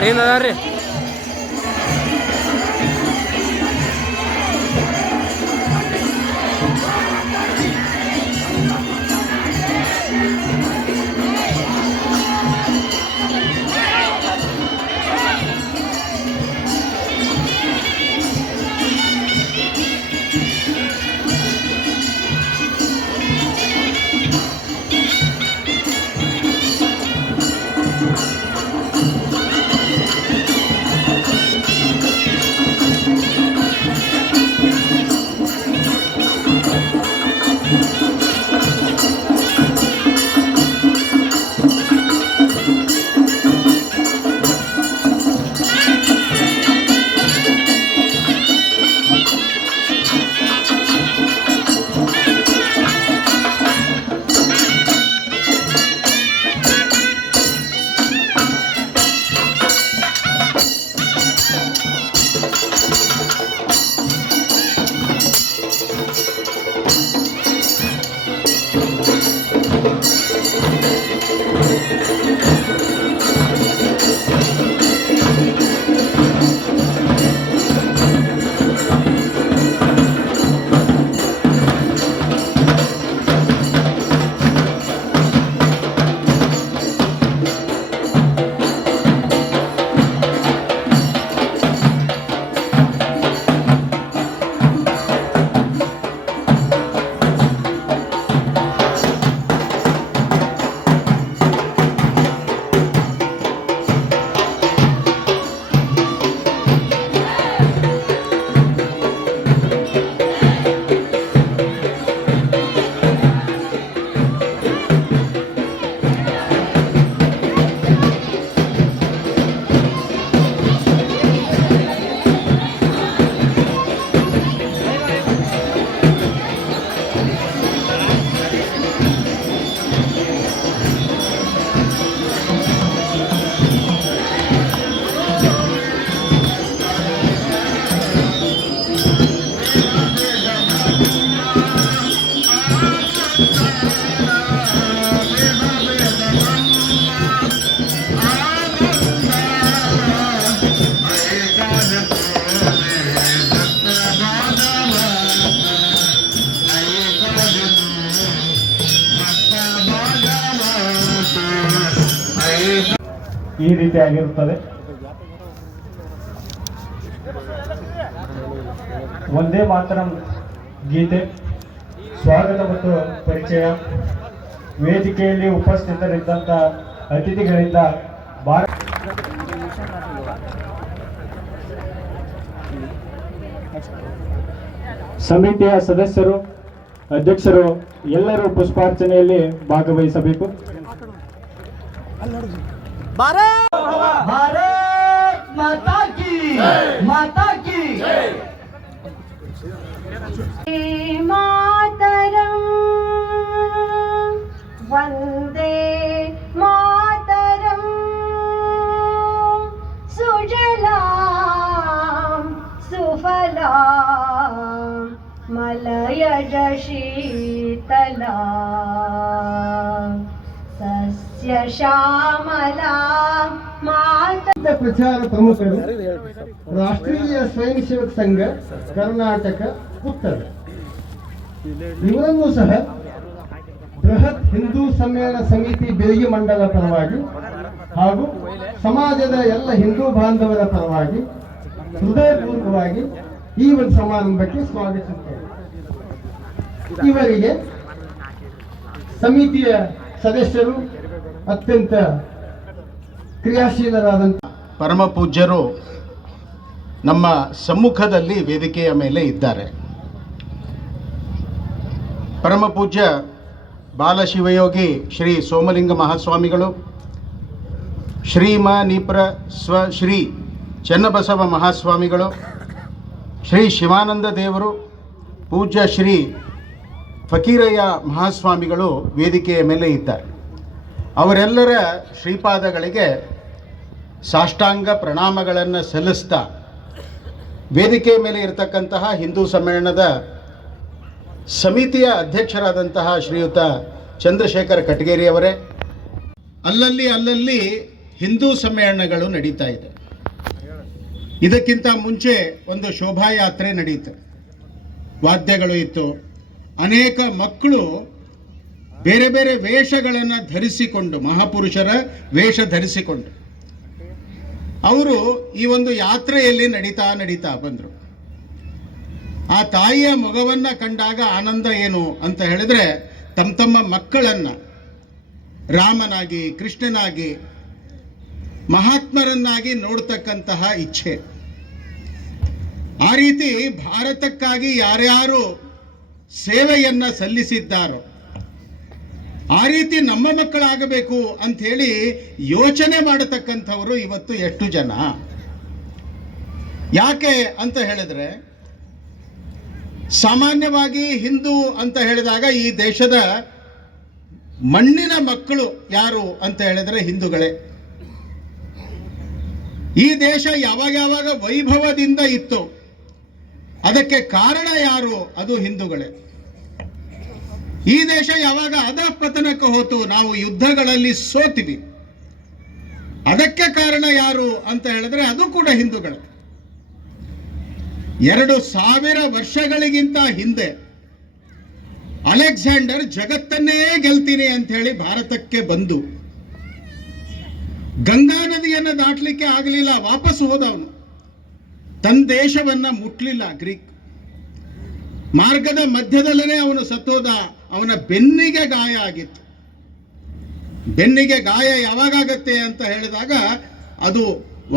ಅದಾರಿ ಅದಾರಿ ಈ ರೀತಿಯಾಗಿರುತ್ತದೆ. ಒಂದೇ ಮಾತರಂ ಗೀತೆ, ಸ್ವಾಗತ ಮತ್ತು ಪರಿಚಯ, ವೇದಿಕೆಯಲ್ಲಿ ಉಪಸ್ಥಿತರಿದ್ದಂಥ ಅತಿಥಿಗಳಿಂದ ಸಮಿತಿಯ ಸದಸ್ಯರು, ಅಧ್ಯಕ್ಷರು ಎಲ್ಲರೂ ಪುಷ್ಪಾರ್ಚನೆಯಲ್ಲಿ ಭಾಗವಹಿಸಬೇಕು. भारत माता की मातरं वन्दे मातरं सुजलां सुफलां मलयज शीतलां सस्य श्यामलां मातरं ಪ್ರಚಾರ ಪ್ರಮುಖರು ರಾಷ್ಟ್ರೀಯ ಸ್ವಯಂ ಸೇವಕ ಸಂಘ ಕರ್ನಾಟಕ ಉತ್ತರ, ಇವರನ್ನು ಸಹ ಬೃಹತ್ ಹಿಂದೂ ಸಮ್ಮೇಳನ ಸಮಿತಿ ಬೇಗಿ ಮಂಡಲ ಪರವಾಗಿ ಹಾಗೂ ಸಮಾಜದ ಎಲ್ಲ ಹಿಂದೂ ಬಾಂಧವರ ಪರವಾಗಿ ಹೃದಯಪೂರ್ವಕವಾಗಿ ಈ ಒಂದು ಸಮಾರಂಭಕ್ಕೆ ಸ್ವಾಗತಿಸುತ್ತೇವೆ. ಇವರಿಗೆ ಸಮಿತಿಯ ಸದಸ್ಯರು ಅತ್ಯಂತ ಕ್ರಿಯಾಶೀಲರಾದಂಥ ಪರಮ ಪೂಜ್ಯರು ನಮ್ಮ ಸಮ್ಮುಖದಲ್ಲಿ ವೇದಿಕೆಯ ಮೇಲೆ ಇದ್ದಾರೆ. ಪರಮ ಪೂಜ್ಯ ಬಾಲಶಿವಯೋಗಿ ಶ್ರೀ ಸೋಮಲಿಂಗ ಮಹಾಸ್ವಾಮಿಗಳು, ಶ್ರೀಮನೀಪ್ರ ಶ್ರೀ ಚನ್ನಬಸವ ಮಹಾಸ್ವಾಮಿಗಳು, ಶ್ರೀ ಶಿವಾನಂದ ದೇವರು, ಪೂಜ್ಯ ಶ್ರೀ ಫಕೀರಯ್ಯ ಮಹಾಸ್ವಾಮಿಗಳು ವೇದಿಕೆಯ ಮೇಲೆ ಇದ್ದಾರೆ. ಅವರೆಲ್ಲರ ಶ್ರೀಪಾದಗಳಿಗೆ ಸಾಷ್ಟಾಂಗ ಪ್ರಣಾಮಗಳನ್ನು ಸಲ್ಲಿಸ್ತಾ ವೇದಿಕೆಯ ಮೇಲೆ ಇರತಕ್ಕಂತಹ ಹಿಂದೂ ಸಮ್ಮೇಳನದ ಸಮಿತಿಯ ಅಧ್ಯಕ್ಷರಾದಂತಹ ಶ್ರೀಯುತ ಚಂದ್ರಶೇಖರ್ ಕಟಗೇರಿಯವರೇ, ಅಲ್ಲಲ್ಲಿ ಹಿಂದೂ ಸಮ್ಮೇಳನಗಳು ನಡೀತಾ ಇದೆ. ಇದಕ್ಕಿಂತ ಮುಂಚೆ ಒಂದು ಶೋಭಾಯಾತ್ರೆ ನಡೀತು, ವಾದ್ಯಗಳು ಇತ್ತು. ಅನೇಕ ಮಕ್ಕಳು ಬೇರೆ ಬೇರೆ ವೇಷಗಳನ್ನು ಧರಿಸಿಕೊಂಡು, ಮಹಾಪುರುಷರ ವೇಷ ಧರಿಸಿಕೊಂಡು ಅವರು ಈ ಒಂದು ಯಾತ್ರೆಯಲ್ಲಿ ನಡೀತಾ ಬಂದರು. ಆ ತಾಯಿಯ ಮಗವನ್ನು ಕಂಡಾಗ ಆನಂದ ಏನು ಅಂತ ಹೇಳಿದ್ರೆ, ತಮ್ಮ ಮಕ್ಕಳನ್ನು ರಾಮನಾಗಿ, ಕೃಷ್ಣನಾಗಿ, ಮಹಾತ್ಮರನ್ನಾಗಿ ನೋಡ್ತಕ್ಕಂತಹ ಇಚ್ಛೆ. ಆ ರೀತಿ ಭಾರತಕ್ಕಾಗಿ ಯಾರ್ಯಾರು ಸೇವೆಯನ್ನು ಸಲ್ಲಿಸಿದ್ದಾರೋ ಆ ರೀತಿ ನಮ್ಮ ಮಕ್ಕಳಾಗಬೇಕು ಅಂಥೇಳಿ ಯೋಚನೆ ಮಾಡತಕ್ಕಂಥವರು ಇವತ್ತು ಎಷ್ಟು ಜನ? ಯಾಕೆ ಅಂತ ಹೇಳಿದ್ರೆ, ಸಾಮಾನ್ಯವಾಗಿ ಹಿಂದೂ ಅಂತ ಹೇಳಿದಾಗ ಈ ದೇಶದ ಮಣ್ಣಿನ ಮಕ್ಕಳು ಯಾರು ಅಂತ ಹೇಳಿದ್ರೆ ಹಿಂದೂಗಳೇ. ಈ ದೇಶ ಯಾವಾಗ ವೈಭವದಿಂದ ಇತ್ತು, ಅದಕ್ಕೆ ಕಾರಣ ಯಾರು? ಅದು ಹಿಂದೂಗಳೇ. ಈ ದೇಶ ಯಾವಾಗ ಅಧಃಪತನಕ್ಕೆ ಹೋತು, ನಾವು ಯುದ್ಧಗಳಲ್ಲಿ ಸೋತಿವಿ, ಅದಕ್ಕೆ ಕಾರಣ ಯಾರು ಅಂತ ಹೇಳಿದ್ರೆ ಅದು ಕೂಡ ಹಿಂದೂಗಳೇ. 2000 ವರ್ಷಗಳಿಗಿಂತ ಹಿಂದೆ ಅಲೆಕ್ಸಾಂಡರ್ ಜಗತ್ತನ್ನೇ ಗೆಲ್ತೀನಿ ಅಂತ ಹೇಳಿ ಭಾರತಕ್ಕೆ ಬಂದು ಗಂಗಾ ನದಿಯನ್ನು ದಾಟಲಿಕ್ಕೆ ಆಗಲಿಲ್ಲ, ವಾಪಸ್ ಹೋದವನು. ತನ್ನ ದೇಶವನ್ನ ಮುಟ್ಲಿಲ್ಲ ಗ್ರೀಕ್. ಮಾರ್ಗದ ಮಧ್ಯದಲ್ಲೇ ಅವನು ಸತ್ತೋದ. ಅವನ ಬೆನ್ನಿಗೆ ಗಾಯ ಆಗಿತ್ತು. ಬೆನ್ನಿಗೆ ಗಾಯ ಯಾವಾಗತ್ತೆ ಅಂತ ಹೇಳಿದಾಗ, ಅದು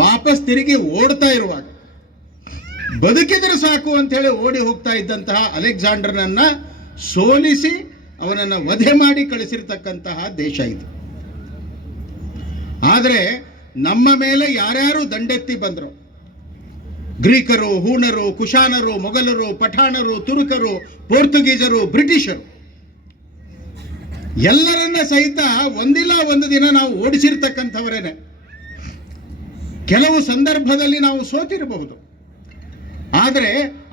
ವಾಪಸ್ ತಿರುಗಿ ಓಡ್ತಾ ಇರುವಾಗ, ಬದುಕಿದ್ರೆ ಸಾಕು ಅಂತ ಹೇಳಿ ಓಡಿ ಹೋಗ್ತಾ ಇದ್ದಂತಹ ಅಲೆಕ್ಸಾಂಡರ್ನನ್ನ ಸೋಲಿಸಿ ಅವನನ್ನು ವಧೆ ಮಾಡಿ ಕಳಿಸಿರ್ತಕ್ಕಂತಹ ದೇಶ ಇದು. ಆದರೆ ನಮ್ಮ ಮೇಲೆ ಯಾರ್ಯಾರು ದಂಡೆತ್ತಿ ಬಂದರು, ಗ್ರೀಕರು, ಹೂಣರು, ಕುಶಾನರು, ಮೊಘಲರು, ಪಠಾಣರು, ತುರುಕರು, ಪೋರ್ಚುಗೀಸರು, ಬ್ರಿಟಿಷರು, ಎಲ್ಲರನ್ನ ಸಹಿತ ಒಂದಿಲ್ಲ ಒಂದು ದಿನ ನಾವು ಓಡಿಸಿರ್ತಕ್ಕಂಥವರೇನೆ. ಕೆಲವು ಸಂದರ್ಭದಲ್ಲಿ ನಾವು ಸೋತಿರಬಹುದು, ಆದರೆ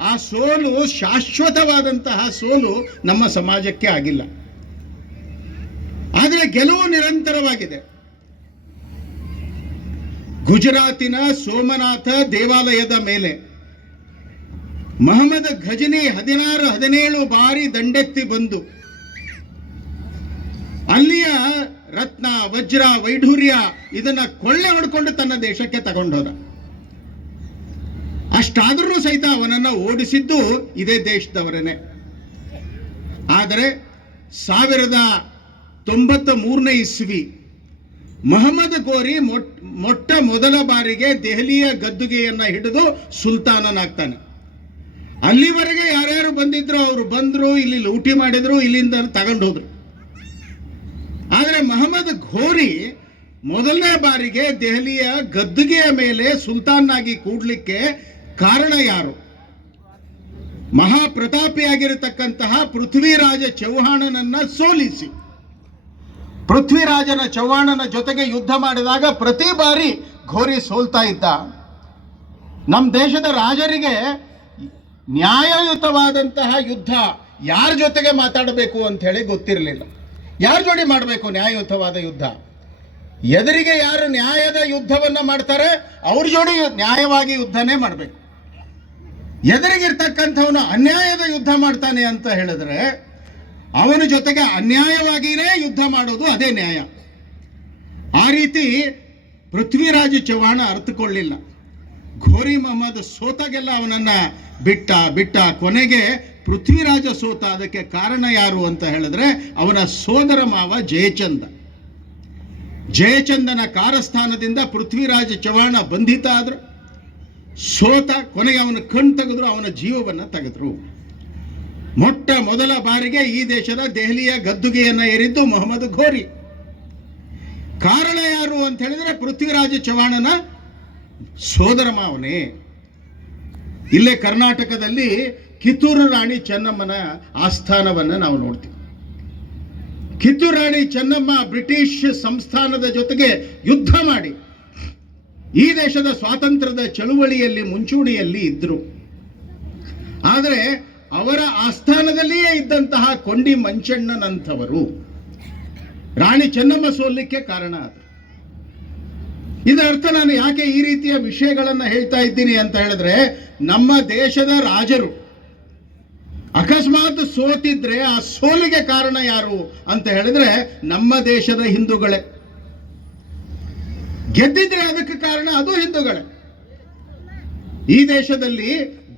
ಆ ಸೋಲು ಶಾಶ್ವತವಾದಂತಹ ಸೋಲು ನಮ್ಮ ಸಮಾಜಕ್ಕೆ ಆಗಿಲ್ಲ. ಆದರೆ ಗೆಲುವು ನಿರಂತರವಾಗಿದೆ. ಗುಜರಾತಿನ ಸೋಮನಾಥ ದೇವಾಲಯದ ಮೇಲೆ ಮಹಮ್ಮದ್ ಘಜನಿ 16-17 ಬಾರಿ ದಂಡೆತ್ತಿ ಬಂದು ಅಲ್ಲಿಯ ರತ್ನ, ವಜ್ರ, ವೈಢೂರ್ಯ ಇದನ್ನ ಕೊಳ್ಳೆ ಹೊಡ್ಕೊಂಡು ತನ್ನ ದೇಶಕ್ಕೆ ತಗೊಂಡೋದ. ಅಷ್ಟಾದರೂ ಸಹಿತ ಅವನನ್ನ ಓಡಿಸಿದ್ದು ಇದೇ ದೇಶದವರೇನೆ. ಆದರೆ 1093ನೇ ಇಸ್ವಿ ಮಹಮ್ಮದ್ ಗೋರಿ ಮೊಟ್ಟ ಮೊದಲ ಬಾರಿಗೆ ದೆಹಲಿಯ ಗದ್ದುಗೆಯನ್ನ ಹಿಡಿದು ಸುಲ್ತಾನನಾಗ್ತಾನೆ. ಅಲ್ಲಿವರೆಗೆ ಯಾರ್ಯಾರು ಬಂದಿದ್ರು ಅವರು ಬಂದ್ರು, ಇಲ್ಲಿ ಲೂಟಿ ಮಾಡಿದ್ರು, ಇಲ್ಲಿಂದ ತಗೊಂಡು ಹೋದ್ರು. ಆದರೆ ಮಹಮ್ಮದ್ ಘೋರಿ ಮೊದಲನೇ ಬಾರಿಗೆ ದೆಹಲಿಯ ಗದ್ದುಗೆಯ ಮೇಲೆ ಸುಲ್ತಾನಾಗಿ ಕೂಡ್ಲಿಕ್ಕೆ ಕಾರಣ ಯಾರು? ಮಹಾಪ್ರತಾಪಿಯಾಗಿರತಕ್ಕಂತಹ ಪೃಥ್ವಿರಾಜ ಚೌಹಾಣನನ್ನ ಸೋಲಿಸಿ, ಪೃಥ್ವಿರಾಜನ ಚೌಹಾಣನ ಜೊತೆಗೆ ಯುದ್ಧ ಮಾಡಿದಾಗ ಪ್ರತಿ ಬಾರಿ ಘೋರಿ ಸೋಲ್ತಾ ಇದ್ದ. ನಮ್ಮ ದೇಶದ ರಾಜರಿಗೆ ನ್ಯಾಯಯುತವಾದಂತಹ ಯುದ್ಧ ಯಾರ ಜೊತೆಗೆ ಮಾತಾಡಬೇಕು ಅಂತ ಹೇಳಿ ಗೊತ್ತಿರಲಿಲ್ಲ. ಯಾರ ಜೋಡಿ ಮಾಡಬೇಕು ನ್ಯಾಯಯುತವಾದ ಯುದ್ಧ? ಎದುರಿಗೆ ಯಾರು ನ್ಯಾಯದ ಯುದ್ಧವನ್ನ ಮಾಡ್ತಾರೆ ಅವ್ರ ಜೋಡಿ ನ್ಯಾಯವಾಗಿ ಯುದ್ಧನೇ ಮಾಡಬೇಕು. ಎದುರಿಗಿರ್ತಕ್ಕಂಥವನು ಅನ್ಯಾಯದ ಯುದ್ಧ ಮಾಡ್ತಾನೆ ಅಂತ ಹೇಳಿದ್ರೆ ಅವನ ಜೊತೆಗೆ ಅನ್ಯಾಯವಾಗಿಯೇ ಯುದ್ಧ ಮಾಡೋದು ಅದೇ ನ್ಯಾಯ. ಆ ರೀತಿ ಪೃಥ್ವಿರಾಜ ಚೌಹಾಣ ಅರ್ಥಕೊಳ್ಳಿಲ್ಲ. ಘೋರಿ ಮೊಹಮ್ಮದ್ ಸೋತಾಗೆಲ್ಲ ಅವನನ್ನ ಬಿಟ್ಟ ಕೊನೆಗೆ ಪೃಥ್ವಿರಾಜ ಸೋತ. ಅದಕ್ಕೆ ಕಾರಣ ಯಾರು ಅಂತ ಹೇಳಿದ್ರೆ ಅವನ ಸೋದರ ಮಾವ ಜಯಚಂದ. ಜಯಚಂದನ ಕಾರಸ್ಥಾನದಿಂದ ಪೃಥ್ವಿರಾಜ ಚೌಹಾಣ ಬಂಧಿತ ಆದ್ರು, ಸೋತ. ಕೊನೆಗೆ ಅವನ ಕಣ್ಣು ತೆಗೆದ್ರು, ಅವನ ಜೀವವನ್ನು ತೆಗೆದ್ರು. ಮೊಟ್ಟ ಮೊದಲ ಬಾರಿಗೆ ಈ ದೇಶದ ದೆಹಲಿಯ ಗದ್ದುಗೆಯನ್ನ ಏರಿದ್ದು ಮೊಹಮ್ಮದ್ ಘೋರಿ. ಕಾರಣ ಯಾರು ಅಂತ ಹೇಳಿದ್ರೆ ಪೃಥ್ವಿರಾಜ ಚೌಹಾಣನ ಸೋದರ ಮಾವನೇ. ಇಲ್ಲೇ ಕರ್ನಾಟಕದಲ್ಲಿ ಕಿತ್ತೂರು ರಾಣಿ ಚೆನ್ನಮ್ಮನ ಆಸ್ಥಾನವನ್ನು ನಾವು ನೋಡ್ತೀವಿ. ಕಿತ್ತೂರು ರಾಣಿ ಚೆನ್ನಮ್ಮ ಬ್ರಿಟಿಷ್ ಸಂಸ್ಥಾನದ ಜೊತೆಗೆ ಯುದ್ಧ ಮಾಡಿ ಈ ದೇಶದ ಸ್ವಾತಂತ್ರ್ಯದ ಚಳುವಳಿಯಲ್ಲಿ ಮುಂಚೂಣಿಯಲ್ಲಿ ಇದ್ರು. ಆದರೆ ಅವರ ಆಸ್ಥಾನದಲ್ಲಿಯೇ ಇದ್ದಂತಹ ಕೊಂಡಿ ಮಂಚಣ್ಣನಂಥವರು ರಾಣಿ ಚೆನ್ನಮ್ಮ ಸೋಲಿಕ್ಕೆ ಕಾರಣ ಆದರು. ಇದರ ಅರ್ಥ ನಾನು ಯಾಕೆ ಈ ರೀತಿಯ ವಿಷಯಗಳನ್ನು ಹೇಳ್ತಾ ಇದ್ದೀನಿ ಅಂತ ಹೇಳಿದ್ರೆ, ನಮ್ಮ ದೇಶದ ರಾಜರು ಅಕಸ್ಮಾತ್ ಸೋತಿದ್ರೆ ಆ ಸೋಲಿಗೆ ಕಾರಣ ಯಾರು ಅಂತ ಹೇಳಿದ್ರೆ ನಮ್ಮ ದೇಶದ ಹಿಂದೂಗಳೇ. ಗೆದ್ದಿದ್ರೆ ಅದಕ್ಕೆ ಕಾರಣ ಅದು ಹಿಂದೂಗಳೇ. ಈ ದೇಶದಲ್ಲಿ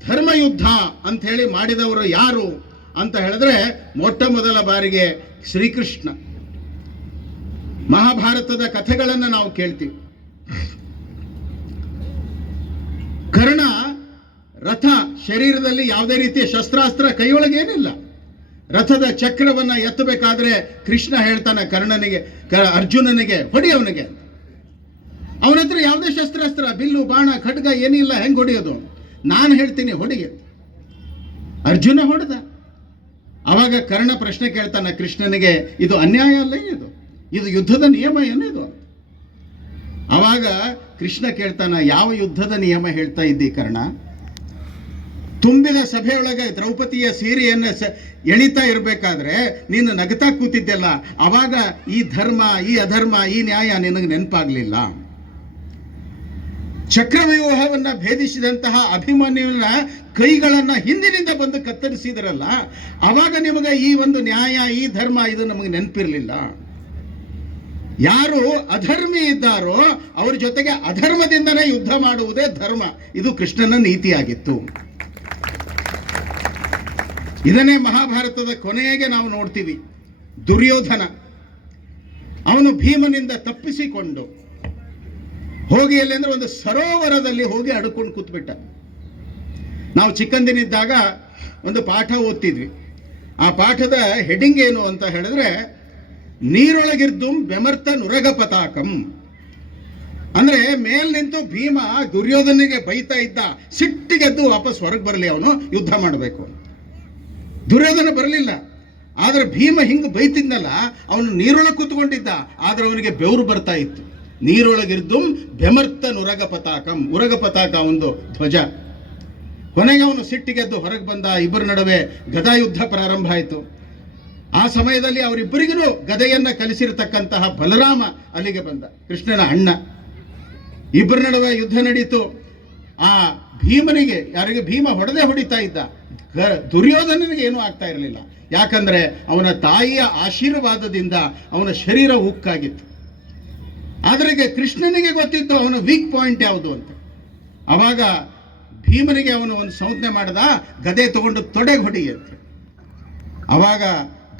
ಧರ್ಮಯುದ್ಧ ಅಂತ ಹೇಳಿ ಮಾಡಿದವರು ಯಾರು ಅಂತ ಹೇಳಿದ್ರೆ ಮೊಟ್ಟ ಮೊದಲ ಬಾರಿಗೆ ಶ್ರೀಕೃಷ್ಣ. ಮಹಾಭಾರತದ ಕಥೆಗಳನ್ನು ನಾವು ಕೇಳ್ತೀವಿ. ಕರ್ಣ ರಥ ಶರೀರದಲ್ಲಿ ಯಾವುದೇ ರೀತಿಯ ಶಸ್ತ್ರಾಸ್ತ್ರ ಕೈಯೊಳಗೆ ಏನಿಲ್ಲ. ರಥದ ಚಕ್ರವನ್ನ ಎತ್ತಬೇಕಾದ್ರೆ ಕೃಷ್ಣ ಹೇಳ್ತಾನೆ ಕರ್ಣನಿಗೆ, ಅರ್ಜುನನಿಗೆ ಹೊಡಿ ಅವನಿಗೆ. ಅವನ ಹತ್ರ ಯಾವುದೇ ಶಸ್ತ್ರಾಸ್ತ್ರ, ಬಿಲ್ಲು ಬಾಣ ಖಡ್ಗ ಏನಿಲ್ಲ, ಹೆಂಗ್ ಹೊಡೆಯೋದು? ನಾನು ಹೇಳ್ತೀನಿ ಹೊಡಿಗೆ. ಅರ್ಜುನ ಹೊಡೆದ. ಅವಾಗ ಕರ್ಣ ಪ್ರಶ್ನೆ ಕೇಳ್ತಾನೆ ಕೃಷ್ಣನಿಗೆ, ಇದು ಅನ್ಯಾಯ ಅಲ್ಲ, ಇದು ಯುದ್ಧದ ನಿಯಮ ಏನಿದು? ಅವಾಗ ಕೃಷ್ಣ ಕೇಳ್ತಾನ, ಯಾವ ಯುದ್ಧದ ನಿಯಮ ಹೇಳ್ತಾ ಇದ್ದಿ ಕರ್ಣ? ತುಂಬಿದ ಸಭೆಯೊಳಗೆ ದ್ರೌಪದಿಯ ಸೀರೆಯನ್ನು ಎಳಿತಾ ಇರಬೇಕಾದ್ರೆ ನೀನು ನಗತಾ ಕೂತಿದ್ದೆಲ್ಲ, ಅವಾಗ ಈ ಧರ್ಮ, ಈ ಅಧರ್ಮ, ಈ ನ್ಯಾಯ ನಿನಗೆ ನೆನಪಾಗ್ಲಿಲ್ಲ. ಚಕ್ರವ್ಯೂಹವನ್ನ ಭೇದಿಸಿದಂತಹ ಅಭಿಮನ್ಯುವಿನ ಕೈಗಳನ್ನ ಹಿಂದಿನಿಂದ ಬಂದು ಕತ್ತರಿಸಿದ್ರಲ್ಲ, ಅವಾಗ ನಿಮಗೆ ಈ ಒಂದು ನ್ಯಾಯ, ಈ ಧರ್ಮ ಇದು ನಮಗೆ ನೆನಪಿರಲಿಲ್ಲ. ಯಾರು ಅಧರ್ಮಿ ಇದ್ದಾರೋ ಅವ್ರ ಜೊತೆಗೆ ಅಧರ್ಮದಿಂದನೇ ಯುದ್ಧ ಮಾಡುವುದೇ ಧರ್ಮ. ಇದು ಕೃಷ್ಣನ ನೀತಿಯಾಗಿತ್ತು. ಇದನ್ನೇ ಮಹಾಭಾರತದ ಕೊನೆಗೆ ನಾವು ನೋಡ್ತೀವಿ. ದುರ್ಯೋಧನ ಅವನು ಭೀಮನಿಂದ ತಪ್ಪಿಸಿಕೊಂಡು ಹೋಗಿ ಎಲ್ಲಿ ಅಂದ್ರೆ ಒಂದು ಸರೋವರದಲ್ಲಿ ಹೋಗಿ ಅಡ್ಕೊಂಡು ಕೂತ್ಬಿಟ್ಟ. ನಾವು ಚಿಕ್ಕಂದಿನಿದ್ದಾಗ ಒಂದು ಪಾಠ ಓದ್ತಿದ್ವಿ. ಆ ಪಾಠದ ಹೆಡಿಂಗ್ ಏನು ಅಂತ ಹೇಳಿದ್ರೆ, ನೀರೊಳಗಿರ್ದು ಬೆಮರ್ತ ನುರಗ ಪತಾಕಂ. ಅಂದ್ರೆ ಮೇಲ್ ನಿಂತು ಭೀಮ ದುರ್ಯೋಧನಿಗೆ ಬೈತಾ ಇದ್ದ, ಸಿಟ್ಟಿಗೆದ್ದು ವಾಪಸ್ ಹೊರಗೆ ಬರಲಿ, ಅವನು ಯುದ್ಧ ಮಾಡಬೇಕು. ದುರ್ಯೋಧನ ಬರಲಿಲ್ಲ, ಆದ್ರೆ ಭೀಮ ಹಿಂಗ್ ಬೈತಿದ್ನಲ್ಲ, ಅವನು ನೀರೊಳಗೆ ಕೂತ್ಕೊಂಡಿದ್ದ, ಆದ್ರೆ ಅವನಿಗೆ ಬೆವರು ಬರ್ತಾ ಇತ್ತು. ನೀರೊಳಗಿರ್ದು ಬೆಮರ್ತ ನುರಗ ಪತಾಕಂ, ಉರಗ ಪತಾಕ ಒಂದು ಧ್ವಜ. ಕೊನೆಗೆ ಅವನು ಸಿಟ್ಟಿಗೆದ್ದು ಹೊರಗೆ ಬಂದ. ಇಬ್ಬರ ನಡುವೆ ಗದಾಯುದ್ಧ ಪ್ರಾರಂಭ ಆಯಿತು. ಆ ಸಮಯದಲ್ಲಿ ಅವರಿಬ್ಬರಿಗೂ ಗದೆಯನ್ನ ಕಲಿಸಿರತಕ್ಕಂತಹ ಬಲರಾಮ ಅಲ್ಲಿಗೆ ಬಂದ, ಕೃಷ್ಣನ ಅಣ್ಣ. ಇಬ್ಬರ ನಡುವೆ ಯುದ್ಧ ನಡೀತು. ಆ ಭೀಮನಿಗೆ, ಯಾರಿಗೆ ಭೀಮ ಹೊಡಿತಾ ಇದ್ದ, ದುರ್ಯೋಧನನಿಗೆ ಏನೂ ಆಗ್ತಾ ಇರಲಿಲ್ಲ. ಯಾಕಂದ್ರೆ ಅವನ ತಾಯಿಯ ಆಶೀರ್ವಾದದಿಂದ ಅವನ ಶರೀರ ಉಕ್ಕಾಗಿತ್ತು. ಆದರೆ ಕೃಷ್ಣನಿಗೆ ಗೊತ್ತಿತ್ತು ಅವನ ವೀಕ್ ಪಾಯಿಂಟ್ ಯಾವುದು ಅಂತ. ಅವಾಗ ಭೀಮನಿಗೆ ಅವನು ಒಂದು ಸಂಜ್ಞೆ ಮಾಡ್ದ, ಗದೆ ತಗೊಂಡು ತೊಡೆಗೆ ಹೊಡಿ ಅಂತ. ಅವಾಗ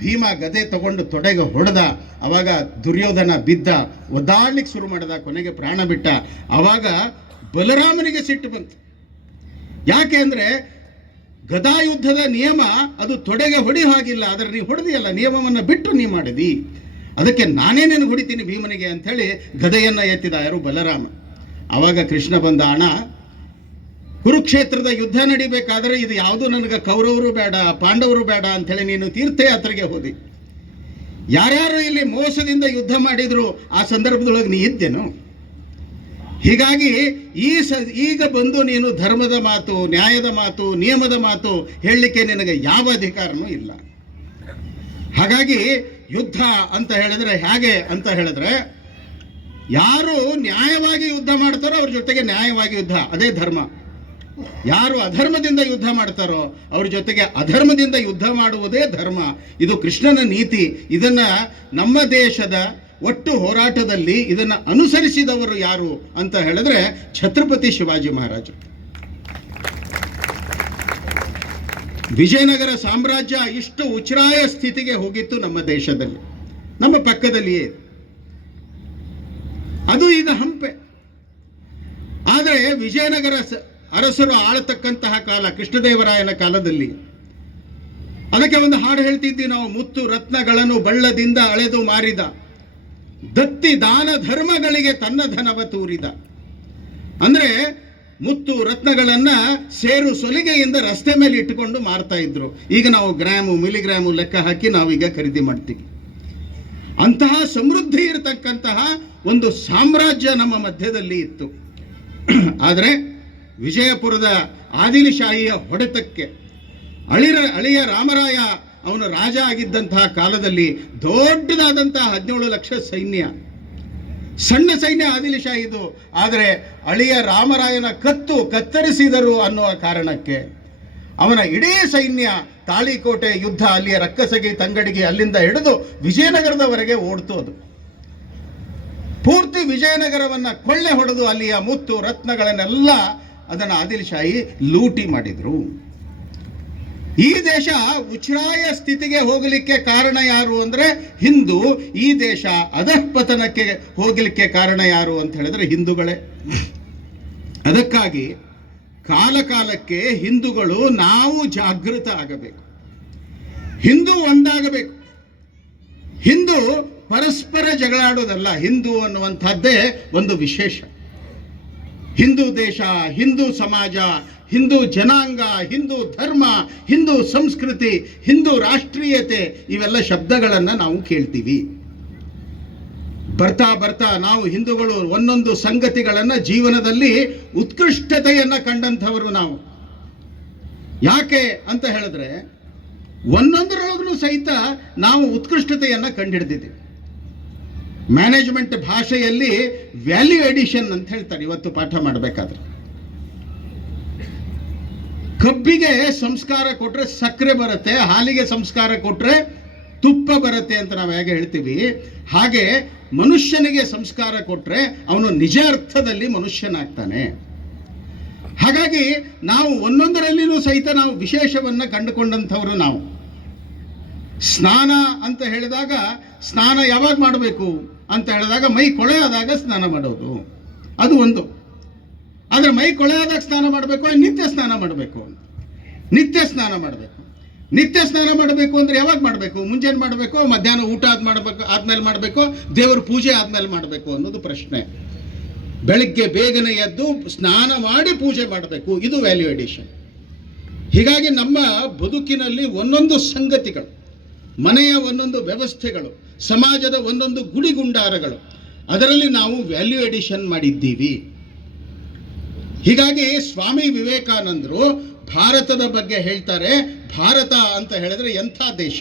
ಭೀಮ ಗದೆ ತಗೊಂಡು ತೊಡೆಗೆ ಹೊಡೆದ. ಅವಾಗ ದುರ್ಯೋಧನ ಬಿದ್ದ, ಒದ್ದಾಡ್ಲಿಕ್ಕೆ ಶುರು ಮಾಡಿದ, ಕೊನೆಗೆ ಪ್ರಾಣ ಬಿಟ್ಟ. ಅವಾಗ ಬಲರಾಮನಿಗೆ ಸಿಟ್ಟು ಬಂತು. ಯಾಕೆ ಅಂದ್ರೆ ಗದಾಯುದ್ಧದ ನಿಯಮ ಅದು ತೊಡೆಗೆ ಹೊಡಿ ಹಾಗಿಲ್ಲ, ಆದರೆ ನೀವು ಹೊಡೆದಿಯಲ್ಲ, ನಿಯಮವನ್ನು ಬಿಟ್ಟು ನೀ ಮಾಡಿದಿ, ಅದಕ್ಕೆ ನಾನೇ ನಿನಗೆ ಹೊಡಿತೀನಿ ಭೀಮನಿಗೆ ಅಂಥೇಳಿ ಗದೆಯನ್ನ ಎತ್ತಿದ ಯಾರು? ಬಲರಾಮ. ಅವಾಗ ಕೃಷ್ಣ ಬಂದ, ಅಣ್ಣ ಕುರುಕ್ಷೇತ್ರದ ಯುದ್ಧ ನಡಿಬೇಕಾದ್ರೆ ಇದು ಯಾವುದು ನನಗೆ ಕೌರವರು ಬೇಡ, ಪಾಂಡವರು ಬೇಡ ಅಂಥೇಳಿ ನೀನು ತೀರ್ಥಯಾತ್ರೆಗೆ ಹೋದಿ. ಯಾರ್ಯಾರು ಇಲ್ಲಿ ಮೋಸದಿಂದ ಯುದ್ಧ ಮಾಡಿದ್ರು ಆ ಸಂದರ್ಭದೊಳಗೆ ನೀ ಇದ್ದೇನು? ಹೀಗಾಗಿ ಈಗ ಬಂದು ನೀನು ಧರ್ಮದ ಮಾತು, ನ್ಯಾಯದ ಮಾತು, ನಿಯಮದ ಮಾತು ಹೇಳಲಿಕ್ಕೆ ನಿನಗೆ ಯಾವ ಅಧಿಕಾರನೂ ಇಲ್ಲ. ಹಾಗಾಗಿ ಯುದ್ಧ ಅಂತ ಹೇಳಿದ್ರೆ ಹೇಗೆ ಅಂತ ಹೇಳಿದ್ರೆ, ಯಾರು ನ್ಯಾಯವಾಗಿ ಯುದ್ಧ ಮಾಡ್ತಾರೋ ಅವ್ರ ಜೊತೆಗೆ ನ್ಯಾಯವಾಗಿ ಯುದ್ಧ, ಅದೇ ಧರ್ಮ. ಯಾರು ಅಧರ್ಮದಿಂದ ಯುದ್ಧ ಮಾಡ್ತಾರೋ ಅವ್ರ ಜೊತೆಗೆ ಅಧರ್ಮದಿಂದ ಯುದ್ಧ ಮಾಡುವುದೇ ಧರ್ಮ. ಇದು ಕೃಷ್ಣನ ನೀತಿ. ಇದನ್ನ ನಮ್ಮ ದೇಶದ ಒಟ್ಟು ಹೋರಾಟದಲ್ಲಿ ಇದನ್ನ ಅನುಸರಿಸಿದವರು ಯಾರು ಅಂತ ಹೇಳಿದ್ರೆ ಛತ್ರಪತಿ ಶಿವಾಜಿ ಮಹಾರಾಜರು. ವಿಜಯನಗರ ಸಾಮ್ರಾಜ್ಯ ಇಷ್ಟು ಉಚ್ಛ್ರಾಯ ಸ್ಥಿತಿಗೆ ಹೋಗಿತ್ತು ನಮ್ಮ ದೇಶದಲ್ಲಿ, ನಮ್ಮ ಪಕ್ಕದಲ್ಲಿಯೇ. ಅದು ಈಗ ಹಂಪೆ. ಆದರೆ ವಿಜಯನಗರ ಅರಸರು ಆಳತಕ್ಕಂತಹ ಕಾಲ ಕೃಷ್ಣದೇವರಾಯನ ಕಾಲದಲ್ಲಿ. ಅದಕ್ಕೆ ಒಂದು ಹಾಡು ಹೇಳ್ತಿದ್ವಿ ನಾವು, ಮುತ್ತು ರತ್ನಗಳನ್ನು ಬಳ್ಳದಿಂದ ಅಳೆದು ಮಾರಿದ, ದತ್ತಿ ದಾನ ಧರ್ಮಗಳಿಗೆ ತನ್ನ ಧನವ ತೂರಿದ. ಅಂದ್ರೆ ಮುತ್ತು ರತ್ನಗಳನ್ನ ಸೇರು ಸೊಲಿಗೆಯಿಂದ ರಸ್ತೆ ಮೇಲೆ ಇಟ್ಟುಕೊಂಡು ಮಾರ್ತಾ ಇದ್ರು. ಈಗ ನಾವು ಗ್ರಾಮು ಮಿಲಿಗ್ರಾಮು ಲೆಕ್ಕ ಹಾಕಿ ನಾವೀಗ ಖರೀದಿ ಮಾಡ್ತೀವಿ. ಅಂತಹ ಸಮೃದ್ಧಿ ಇರತಕ್ಕಂತಹ ಒಂದು ಸಾಮ್ರಾಜ್ಯ ನಮ್ಮ ಮಧ್ಯದಲ್ಲಿ ಇತ್ತು. ಆದರೆ ವಿಜಯಪುರದ ಆದಿಲಶಾಹಿಯ ಹೊಡೆತಕ್ಕೆ ಅಳಿಯ ರಾಮರಾಯ ಅವನು ರಾಜ ಆಗಿದ್ದಂತಹ ಕಾಲದಲ್ಲಿ ದೊಡ್ಡದಾದಂತಹ 17 ಲಕ್ಷ ಸೈನ್ಯ, ಸಣ್ಣ ಸೈನ್ಯ ಆದಿಲ್ ಶಾಹಿದು. ಆದರೆ ಅಳಿಯ ರಾಮರಾಯನ ಕತ್ತರಿಸಿದರು ಅನ್ನುವ ಕಾರಣಕ್ಕೆ ಅವನ ಇಡೀ ಸೈನ್ಯ ತಾಳಿಕೋಟೆ ಯುದ್ಧ, ಅಲ್ಲಿಯ ರಕ್ಕಸಗಿ ತಂಗಡಿಗೆ ಅಲ್ಲಿಂದ ಹಿಡಿದು ವಿಜಯನಗರದವರೆಗೆ ಓಡ್ತೋದು. ಪೂರ್ತಿ ವಿಜಯನಗರವನ್ನ ಕೊಳ್ಳೆ ಹೊಡೆದು ಅಲ್ಲಿಯ ಮುತ್ತು ರತ್ನಗಳನ್ನೆಲ್ಲ ಅದನ್ನು ಆದಿಲ್ ಶಾಹಿ ಲೂಟಿ ಮಾಡಿದ್ರು. ಈ ದೇಶ ಉಚ್ಛ್ರಾಯ ಸ್ಥಿತಿಗೆ ಹೋಗಲಿಕ್ಕೆ ಕಾರಣ ಯಾರು ಅಂದ್ರೆ ಹಿಂದೂ. ಈ ದೇಶ ಅಧಃಪತನಕ್ಕೆ ಹೋಗಲಿಕ್ಕೆ ಕಾರಣ ಯಾರು ಅಂತ ಹೇಳಿದ್ರೆ ಹಿಂದೂಗಳೇ. ಅದಕ್ಕಾಗಿ ಕಾಲಕಾಲಕ್ಕೆ ಹಿಂದೂಗಳು ನಾವು ಜಾಗೃತ ಆಗಬೇಕು, ಹಿಂದೂ ಒಂದಾಗಬೇಕು. ಹಿಂದೂ ಪರಸ್ಪರ ಜಗಳಾಡೋದಲ್ಲ. ಹಿಂದೂ ಅನ್ನುವಂಥದ್ದೇ ಒಂದು ವಿಶೇಷ. ಹಿಂದೂ ದೇಶ, ಹಿಂದೂ ಸಮಾಜ, ಹಿಂದೂ ಜನಾಂಗ, ಹಿಂದೂ ಧರ್ಮ, ಹಿಂದೂ ಸಂಸ್ಕೃತಿ, ಹಿಂದೂ ರಾಷ್ಟ್ರೀಯತೆ, ಇವೆಲ್ಲ ಶಬ್ದಗಳನ್ನು ನಾವು ಕೇಳ್ತೀವಿ. ಬರ್ತಾ ಬರ್ತಾ ನಾವು ಹಿಂದೂಗಳು ಒಂದೊಂದು ಸಂಗತಿಗಳನ್ನು ಜೀವನದಲ್ಲಿ ಉತ್ಕೃಷ್ಟತೆಯನ್ನು ಕಂಡಂಥವರು ನಾವು. ಯಾಕೆ ಅಂತ ಹೇಳಿದ್ರೆ ಒಂದೊಂದರೊಳಗೂ ಸಹಿತ ನಾವು ಉತ್ಕೃಷ್ಟತೆಯನ್ನು ಕಂಡುಹಿಡಿದಿದ್ದೀವಿ. ಮ್ಯಾನೇಜ್ಮೆಂಟ್ ಭಾಷೆಯಲ್ಲಿ ವ್ಯಾಲ್ಯೂ ಎಡಿಷನ್ ಅಂತ ಹೇಳ್ತಾರೆ. ಇವತ್ತು ಪಾಠ ಮಾಡಬೇಕಾದ್ರೆ ಕಬ್ಬಿಗೆ ಸಂಸ್ಕಾರ ಕೊಟ್ರೆ ಸಕ್ಕರೆ ಬರುತ್ತೆ, ಹಾಲಿಗೆ ಸಂಸ್ಕಾರ ಕೊಟ್ರೆ ತುಪ್ಪ ಬರುತ್ತೆ ಅಂತ ನಾವು ಹೇಗೆ ಹೇಳ್ತೀವಿ, ಹಾಗೆ ಮನುಷ್ಯನಿಗೆ ಸಂಸ್ಕಾರ ಕೊಟ್ರೆ ಅವನು ನಿಜ ಅರ್ಥದಲ್ಲಿ ಮನುಷ್ಯನಾಗ್ತಾನೆ. ಹಾಗಾಗಿ ನಾವು ಒಂದೊಂದರಲ್ಲಿನೂ ಸಹಿತ ನಾವು ವಿಶೇಷವನ್ನು ಕಂಡುಕೊಂಡಂಥವರು ನಾವು. ಸ್ನಾನ ಅಂತ ಹೇಳಿದಾಗ ಸ್ನಾನ ಯಾವಾಗ ಮಾಡಬೇಕು ಅಂತ ಹೇಳಿದಾಗ ಮೈ ಕೊಳೆ ಆದಾಗ ಸ್ನಾನ ಮಾಡೋದು, ಅದು ಒಂದು. ಆದರೆ ಮೈ ಕೊಳೆ ಆದಾಗ ಸ್ನಾನ ಮಾಡಬೇಕು, ನಿತ್ಯ ಸ್ನಾನ ಮಾಡಬೇಕು. ನಿತ್ಯ ಸ್ನಾನ ಮಾಡಬೇಕು. ನಿತ್ಯ ಸ್ನಾನ ಮಾಡಬೇಕು ಅಂದರೆ ಯಾವಾಗ ಮಾಡಬೇಕು? ಮುಂಜಾನೆ ಮಾಡಬೇಕು, ಮಧ್ಯಾಹ್ನ ಊಟ ಆದ್ಮೇಲೆ ಮಾಡಬೇಕು, ದೇವರ ಪೂಜೆ ಆದ್ಮೇಲೆ ಮಾಡಬೇಕು ಅನ್ನೋದು ಪ್ರಶ್ನೆ. ಬೆಳಿಗ್ಗೆ ಬೇಗನೆ ಎದ್ದು ಸ್ನಾನ ಮಾಡಿ ಪೂಜೆ ಮಾಡಬೇಕು, ಇದು ವ್ಯಾಲ್ಯೂ ಎಡಿಷನ್. ಹೀಗಾಗಿ ನಮ್ಮ ಬದುಕಿನಲ್ಲಿ ಒಂದೊಂದು ಸಂಗತಿಗಳು, ಮನೆಯ ಒಂದೊಂದು ವ್ಯವಸ್ಥೆಗಳು, ಸಮಾಜದ ಒಂದೊಂದು ಗುಡಿಗುಂಡಾರಗಳು, ಅದರಲ್ಲಿ ನಾವು ವ್ಯಾಲ್ಯೂ ಎಡಿಷನ್ ಮಾಡಿದ್ದೀವಿ. ಹೀಗಾಗಿ ಸ್ವಾಮಿ ವಿವೇಕಾನಂದರು ಭಾರತದ ಬಗ್ಗೆ ಹೇಳ್ತಾರೆ. ಭಾರತ ಅಂತ ಹೇಳಿದ್ರೆ ಎಂಥ ದೇಶ.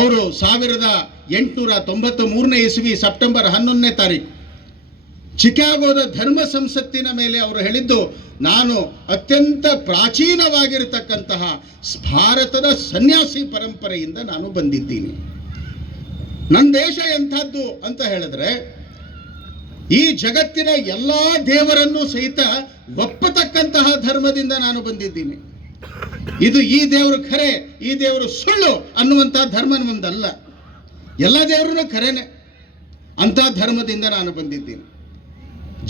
ಅವರು 1893 ಇಸ್ವಿ ಸೆಪ್ಟೆಂಬರ್ 11ನೇ ತಾರೀಕು ಚಿಕಾಗೋದ ಧರ್ಮ ಸಂಸತ್ತಿನ ಮೇಲೆ ಅವರು ಹೇಳಿದ್ದು, ನಾನು ಅತ್ಯಂತ ಪ್ರಾಚೀನವಾಗಿರತಕ್ಕಂತಹ ಭಾರತದ ಸನ್ಯಾಸಿ ಪರಂಪರೆಯಿಂದ ನಾನು ಬಂದಿದ್ದೀನಿ. ನನ್ನ ದೇಶ ಎಂಥದ್ದು ಅಂತ ಹೇಳಿದ್ರೆ ಈ ಜಗತ್ತಿನ ಎಲ್ಲ ದೇವರನ್ನು ಸಹಿತ ಒಪ್ಪತಕ್ಕಂತಹ ಧರ್ಮದಿಂದ ನಾನು ಬಂದಿದ್ದೀನಿ. ಇದು ಈ ದೇವರು ಖರೆ, ಈ ದೇವರು ಸುಳ್ಳು ಅನ್ನುವಂತಹ ಧರ್ಮ ನಮ್ಮದಲ್ಲ. ಎಲ್ಲ ದೇವರೂ ಖರೇನೆ, ಅಂತ ಧರ್ಮದಿಂದ ನಾನು ಬಂದಿದ್ದೀನಿ.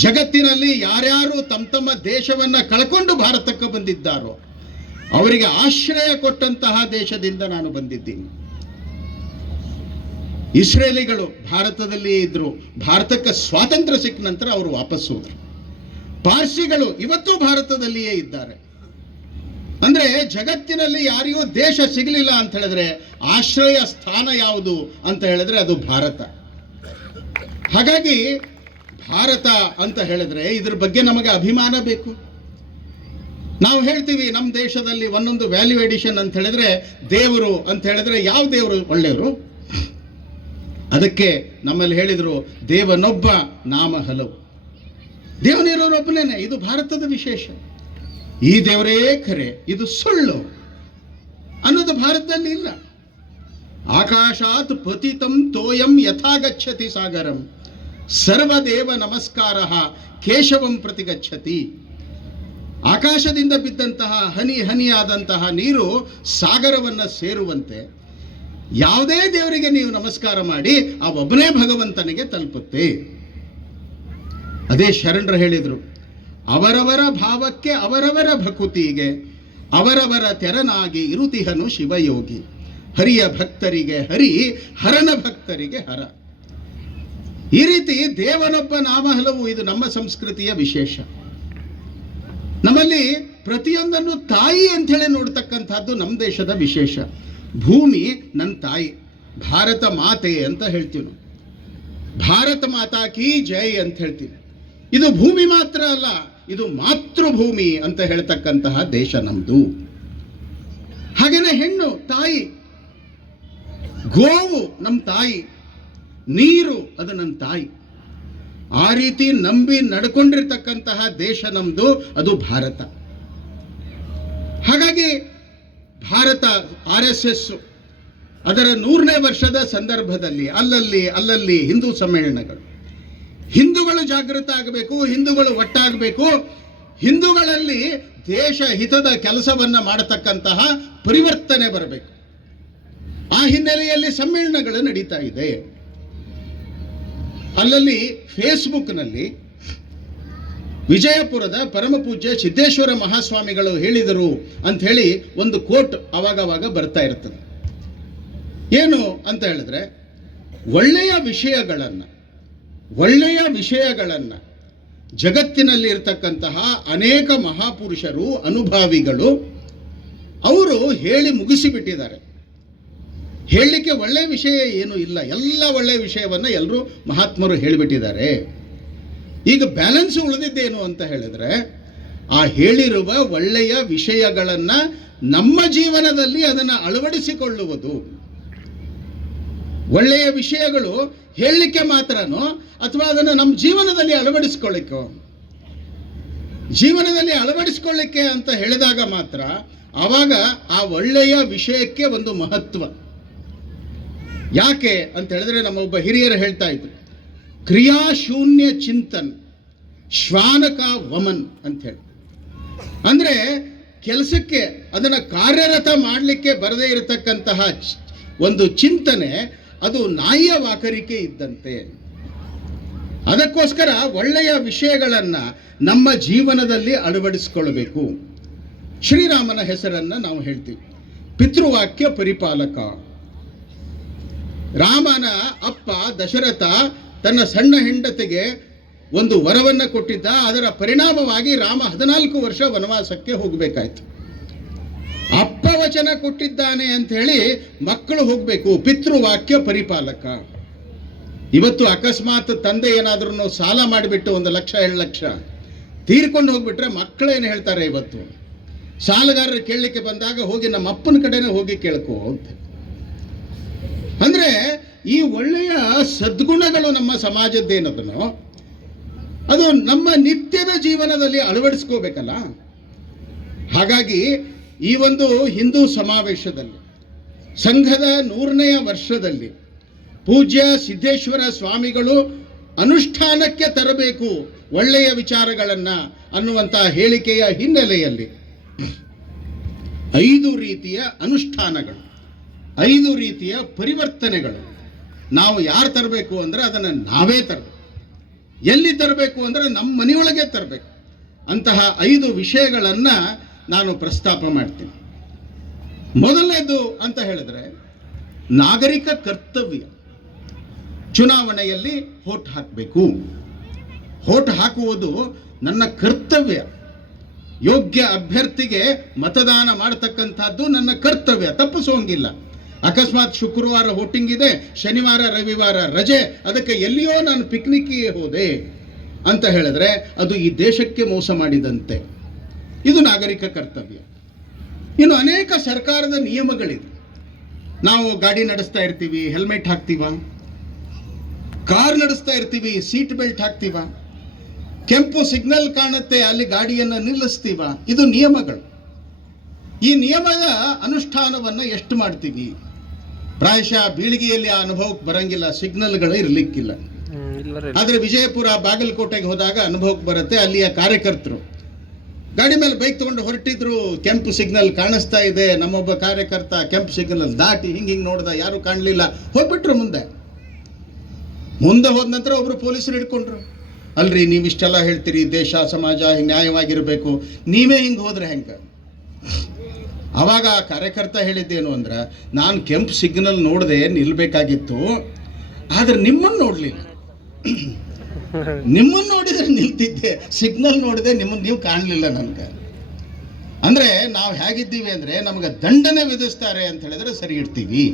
ಜಗತ್ತಿನಲ್ಲಿ ಯಾರ್ಯಾರು ತಮ್ಮ ದೇಶವನ್ನ ಕಳ್ಕೊಂಡು ಭಾರತಕ್ಕೆ ಬಂದಿದ್ದಾರೋ ಅವರಿಗೆ ಆಶ್ರಯ ಕೊಟ್ಟಂತಹ ದೇಶದಿಂದ ನಾನು ಬಂದಿದ್ದೀನಿ. ಇಸ್ರೇಲಿಗಳು ಭಾರತದಲ್ಲಿ ಇದ್ರು, ಭಾರತಕ್ಕೆ ಸ್ವಾತಂತ್ರ್ಯ ಸಿಕ್ಕ ನಂತರ ಅವರು ವಾಪಸ್ ಹೋದ್ರು. ಪಾರ್ಸಿಗಳು ಇವತ್ತು ಭಾರತದಲ್ಲಿಯೇ ಇದ್ದಾರೆ. ಅಂದ್ರೆ ಜಗತ್ತಿನಲ್ಲಿ ಯಾರಿಗೂ ದೇಶ ಸಿಗಲಿಲ್ಲ ಅಂತ ಹೇಳಿದ್ರೆ ಆಶ್ರಯ ಸ್ಥಾನ ಯಾವುದು ಅಂತ ಹೇಳಿದ್ರೆ ಅದು ಭಾರತ. ಹಾಗಾಗಿ ಭಾರತ ಅಂತ ಹೇಳಿದ್ರೆ ಇದ್ರ ಬಗ್ಗೆ ನಮಗೆ ಅಭಿಮಾನ ಬೇಕು. ನಾವು ಹೇಳ್ತೀವಿ ನಮ್ಮ ದೇಶದಲ್ಲಿ ಒಂದೊಂದು ವ್ಯಾಲ್ಯೂ ಎಡಿಷನ್ ಅಂತ ಹೇಳಿದ್ರೆ ದೇವರು ಅಂತ ಹೇಳಿದ್ರೆ ಯಾವ ದೇವರು ಒಳ್ಳೆಯವರು? ಅದಕ್ಕೆ ನಮ್ಮಲ್ಲಿ ಹೇಳಿದ್ರು ದೇವನೊಬ್ಬ ನಾಮ ಹಲವು. ದೇವನಿರೋರೊಬ್ಬನೇ, ಇದು ಭಾರತದ ವಿಶೇಷ. ಈ ದೇವರೇ ಖರೆ, ಇದು ಸುಳ್ಳು ಅನ್ನೋದು ಭಾರತದಲ್ಲಿ ಇಲ್ಲ. ಆಕಾಶಾತ್ ಪತಿತಂ ತೋಯಂ ಯಥಾಗಚ್ಚತಿ ಸಾಗರಂ ಸರ್ವದೇವ ನಮಸ್ಕಾರ ಕೇಶವಂ ಪ್ರತಿಗಚ್ಚತಿ. ಆಕಾಶದಿಂದ ಬಿದ್ದಂತಹ ಹನಿ ಹನಿಯಾದಂತಹ ನೀರು ಸಾಗರವನ್ನು ಸೇರುವಂತೆ ಯಾವುದೇ ದೇವರಿಗೆ ನೀವು ನಮಸ್ಕಾರ ಮಾಡಿ ಆ ಒಬ್ಬನೇ ಭಗವಂತನಿಗೆ ತಲುಪುತ್ತೆ. ಅದೇ ಶರಣರು ಹೇಳಿದರು, ಅವರವರ ಭಾವಕ್ಕೆ ಅವರವರ ಭಕುತಿಗೆ ಅವರವರ ತೆರನಾಗಿ ಇರುತಿಹನು ಶಿವಯೋಗಿ. ಹರಿಯ ಭಕ್ತರಿಗೆ ಹರಿ, ಹರನ ಭಕ್ತರಿಗೆ ಹರ. ಈ ರೀತಿ ದೇವನೊಬ್ಬ ನಾಮ ಹಲವು, ಇದು ನಮ್ಮ ಸಂಸ್ಕೃತಿಯ ವಿಶೇಷ. ನಮ್ಮಲ್ಲಿ ಪ್ರತಿಯೊಂದನ್ನು ತಾಯಿ ಅಂತ ಹೇಳಿ ನೋಡ್ತಕ್ಕಂಥದ್ದು ನಮ್ಮ ದೇಶದ ವಿಶೇಷ. ಭೂಮಿ ನನ್ನ ತಾಯಿ, ಭಾರತ ಮಾತೆ ಅಂತ ಹೇಳ್ತೀವಿ ನಾವು. ಭಾರತ ಮಾತಾ ಕಿ ಜೈ ಅಂತ ಹೇಳ್ತೀವಿ. ಇದು ಭೂಮಿ ಮಾತ್ರ ಅಲ್ಲ, ಇದು ಮಾತೃಭೂಮಿ ಅಂತ ಹೇಳ್ತಕ್ಕಂತಹ ದೇಶ ನಮ್ದು. ಹಾಗೇನೆ ಹೆಣ್ಣು ತಾಯಿ, ಗೋವು ನಮ್ಮ ತಾಯಿ, ನೀರು ಅದು ನನ್ನ ತಾಯಿ. ಆ ರೀತಿ ನಂಬಿ ನಡ್ಕೊಂಡಿರ್ತಕ್ಕಂತಹ ದೇಶ ನಮ್ಮದು, ಅದು ಭಾರತ. ಹಾಗಾಗಿ ಭಾರತ RSS ಅದರ 100ನೇ ವರ್ಷದ ಸಂದರ್ಭದಲ್ಲಿ ಅಲ್ಲಲ್ಲಿ ಹಿಂದೂ ಸಮ್ಮೇಳನಗಳು, ಹಿಂದೂಗಳು ಜಾಗೃತ ಆಗಬೇಕು, ಹಿಂದೂಗಳು ಒಟ್ಟಾಗಬೇಕು, ಹಿಂದೂಗಳಲ್ಲಿ ದೇಶ ಹಿತದ ಕೆಲಸವನ್ನ ಮಾಡತಕ್ಕಂತಹ ಪರಿವರ್ತನೆ ಬರಬೇಕು. ಆ ಹಿನ್ನೆಲೆಯಲ್ಲಿ ಸಮ್ಮೇಳನಗಳು ನಡೀತಾ ಇದೆ. ಅಲ್ಲಲ್ಲಿ ಫೇಸ್ಬುಕ್ನಲ್ಲಿ ವಿಜಯಪುರದ ಪರಮ ಪೂಜ್ಯ ಸಿದ್ದೇಶ್ವರ ಮಹಾಸ್ವಾಮಿಗಳು ಹೇಳಿದರು ಅಂತ ಹೇಳಿ ಒಂದು ಕೋಟ್ ಅವಾಗವಾಗ ಬರ್ತಾ ಇರ್ತದೆ. ಏನು ಅಂತ ಹೇಳಿದ್ರೆ, ಒಳ್ಳೆಯ ವಿಷಯಗಳನ್ನು ಜಗತ್ತಿನಲ್ಲಿ ಇರತಕ್ಕಂತಹ ಅನೇಕ ಮಹಾಪುರುಷರು, ಅನುಭಾವಿಗಳು ಅವರು ಹೇಳಿ ಮುಗಿಸಿಬಿಟ್ಟಿದ್ದಾರೆ. ಹೇಳಲಿಕ್ಕೆ ಒಳ್ಳೆಯ ವಿಷಯ ಏನೂ ಇಲ್ಲ, ಎಲ್ಲ ಒಳ್ಳೆಯ ವಿಷಯವನ್ನು ಎಲ್ಲರೂ ಮಹಾತ್ಮರು ಹೇಳಿಬಿಟ್ಟಿದ್ದಾರೆ. ಈಗ ಬ್ಯಾಲೆನ್ಸ್ ಉಳಿದಿದ್ದೇನು ಅಂತ ಹೇಳಿದ್ರೆ, ಆ ಹೇಳಿರುವ ಒಳ್ಳೆಯ ವಿಷಯಗಳನ್ನು ನಮ್ಮ ಜೀವನದಲ್ಲಿ ಅದನ್ನು ಅಳವಡಿಸಿಕೊಳ್ಳುವುದು. ಒಳ್ಳೆಯ ವಿಷಯಗಳು ಹೇಳಲಿಕ್ಕೆ ಮಾತ್ರನೋ ಅಥವಾ ಅದನ್ನು ನಮ್ಮ ಜೀವನದಲ್ಲಿ ಅಳವಡಿಸಿಕೊಳ್ಳಿಕ್ಕೆ ಅಂತ ಹೇಳಿದಾಗ ಮಾತ್ರ ಆವಾಗ ಆ ಒಳ್ಳೆಯ ವಿಷಯಕ್ಕೆ ಒಂದು ಮಹತ್ವ. ಯಾಕೆ ಅಂತ ಹೇಳಿದ್ರೆ, ನಮ್ಮ ಒಬ್ಬ ಹಿರಿಯರು ಹೇಳ್ತಾ ಇದ್ರು, ಕ್ರಿಯಾಶೂನ್ಯ ಚಿಂತನ್ ಶ್ವಾನಕ ವಮನ್ ಅಂತ ಹೇಳಿ. ಅಂದ್ರೆ ಕೆಲಸಕ್ಕೆ ಅದನ್ನು ಕಾರ್ಯರತ ಮಾಡಲಿಕ್ಕೆ ಬರದೇ ಇರತಕ್ಕಂತಹ ಒಂದು ಚಿಂತನೆ ಅದು ನಾಯಿಯ ವಾಕರಿಕೆ ಇದ್ದಂತೆ. ಅದಕ್ಕೋಸ್ಕರ ಒಳ್ಳೆಯ ವಿಷಯಗಳನ್ನು ನಮ್ಮ ಜೀವನದಲ್ಲಿ ಅಳವಡಿಸಿಕೊಳ್ಳಬೇಕು. ಶ್ರೀರಾಮನ ಹೆಸರನ್ನು ನಾವು ಹೇಳ್ತೀವಿ, ಪಿತೃವಾಕ್ಯ ಪರಿಪಾಲಕ. ರಾಮನ ಅಪ್ಪ ದಶರಥ ತನ್ನ ಸಣ್ಣ ಹೆಂಡತಿಗೆ ಒಂದು ವರವನ್ನು ಕೊಟ್ಟಿದ್ದ. ಅದರ ಪರಿಣಾಮವಾಗಿ ರಾಮ 14 ವರ್ಷ ವನವಾಸಕ್ಕೆ ಹೋಗಬೇಕಾಯ್ತು. ಅಪ್ಪ ವಚನ ಕೊಟ್ಟಿದ್ದಾನೆ ಅಂತ ಹೇಳಿ ಮಕ್ಕಳು ಹೋಗಬೇಕು, ಪಿತೃವಾಕ್ಯ ಪರಿಪಾಲಕ. ಇವತ್ತು ಅಕಸ್ಮಾತ್ ತಂದೆ ಏನಾದ್ರೂ ಸಾಲ ಮಾಡಿಬಿಟ್ಟು 1 ಲಕ್ಷ 2 ಲಕ್ಷ ತೀರ್ಕೊಂಡು ಹೋಗ್ಬಿಟ್ರೆ ಮಕ್ಕಳೇನು ಹೇಳ್ತಾರೆ, ಇವತ್ತು ಸಾಲಗಾರರು ಕೇಳಲಿಕ್ಕೆ ಬಂದಾಗ ಹೋಗಿ ನಮ್ಮ ಅಪ್ಪನ ಕಡೆನೇ ಹೋಗಿ ಕೇಳ್ಕೋ ಅಂತ. ಅಂದ್ರೆ ಈ ಒಳ್ಳೆಯ ಸದ್ಗುಣಗಳು ನಮ್ಮ ಸಮಾಜದ್ದೇನದನೋ ಅದು ನಮ್ಮ ನಿತ್ಯದ ಜೀವನದಲ್ಲಿ ಅಳವಡಿಸ್ಕೋಬೇಕಲ್ಲ. ಹಾಗಾಗಿ ಈ ಒಂದು ಹಿಂದೂ ಸಮಾವೇಶದಲ್ಲಿ, ಸಂಘದ 100ನೇ ವರ್ಷದಲ್ಲಿ ಪೂಜ್ಯ ಸಿದ್ದೇಶ್ವರ ಸ್ವಾಮಿಗಳು ಅನುಷ್ಠಾನಕ್ಕೆ ತರಬೇಕು ಒಳ್ಳೆಯ ವಿಚಾರಗಳನ್ನು ಅನ್ನುವಂಥ ಹೇಳಿಕೆಯ ಹಿನ್ನೆಲೆಯಲ್ಲಿ 5 ರೀತಿಯ ಅನುಷ್ಠಾನಗಳು, 5 ರೀತಿಯ ಪರಿವರ್ತನೆಗಳು ನಾವು ಯಾರು ತರಬೇಕು ಅಂದರೆ ಅದನ್ನು ನಾವೇ ತರಬೇಕು. ಎಲ್ಲಿ ತರಬೇಕು ಅಂದರೆ ನಮ್ಮ ಮನೆಯೊಳಗೆ ತರಬೇಕು. ಅಂತಹ 5 ವಿಷಯಗಳನ್ನು ನಾನು ಪ್ರಸ್ತಾಪ ಮಾಡ್ತೀನಿ. ಮೊದಲನೇದು ಅಂತ ಹೇಳಿದ್ರೆ ನಾಗರಿಕ ಕರ್ತವ್ಯ. ಚುನಾವಣೆಯಲ್ಲಿ ವೋಟ್ ಹಾಕಬೇಕು. ವೋಟ್ ಹಾಕುವುದು ನನ್ನ ಕರ್ತವ್ಯ. ಯೋಗ್ಯ ಅಭ್ಯರ್ಥಿಗೆ ಮತದಾನ ಮಾಡತಕ್ಕಂಥದ್ದು ನನ್ನ ಕರ್ತವ್ಯ, ತಪ್ಪಿಸೋಂಗಿಲ್ಲ. ಅಕಸ್ಮಾತ್ ಶುಕ್ರವಾರ ವೋಟಿಂಗ್ ಇದೆ, ಶನಿವಾರ ರವಿವಾರ ರಜೆ, ಅದಕ್ಕೆ ಎಲ್ಲಿಯೋ ನಾನು ಪಿಕ್ನಿಕ್ಗೆ ಹೋದೆ ಅಂತ ಹೇಳಿದ್ರೆ ಅದು ಈ ದೇಶಕ್ಕೆ ಮೋಸ ಮಾಡಿದಂತೆ. ಇದು ನಾಗರಿಕ ಕರ್ತವ್ಯ. ಇನ್ನು ಅನೇಕ ಸರ್ಕಾರದ ನಿಯಮಗಳಿದೆ. ನಾವು ಗಾಡಿ ನಡೆಸ್ತಾ ಇರ್ತೀವಿ, ಹೆಲ್ಮೆಟ್ ಹಾಕ್ತೀವ, ಕಾರ್ ನಡೆಸ್ತಾ ಇರ್ತೀವಿ, ಸೀಟ್ ಬೆಲ್ಟ್ ಹಾಕ್ತೀವ, ಕೆಂಪು ಸಿಗ್ನಲ್ ಕಾಣುತ್ತೆ ಅಲ್ಲಿ ಗಾಡಿಯನ್ನು ನಿಲ್ಲಿಸ್ತೀವ. ಇದು ನಿಯಮಗಳು. ಈ ನಿಯಮದ ಅನುಷ್ಠಾನವನ್ನು ಎಷ್ಟು ಮಾಡ್ತೀವಿ? ಪ್ರಾಯಶಃ ಬೀಳಿಗೆಯಲ್ಲಿ ಆ ಅನುಭವಕ್ಕೆ ಬರಂಗಿಲ್ಲ, ಸಿಗ್ನಲ್ಗಳು ಇರಲಿಕ್ಕಿಲ್ಲ. ಆದರೆ ವಿಜಯಪುರ ಬಾಗಲಕೋಟೆಗೆ ಹೋದಾಗ ಅನುಭವಕ್ಕೆ ಬರುತ್ತೆ. ಅಲ್ಲಿಯ ಕಾರ್ಯಕರ್ತರು ಗಾಡಿ ಮೇಲೆ ಬೈಕ್ ತಗೊಂಡು ಹೊರಟಿದ್ರು, ಕೆಂಪು ಸಿಗ್ನಲ್ ಕಾಣಿಸ್ತಾ ಇದೆ, ನಮ್ಮೊಬ್ಬ ಕಾರ್ಯಕರ್ತ ಕೆಂಪು ಸಿಗ್ನಲ್ ದಾಟಿ ಹಿಂಗೆ ನೋಡ್ದ, ಯಾರು ಕಾಣಲಿಲ್ಲ, ಹೋಗ್ಬಿಟ್ರು. ಮುಂದೆ ಹೋದ ನಂತರ ಒಬ್ರು ಪೊಲೀಸರು ಹಿಡ್ಕೊಂಡ್ರು. ಅಲ್ರಿ, ನೀವು ಇಷ್ಟೆಲ್ಲ ಹೇಳ್ತೀರಿ ದೇಶ ಸಮಾಜ ನ್ಯಾಯವಾಗಿರಬೇಕು, ನೀವೇ ಹಿಂಗೆ ಹೋದ್ರೆ ಹೆಂಗೆ? ಆವಾಗ ಆ ಕಾರ್ಯಕರ್ತ ಹೇಳಿದ್ದೇನು ಅಂದ್ರೆ, ನಾನು ಕೆಂಪು ಸಿಗ್ನಲ್ ನೋಡದೆ ನಿಲ್ಬೇಕಾಗಿತ್ತು, ಆದ್ರೆ ನಿಮ್ಮನ್ನು ನೋಡಲಿಲ್ಲ. ನಿಮ್ಮನ್ನು ನೋಡಿದ್ರೆ ನಿಲ್ತಿದ್ದೆ, ಸಿಗ್ನಲ್ ನೋಡಿದೆ, ನಿಮ್ಮನ್ನು ನೀವು ಕಾಣಲಿಲ್ಲ ನನಗೆ. ಅಂದರೆ ನಾವು ಹೇಗಿದ್ದೀವಿ ಅಂದರೆ, ನಮಗೆ ದಂಡನೆ ವಿಧಿಸ್ತಾರೆ ಅಂತ ಹೇಳಿದ್ರೆ ಸರಿ ಇಡ್ತೀವಿ.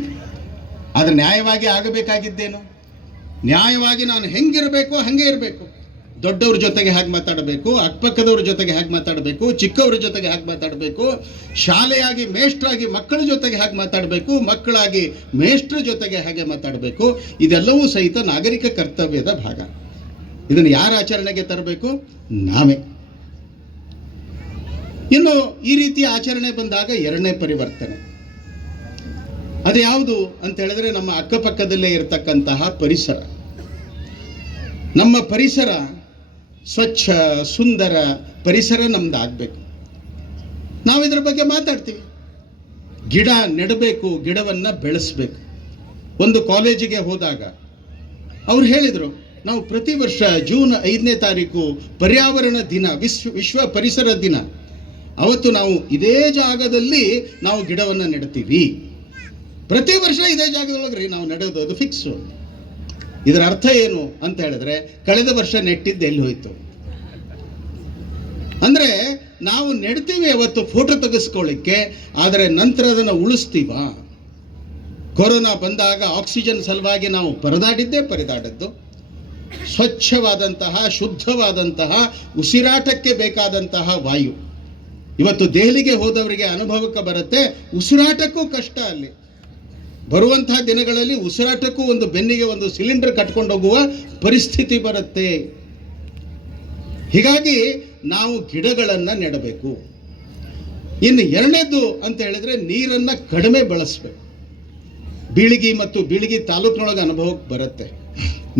ಆದರೆ ನ್ಯಾಯವಾಗಿ ಆಗಬೇಕಾಗಿದ್ದೇನು? ನ್ಯಾಯವಾಗಿ ನಾನು ಹೆಂಗಿರಬೇಕು ಹಾಗೆ ಇರಬೇಕು. ದೊಡ್ಡವ್ರ ಜೊತೆಗೆ ಹೇಗೆ ಮಾತಾಡಬೇಕು, ಅಕ್ಕಪಕ್ಕದವ್ರ ಜೊತೆಗೆ ಹೇಗೆ ಮಾತಾಡಬೇಕು, ಚಿಕ್ಕವ್ರ ಜೊತೆಗೆ ಹೇಗೆ ಮಾತಾಡಬೇಕು, ಶಾಲೆಯಾಗಿ ಮೇಷ್ಟ್ರಾಗಿ ಮಕ್ಕಳ ಜೊತೆಗೆ ಹೇಗೆ ಮಾತಾಡಬೇಕು, ಮಕ್ಕಳಾಗಿ ಮೇಷ್ಟ್ರ ಜೊತೆಗೆ ಹೇಗೆ ಮಾತಾಡಬೇಕು, ಇದೆಲ್ಲವೂ ಸಹಿತ ನಾಗರಿಕ ಕರ್ತವ್ಯದ ಭಾಗ. ಇದನ್ನು ಯಾರ ಆಚರಣೆಗೆ ತರಬೇಕು? ನಾವೇ. ಇನ್ನು ಈ ರೀತಿಯ ಆಚರಣೆ ಬಂದಾಗ ಎರಡನೇ ಪರಿವರ್ತನೆ ಅದು ಯಾವುದು ಅಂತ ಹೇಳಿದ್ರೆ, ನಮ್ಮ ಅಕ್ಕಪಕ್ಕದಲ್ಲೇ ಇರತಕ್ಕಂತಹ ಪರಿಸರ. ನಮ್ಮ ಪರಿಸರ ಸ್ವಚ್ಛ ಸುಂದರ ಪರಿಸರ ನಮ್ದು ಆಗಬೇಕು. ನಾವು ಇದರ ಬಗ್ಗೆ ಮಾತಾಡ್ತೀವಿ. ಗಿಡ ನೆಡಬೇಕು, ಗಿಡವನ್ನು ಬೆಳೆಸಬೇಕು. ಒಂದು ಕಾಲೇಜಿಗೆ ಹೋದಾಗ ಅವ್ರು ಹೇಳಿದರು, ನಾವು ಪ್ರತಿ ವರ್ಷ ಜೂನ್ 5ನೇ ತಾರೀಕು ಪರ್ಯಾವರಣ ದಿನ, ವಿಶ್ವ ಪರಿಸರ ದಿನ, ಅವತ್ತು ನಾವು ಇದೇ ಜಾಗದಲ್ಲಿ ನಾವು ಗಿಡವನ್ನು ನೆಡ್ತೀವಿ. ಪ್ರತಿ ವರ್ಷ ಇದೇ ಜಾಗದೊಳಗ್ರಿ ನಾವು ನೆಡೋದು, ಅದು ಫಿಕ್ಸು. ಇದರ ಅರ್ಥ ಏನು ಅಂತ ಹೇಳಿದ್ರೆ, ಕಳೆದ ವರ್ಷ ನೆಟ್ಟಿದ್ದು ಎಲ್ಲಿ ಹೋಯ್ತು ಅಂದ್ರೆ, ನಾವು ನೆಡ್ತೀವಿ ಅವತ್ತು ಫೋಟೋ ತೆಗೆಸ್ಕೊಳ್ಳಿಕ್ಕೆ, ಆದರೆ ನಂತರ ಅದನ್ನು ಉಳಿಸ್ತೀವ? ಕೊರೋನಾ ಬಂದಾಗ ಆಕ್ಸಿಜನ್ ಸಲುವಾಗಿ ನಾವು ಪರದಾಡಿದ್ದು. ಸ್ವಚ್ಛವಾದಂತಹ ಶುದ್ಧವಾದಂತಹ ಉಸಿರಾಟಕ್ಕೆ ಬೇಕಾದಂತಹ ವಾಯು ಇವತ್ತು ದೆಹಲಿಗೆ ಹೋದವರಿಗೆ ಅನುಭವಕ್ಕೆ ಬರುತ್ತೆ. ಉಸಿರಾಟಕ್ಕೂ ಕಷ್ಟ. ಅಲ್ಲಿ ಬರುವಂತಹ ದಿನಗಳಲ್ಲಿ ಉಸಿರಾಟಕ್ಕೂ ಒಂದು ಬೆನ್ನಿಗೆ ಒಂದು ಸಿಲಿಂಡರ್ ಕಟ್ಕೊಂಡು ಹೋಗುವ ಪರಿಸ್ಥಿತಿ ಬರುತ್ತೆ. ಹೀಗಾಗಿ ನಾವು ಗಿಡಗಳನ್ನು ನೆಡಬೇಕು. ಇನ್ನು ಎರಡನೇದು ಅಂತ ಹೇಳಿದ್ರೆ, ನೀರನ್ನು ಕಡಿಮೆ ಬಳಸಬೇಕು. ಬೀಳಿಗಿ ಮತ್ತು ಬೀಳಿಗಿ ತಾಲೂಕಿನೊಳಗೆ ಅನುಭವಕ್ಕೆ ಬರುತ್ತೆ,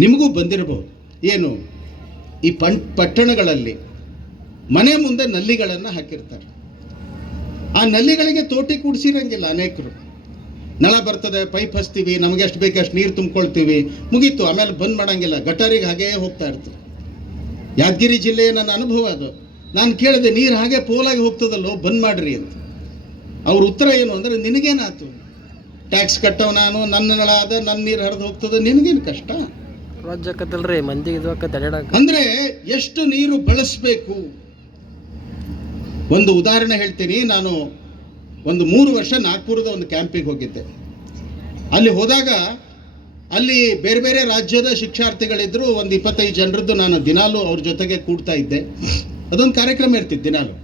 ನಿಮಗೂ ಬಂದಿರಬಹುದು. ಏನು, ಈ ಪಟ್ಟಣಗಳಲ್ಲಿ ಮನೆ ಮುಂದೆ ನಲ್ಲಿಗಳನ್ನು ಹಾಕಿರ್ತಾರೆ. ಆ ನಲ್ಲಿಗಳಿಗೆ ತೋಟಿ ಕೂಡಿಸಿರಂಗಿಲ್ಲ ಅನೇಕರು. ನಳ ಬರ್ತದೆ, ಪೈಪ್ ಹಚ್ತೀವಿ, ನಮಗೆ ಎಷ್ಟು ಬೇಕು ಅಷ್ಟು ನೀರು ತುಂಬಿಕೊಳ್ತೀವಿ, ಮುಗೀತು. ಆಮೇಲೆ ಬಂದ್ ಮಾಡಂಗಿಲ್ಲ, ಗಟಾರಿಗೆ ಹಾಗೇ ಹೋಗ್ತಾ ಇರ್ತದೆ. ಯಾದಗಿರಿ ಜಿಲ್ಲೆಯ ನನ್ನ ಅನುಭವ ಅದು. ನಾನು ಕೇಳಿದೆ, ನೀರು ಹಾಗೆ ಪೋಲಾಗಿ ಹೋಗ್ತದಲ್ಲೋ, ಬಂದ್ ಮಾಡ್ರಿ ಅಂತ. ಅವ್ರ ಉತ್ತರ ಏನು ಅಂದರೆ, ನಿನಗೇನಾಯ್ತು, ಟ್ಯಾಕ್ಸ್ ಕಟ್ಟವ್ ನಾನು, ನನ್ನ ನಳ ಅದ, ನನ್ನ ನೀರು ಹರಿದು ಹೋಗ್ತದೆ, ನಿನಗೇನು ಕಷ್ಟ ಅಂದ್ರೆ ಎಷ್ಟು ನೀರು ಬಳಸಬೇಕು. ಒಂದು ಉದಾಹರಣೆ ಹೇಳ್ತೀನಿ. ನಾನು ಒಂದು 3 ವರ್ಷ ನಾಗ್ಪುರದ ಒಂದು ಕ್ಯಾಂಪಿಗೆ ಹೋಗಿದ್ದೆ. ಅಲ್ಲಿ ಹೋದಾಗ ಅಲ್ಲಿ ಬೇರೆ ಬೇರೆ ರಾಜ್ಯದ ಶಿಕ್ಷಾರ್ಥಿಗಳಿದ್ರು. ಒಂದು 25 ಜನರದ್ದು ನಾನು ದಿನಾಲು ಅವ್ರ ಜೊತೆಗೆ ಕೂಡ್ತಾ ಇದ್ದೆ. ಅದೊಂದು ಕಾರ್ಯಕ್ರಮ ಇರ್ತಿತ್ತು ದಿನಾಲು.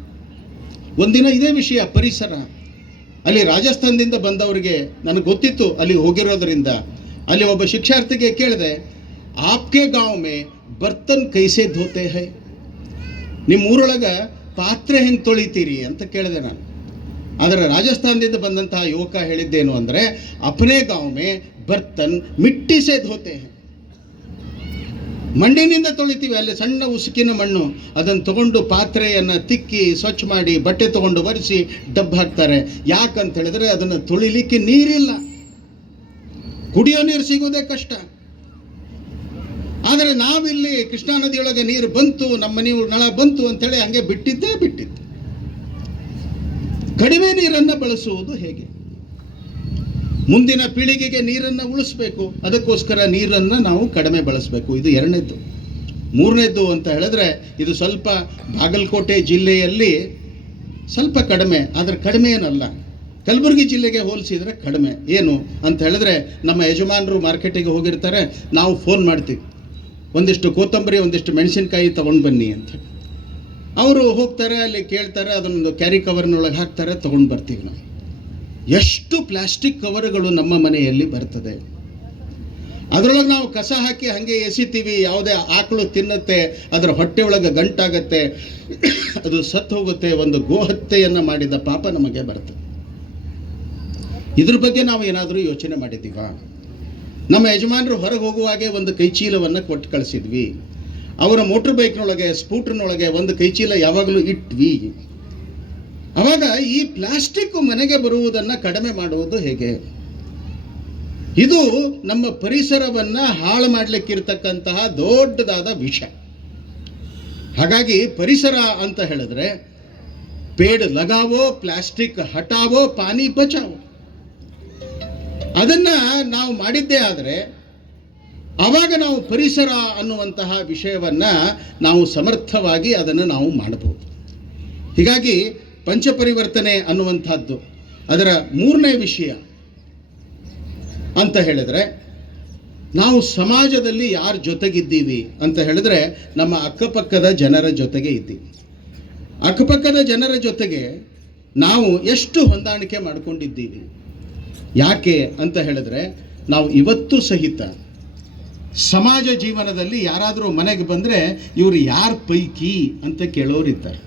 ಒಂದಿನ ಇದೇ ವಿಷಯ, ಪರಿಸರ. ಅಲ್ಲಿ ರಾಜಸ್ಥಾನದಿಂದ ಬಂದವರಿಗೆ ನನಗೆ ಗೊತ್ತಿತ್ತು, ಅಲ್ಲಿ ಹೋಗಿರೋದ್ರಿಂದ. ಅಲ್ಲಿ ಒಬ್ಬ ಶಿಕ್ಷಾರ್ಥಿಗೆ ಕೇಳಿದೆ, ಆಪ್ಕೆ ಗಾಂವ್ ಮೇ ಬರ್ತನ್ ಕೈಸೆ ಧೋತೆ ಹೈ, ನಿಮ್ಮ ಊರೊಳಗೆ ಪಾತ್ರೆ ಹೆಂಗೆ ತೊಳಿತೀರಿ ಅಂತ ಕೇಳಿದೆ ನಾನು. ಆದರೆ ರಾಜಸ್ಥಾನದಿಂದ ಬಂದಂತಹ ಯುವಕ ಹೇಳಿದ್ದೇನು ಅಂದರೆ, ಅಪ್ನೇ ಗಾಂವ್ ಮೇ ಬರ್ತನ್ ಮಿಟ್ಟಿ ಸೆ ಧೋತೆ ಹೈ, ಮಣ್ಣಿನಿಂದ ತೊಳಿತೀವಿ. ಅಲ್ಲಿ ಸಣ್ಣ ಉಸುಕಿನ ಮಣ್ಣು, ಅದನ್ನು ತಗೊಂಡು ಪಾತ್ರೆಯನ್ನು ತಿಕ್ಕಿ ಸ್ವಚ್ಛ ಮಾಡಿ ಬಟ್ಟೆ ತಗೊಂಡು ಒರೆಸಿ ಡಬ್ಬ ಹಾಕ್ತಾರೆ. ಯಾಕಂತ ಹೇಳಿದ್ರೆ, ಅದನ್ನು ತೊಳಿಲಿಕ್ಕೆ ನೀರಿಲ್ಲ, ಕುಡಿಯೋ ನೀರು ಸಿಗೋದೇ ಕಷ್ಟ. ಆದರೆ ನಾವಿಲ್ಲಿ ಕೃಷ್ಣಾ ನದಿಯೊಳಗೆ ನೀರು ಬಂತು, ನಮ್ಮ ಮನೆ ನಳ ಬಂತು ಅಂತೇಳಿ ಹಂಗೆ ಬಿಟ್ಟಿದ್ದೆ. ಕಡಿಮೆ ನೀರನ್ನು ಬಳಸುವುದು ಹೇಗೆ? ಮುಂದಿನ ಪೀಳಿಗೆಗೆ ನೀರನ್ನು ಉಳಿಸ್ಬೇಕು, ಅದಕ್ಕೋಸ್ಕರ ನೀರನ್ನು ನಾವು ಕಡಿಮೆ ಬಳಸಬೇಕು. ಇದು ಎರಡನೇದ್ದು. ಮೂರನೇದ್ದು ಅಂತ ಹೇಳಿದ್ರೆ, ಇದು ಸ್ವಲ್ಪ ಬಾಗಲಕೋಟೆ ಜಿಲ್ಲೆಯಲ್ಲಿ ಸ್ವಲ್ಪ ಕಡಿಮೆ, ಆದರೆ ಕಡಿಮೆ ಏನಲ್ಲ, ಕಲಬುರಗಿ ಜಿಲ್ಲೆಗೆ ಹೋಲಿಸಿದರೆ ಕಡಿಮೆ. ಏನು ಅಂತ ಹೇಳಿದ್ರೆ, ನಮ್ಮ ಯಜಮಾನರು ಮಾರ್ಕೆಟಿಗೆ ಹೋಗಿರ್ತಾರೆ, ನಾವು ಫೋನ್ ಮಾಡ್ತೀವಿ, ಒಂದಿಷ್ಟು ಕೊತ್ತಂಬರಿ ಒಂದಿಷ್ಟು ಮೆಣಸಿನ್ಕಾಯಿ ತೊಗೊಂಡು ಬನ್ನಿ ಅಂತ. ಅವರು ಹೋಗ್ತಾರೆ, ಅಲ್ಲಿ ಕೇಳ್ತಾರೆ, ಅದನ್ನೊಂದು ಕ್ಯಾರಿ ಕವರ್ನೊಳಗೆ ಹಾಕ್ತಾರೆ, ತೊಗೊಂಡು ಬರ್ತೀವಿ ನಾವು. ಎಷ್ಟು ಪ್ಲಾಸ್ಟಿಕ್ ಕವರ್ಗಳು ನಮ್ಮ ಮನೆಯಲ್ಲಿ ಬರ್ತದೆ. ಅದರೊಳಗೆ ನಾವು ಕಸ ಹಾಕಿ ಹಾಗೆ ಎಸಿತೀವಿ. ಯಾವುದೇ ಆಕಳು ತಿನ್ನುತ್ತೆ, ಅದರ ಹೊಟ್ಟೆ ಒಳಗೆ ಗಂಟಾಗತ್ತೆ, ಅದು ಸತ್ತು ಹೋಗುತ್ತೆ. ಒಂದು ಗೋಹತ್ಯೆಯನ್ನು ಮಾಡಿದ ಪಾಪ ನಮಗೆ ಬರ್ತದೆ. ಇದ್ರ ಬಗ್ಗೆ ನಾವು ಏನಾದರೂ ಯೋಚನೆ ಮಾಡಿದ್ದೀವಾ? ನಮ್ಮ ಯಜಮಾನರು ಹೊರಗೆ ಹೋಗುವಾಗೆ ಒಂದು ಕೈಚೀಲವನ್ನು ಕೊಟ್ಟು ಕಳಿಸಿದ್ವಿ. ಅವರ ಮೋಟ್ರ್ ಬೈಕ್ನೊಳಗೆ, ಸ್ಕೂಟ್ರ್ನೊಳಗೆ ಒಂದು ಕೈಚೀಲ ಯಾವಾಗಲೂ ಇಟ್ವಿ. ಅವಾಗ ಈ ಪ್ಲಾಸ್ಟಿಕ್ ಮನೆಗೆ ಬರುವುದನ್ನು ಕಡಿಮೆ ಮಾಡುವುದು ಹೇಗೆ? ಇದು ನಮ್ಮ ಪರಿಸರವನ್ನು ಹಾಳು ಮಾಡಲಿಕ್ಕಿರ್ತಕ್ಕಂತಹ ದೊಡ್ಡದಾದ ವಿಷಯ. ಹಾಗಾಗಿ ಪರಿಸರ ಅಂತ ಹೇಳಿದ್ರೆ, ಪೇಡ್ ಲಗಾವೋ, ಪ್ಲಾಸ್ಟಿಕ್ ಹಟಾವೋ, ಪಾನಿ ಬಚಾವೋ. ಅದನ್ನು ನಾವು ಮಾಡಿದ್ದೇ ಆದರೆ ಆವಾಗ ನಾವು ಪರಿಸರ ಅನ್ನುವಂತಹ ವಿಷಯವನ್ನು ನಾವು ಸಮರ್ಥವಾಗಿ ಅದನ್ನು ನಾವು ಮಾಡಬಹುದು. ಹೀಗಾಗಿ ಪಂಚಪರಿವರ್ತನೆ ಅನ್ನುವಂಥದ್ದು ಅದರ ಮೂರನೇ ವಿಷಯ ಅಂತ ಹೇಳಿದರೆ, ನಾವು ಸಮಾಜದಲ್ಲಿ ಯಾರ ಜೊತೆಗಿದ್ದೀವಿ ಅಂತ ಹೇಳಿದ್ರೆ, ನಮ್ಮ ಅಕ್ಕಪಕ್ಕದ ಜನರ ಜೊತೆಗೆ ಇದ್ದೀವಿ. ಅಕ್ಕಪಕ್ಕದ ಜನರ ಜೊತೆಗೆ ನಾವು ಎಷ್ಟು ಹೊಂದಾಣಿಕೆ ಮಾಡಿಕೊಂಡಿದ್ದೀವಿ. ಯಾಕೆ ಅಂತ ಹೇಳಿದ್ರೆ, ನಾವು ಇವತ್ತು ಸಹಿತ ಸಮಾಜ ಜೀವನದಲ್ಲಿ ಯಾರಾದರೂ ಮನೆಗೆ ಬಂದರೆ ಇವರು ಯಾರ ಪೈಕಿ ಅಂತ ಕೇಳೋರಿದ್ದಾರೆ.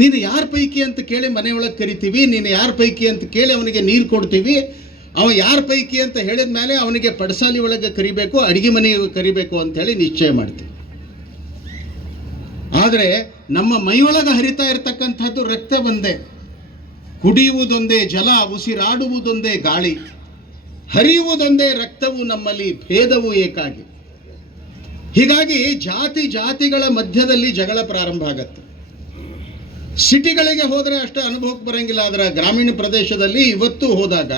ನೀನು ಯಾರ ಪೈಕಿ ಅಂತ ಕೇಳಿ ಮನೆಯೊಳಗೆ ಕರಿತೀವಿ, ನೀನು ಯಾರ ಪೈಕಿ ಅಂತ ಕೇಳಿ ಅವನಿಗೆ ನೀರು ಕೊಡ್ತೀವಿ. ಅವ ಯಾರ ಪೈಕಿ ಅಂತ ಹೇಳಿದ ಮೇಲೆ ಅವನಿಗೆ ಪಡಸಾಲಿ ಒಳಗೆ ಕರಿಬೇಕು, ಅಡಿಗೆ ಮನೆಗೆ ಕರಿಬೇಕು ಅಂತ ಹೇಳಿ ನಿಶ್ಚಯ ಮಾಡ್ತೀವಿ. ಆದರೆ ನಮ್ಮ ಮೈಯೊಳಗೆ ಹರಿತಾ ಇರತಕ್ಕಂಥದ್ದು ರಕ್ತ ಒಂದೇ, ಕುಡಿಯುವುದೊಂದೇ ಜಲ, ಉಸಿರಾಡುವುದೊಂದೇ ಗಾಳಿ, ಹರಿಯುವುದೊಂದೇ ರಕ್ತವು, ನಮ್ಮಲ್ಲಿ ಭೇದವು ಏಕಾಗಿ. ಹೀಗಾಗಿ ಜಾತಿಗಳ ಮಧ್ಯದಲ್ಲಿ ಜಗಳ ಪ್ರಾರಂಭ ಆಗತ್ತೆ. ಸಿಟಿಗಳಿಗೆ ಹೋದರೆ ಅಷ್ಟು ಅನುಭವಕ್ಕೆ ಬರಂಗಿಲ್ಲ. ಅದರ ಗ್ರಾಮೀಣ ಪ್ರದೇಶದಲ್ಲಿ ಇವತ್ತು ಹೋದಾಗ,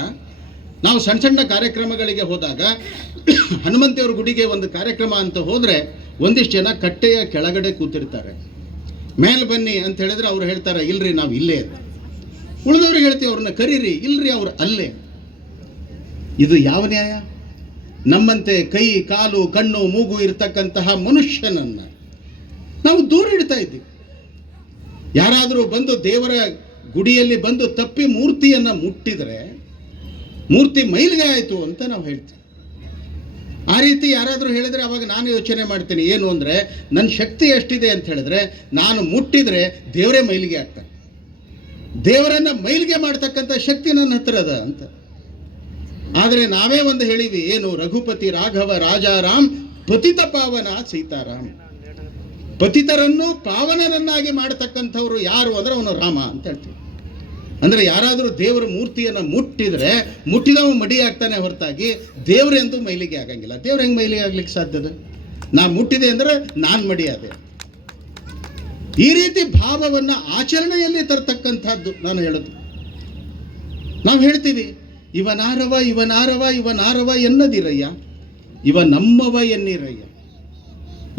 ನಾವು ಸಣ್ಣ ಸಣ್ಣ ಕಾರ್ಯಕ್ರಮಗಳಿಗೆ ಹೋದಾಗ, ಹನುಮಂತಿಯವ್ರ ಗುಡಿಗೆ ಒಂದು ಕಾರ್ಯಕ್ರಮ ಅಂತ ಹೋದರೆ ಒಂದಿಷ್ಟು ಜನ ಕಟ್ಟೆಯ ಕೆಳಗಡೆ ಕೂತಿರ್ತಾರೆ. ಮೇಲೆ ಬನ್ನಿ ಅಂತ ಹೇಳಿದ್ರೆ ಅವ್ರು ಹೇಳ್ತಾರೆ, ಇಲ್ರಿ ನಾವು ಇಲ್ಲೇ ಅಂತ. ಉಳಿದವ್ರಿಗೆ ಹೇಳ್ತೀವಿ ಅವ್ರನ್ನ ಕರೀರಿ, ಇಲ್ರಿ ಅವ್ರು ಅಲ್ಲೇ. ಇದು ಯಾವ ನ್ಯಾಯ? ನಮ್ಮಂತೆ ಕೈ, ಕಾಲು, ಕಣ್ಣು, ಮೂಗು ಇರತಕ್ಕಂತಹ ಮನುಷ್ಯನನ್ನು ನಾವು ದೂರ ಇಡ್ತಾ ಇದ್ದೀವಿ. ಯಾರಾದರೂ ಬಂದು ದೇವರ ಗುಡಿಯಲ್ಲಿ ಬಂದು ತಪ್ಪಿ ಮೂರ್ತಿಯನ್ನು ಮುಟ್ಟಿದರೆ ಮೂರ್ತಿ ಮೈಲಿಗೆ ಆಯಿತು ಅಂತ ನಾವು ಹೇಳ್ತೀವಿ. ಆ ರೀತಿ ಯಾರಾದರೂ ಹೇಳಿದರೆ ಅವಾಗ ನಾನು ಯೋಚನೆ ಮಾಡ್ತೀನಿ, ಏನು ಅಂದರೆ ನನ್ನ ಶಕ್ತಿ ಎಷ್ಟಿದೆ ಅಂತ ಹೇಳಿದ್ರೆ, ನಾನು ಮುಟ್ಟಿದರೆ ದೇವರೇ ಮೈಲಿಗೆ ಆಗ್ತಾನೆ. ದೇವರನ್ನು ಮೈಲಿಗೆ ಮಾಡ್ತಕ್ಕಂಥ ಶಕ್ತಿ ನನ್ನ ಹತ್ರ ಅದ ಅಂತ. ಆದರೆ ನಾವೇ ಒಂದು ಹೇಳಿವಿ, ಏನು ರಘುಪತಿ ರಾಘವ ರಾಜಾರಾಮ್ ಪತಿತ ಪಾವನ ಸೀತಾರಾಮ್. ಪತಿತರನ್ನು ಪಾವನರನ್ನಾಗಿ ಮಾಡತಕ್ಕಂಥವ್ರು ಯಾರು ಅಂದರೆ ಅವನು ರಾಮ ಅಂತ ಹೇಳ್ತೀವಿ. ಅಂದರೆ ಯಾರಾದರೂ ದೇವರ ಮೂರ್ತಿಯನ್ನು ಮುಟ್ಟಿದರೆ ಮುಟ್ಟಿದವ ಮಡಿ ಆಗ್ತಾನೆ ಹೊರತಾಗಿ ದೇವರೆಂದು ಮೈಲಿಗೆ ಆಗಂಗಿಲ್ಲ. ದೇವ್ರ ಹೆಂಗೆ ಮೈಲಿಗೆ ಆಗ್ಲಿಕ್ಕೆ ಸಾಧ್ಯದ? ನಾ ಮುಟ್ಟಿದೆ ಅಂದರೆ ನಾನು ಮಡಿ ಆದೆ. ಈ ರೀತಿ ಭಾವವನ್ನು ಆಚರಣೆಯಲ್ಲಿ ತರ್ತಕ್ಕಂಥದ್ದು ನಾನು ಹೇಳೋದು. ನಾವು ಹೇಳ್ತೀವಿ, ಇವನಾರವ ಇವನಾರವ ಇವನಾರವ ಎನ್ನದಿರಯ್ಯ, ಇವ ನಮ್ಮವ ಎನ್ನಿರಯ್ಯ.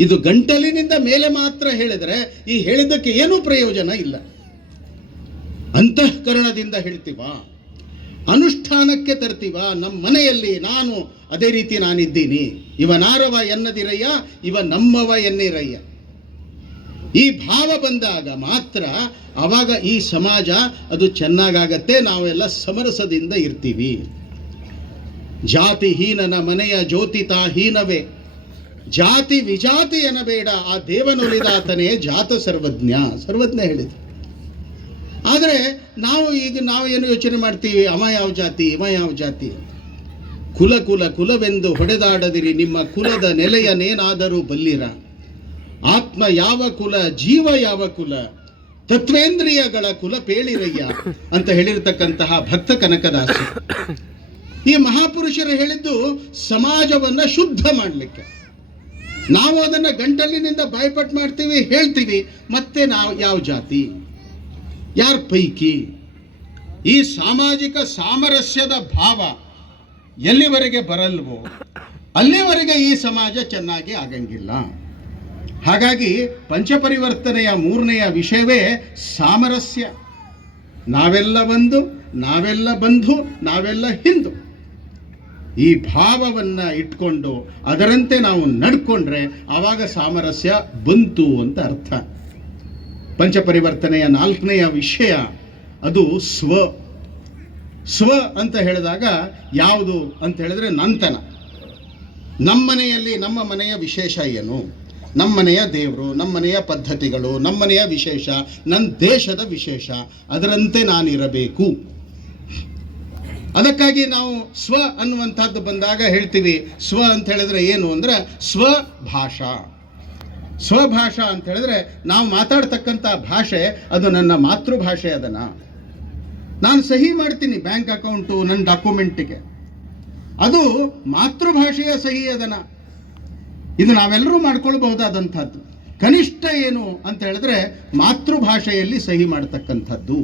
ಇದು ಗಂಟಲಿನಿಂದ ಮೇಲೆ ಮಾತ್ರ ಹೇಳಿದರೆ ಈ ಹೇಳಿದ್ದಕ್ಕೆ ಏನೂ ಪ್ರಯೋಜನ ಇಲ್ಲ. ಅಂತಃಕರಣದಿಂದ ಹೇಳ್ತೀವ, ಅನುಷ್ಠಾನಕ್ಕೆ ತರ್ತೀವ. ನಮ್ಮ ಮನೆಯಲ್ಲಿ ನಾನು ಅದೇ ರೀತಿ ನಾನಿದ್ದೀನಿ. ಇವನಾರವ ಎನ್ನದಿರಯ್ಯ, ಇವ ನಮ್ಮವ ಎನ್ನಿರಯ್ಯ. ಈ ಭಾವ ಬಂದಾಗ ಮಾತ್ರ ಆವಾಗ ಈ ಸಮಾಜ ಅದು ಚೆನ್ನಾಗಾಗತ್ತೆ. ನಾವೆಲ್ಲ ಸಮರಸದಿಂದ ಇರ್ತೀವಿ. ಜಾತಿಹೀನನ ಮನೆಯ ಜ್ಯೋತಿತಾ ಹೀನವೇ, ಜಾತಿ ವಿಜಾತಿ ಎನ್ನಬೇಡ, ಆ ದೇವನುಲಿದಾತನೇ ಜಾತ ಸರ್ವಜ್ಞ. ಸರ್ವಜ್ಞ ಹೇಳಿದ. ಆದರೆ ನಾವು ಏನು ಯೋಚನೆ ಮಾಡ್ತೀವಿ, ಅವ ಯಾವ ಜಾತಿ ಇವ ಯಾವ ಜಾತಿ. ಕುಲ ಕುಲ ಕುಲವೆಂದು ಹೊಡೆದಾಡದಿರಿ, ನಿಮ್ಮ ಕುಲದ ನೆಲೆಯನೇನಾದರೂ ಬಲ್ಲಿರ. ಆತ್ಮ ಯಾವ ಕುಲ, ಜೀವ ಯಾವ ಕುಲ, ತತ್ವೇಂದ್ರಿಯಗಳ ಕುಲ ಪೇಳಿರಯ್ಯ ಅಂತ ಹೇಳಿರ್ತಕ್ಕಂತಹ ಭಕ್ತ ಕನಕದಾಸ. ಈ ಮಹಾಪುರುಷರು ಹೇಳಿದ್ದು ಸಮಾಜವನ್ನು ಶುದ್ಧ ಮಾಡಲಿಕ್ಕೆ. ನಾವು ಅದನ್ನು ಗಂಟಲಿನಿಂದ ಬಾಯ್ಪಾಟ್ ಮಾಡ್ತೀವಿ, ಹೇಳ್ತೀವಿ. ಮತ್ತೆ ನಾವು ಯಾವ ಜಾತಿ, ಯಾರ ಪೈಕಿ? ಈ ಸಾಮಾಜಿಕ ಸಾಮರಸ್ಯದ ಭಾವ ಎಲ್ಲಿವರೆಗೆ ಬರಲ್ವೋ ಅಲ್ಲಿವರೆಗೆ ಈ ಸಮಾಜ ಚೆನ್ನಾಗಿ ಆಗಂಗಿಲ್ಲ. ಹಾಗಾಗಿ ಪಂಚಪರಿವರ್ತನೆಯ 3ನೆಯ ವಿಷಯವೇ ಸಾಮರಸ್ಯ. ನಾವೆಲ್ಲ ಒಂದು, ನಾವೆಲ್ಲ ಬಂಧು, ನಾವೆಲ್ಲ ಹಿಂದೂ. ಈ ಭಾವವನ್ನು ಇಟ್ಕೊಂಡು ಅದರಂತೆ ನಾವು ನಡ್ಕೊಂಡ್ರೆ ಆವಾಗ ಸಾಮರಸ್ಯ ಬಂತು ಅಂತ ಅರ್ಥ. ಪಂಚಪರಿವರ್ತನೆಯ 4ನೆಯ ವಿಷಯ ಅದು ಸ್ವ. ಸ್ವ ಅಂತ ಹೇಳಿದಾಗ ಯಾವುದು ಅಂತ ಹೇಳಿದ್ರೆ ನಂತನ. ನಮ್ಮನೆಯಲ್ಲಿ ನಮ್ಮ ಮನೆಯ ವಿಶೇಷ ಏನು, ನಮ್ಮನೆಯ ದೇವರು, ನಮ್ಮನೆಯ ಪದ್ಧತಿಗಳು, ನಮ್ಮನೆಯ ವಿಶೇಷ, ನನ್ನ ದೇಶದ ವಿಶೇಷ, ಅದರಂತೆ ನಾನಿರಬೇಕು. ಅದಕ್ಕಾಗಿ ನಾವು ಸ್ವ ಅನ್ನುವಂಥದ್ದು ಬಂದಾಗ ಹೇಳ್ತೀವಿ, ಸ್ವ ಅಂತ ಹೇಳಿದ್ರೆ ಏನು ಅಂದರೆ ಸ್ವಭಾಷಾ. ಸ್ವಭಾಷಾ ಅಂತ ಹೇಳಿದ್ರೆ ನಾವು ಮಾತಾಡ್ತಕ್ಕಂಥ ಭಾಷೆ ಅದು ನನ್ನ ಮಾತೃಭಾಷೆ. ಅದನ್ನು ನಾನು ಸಹಿ ಮಾಡ್ತೀನಿ ಬ್ಯಾಂಕ್ ಅಕೌಂಟು, ನನ್ನ ಡಾಕ್ಯುಮೆಂಟಿಗೆ, ಅದು ಮಾತೃಭಾಷೆಯ ಸಹಿ. ಅದನ್ನು ಇದು ನಾವೆಲ್ಲರೂ ಮಾಡ್ಕೊಳ್ಬಹುದಾದಂಥದ್ದು. ಕನಿಷ್ಠ ಏನು ಅಂತ ಹೇಳಿದ್ರೆ ಮಾತೃಭಾಷೆಯಲ್ಲಿ ಸಹಿ ಮಾಡ್ತಕ್ಕಂಥದ್ದು,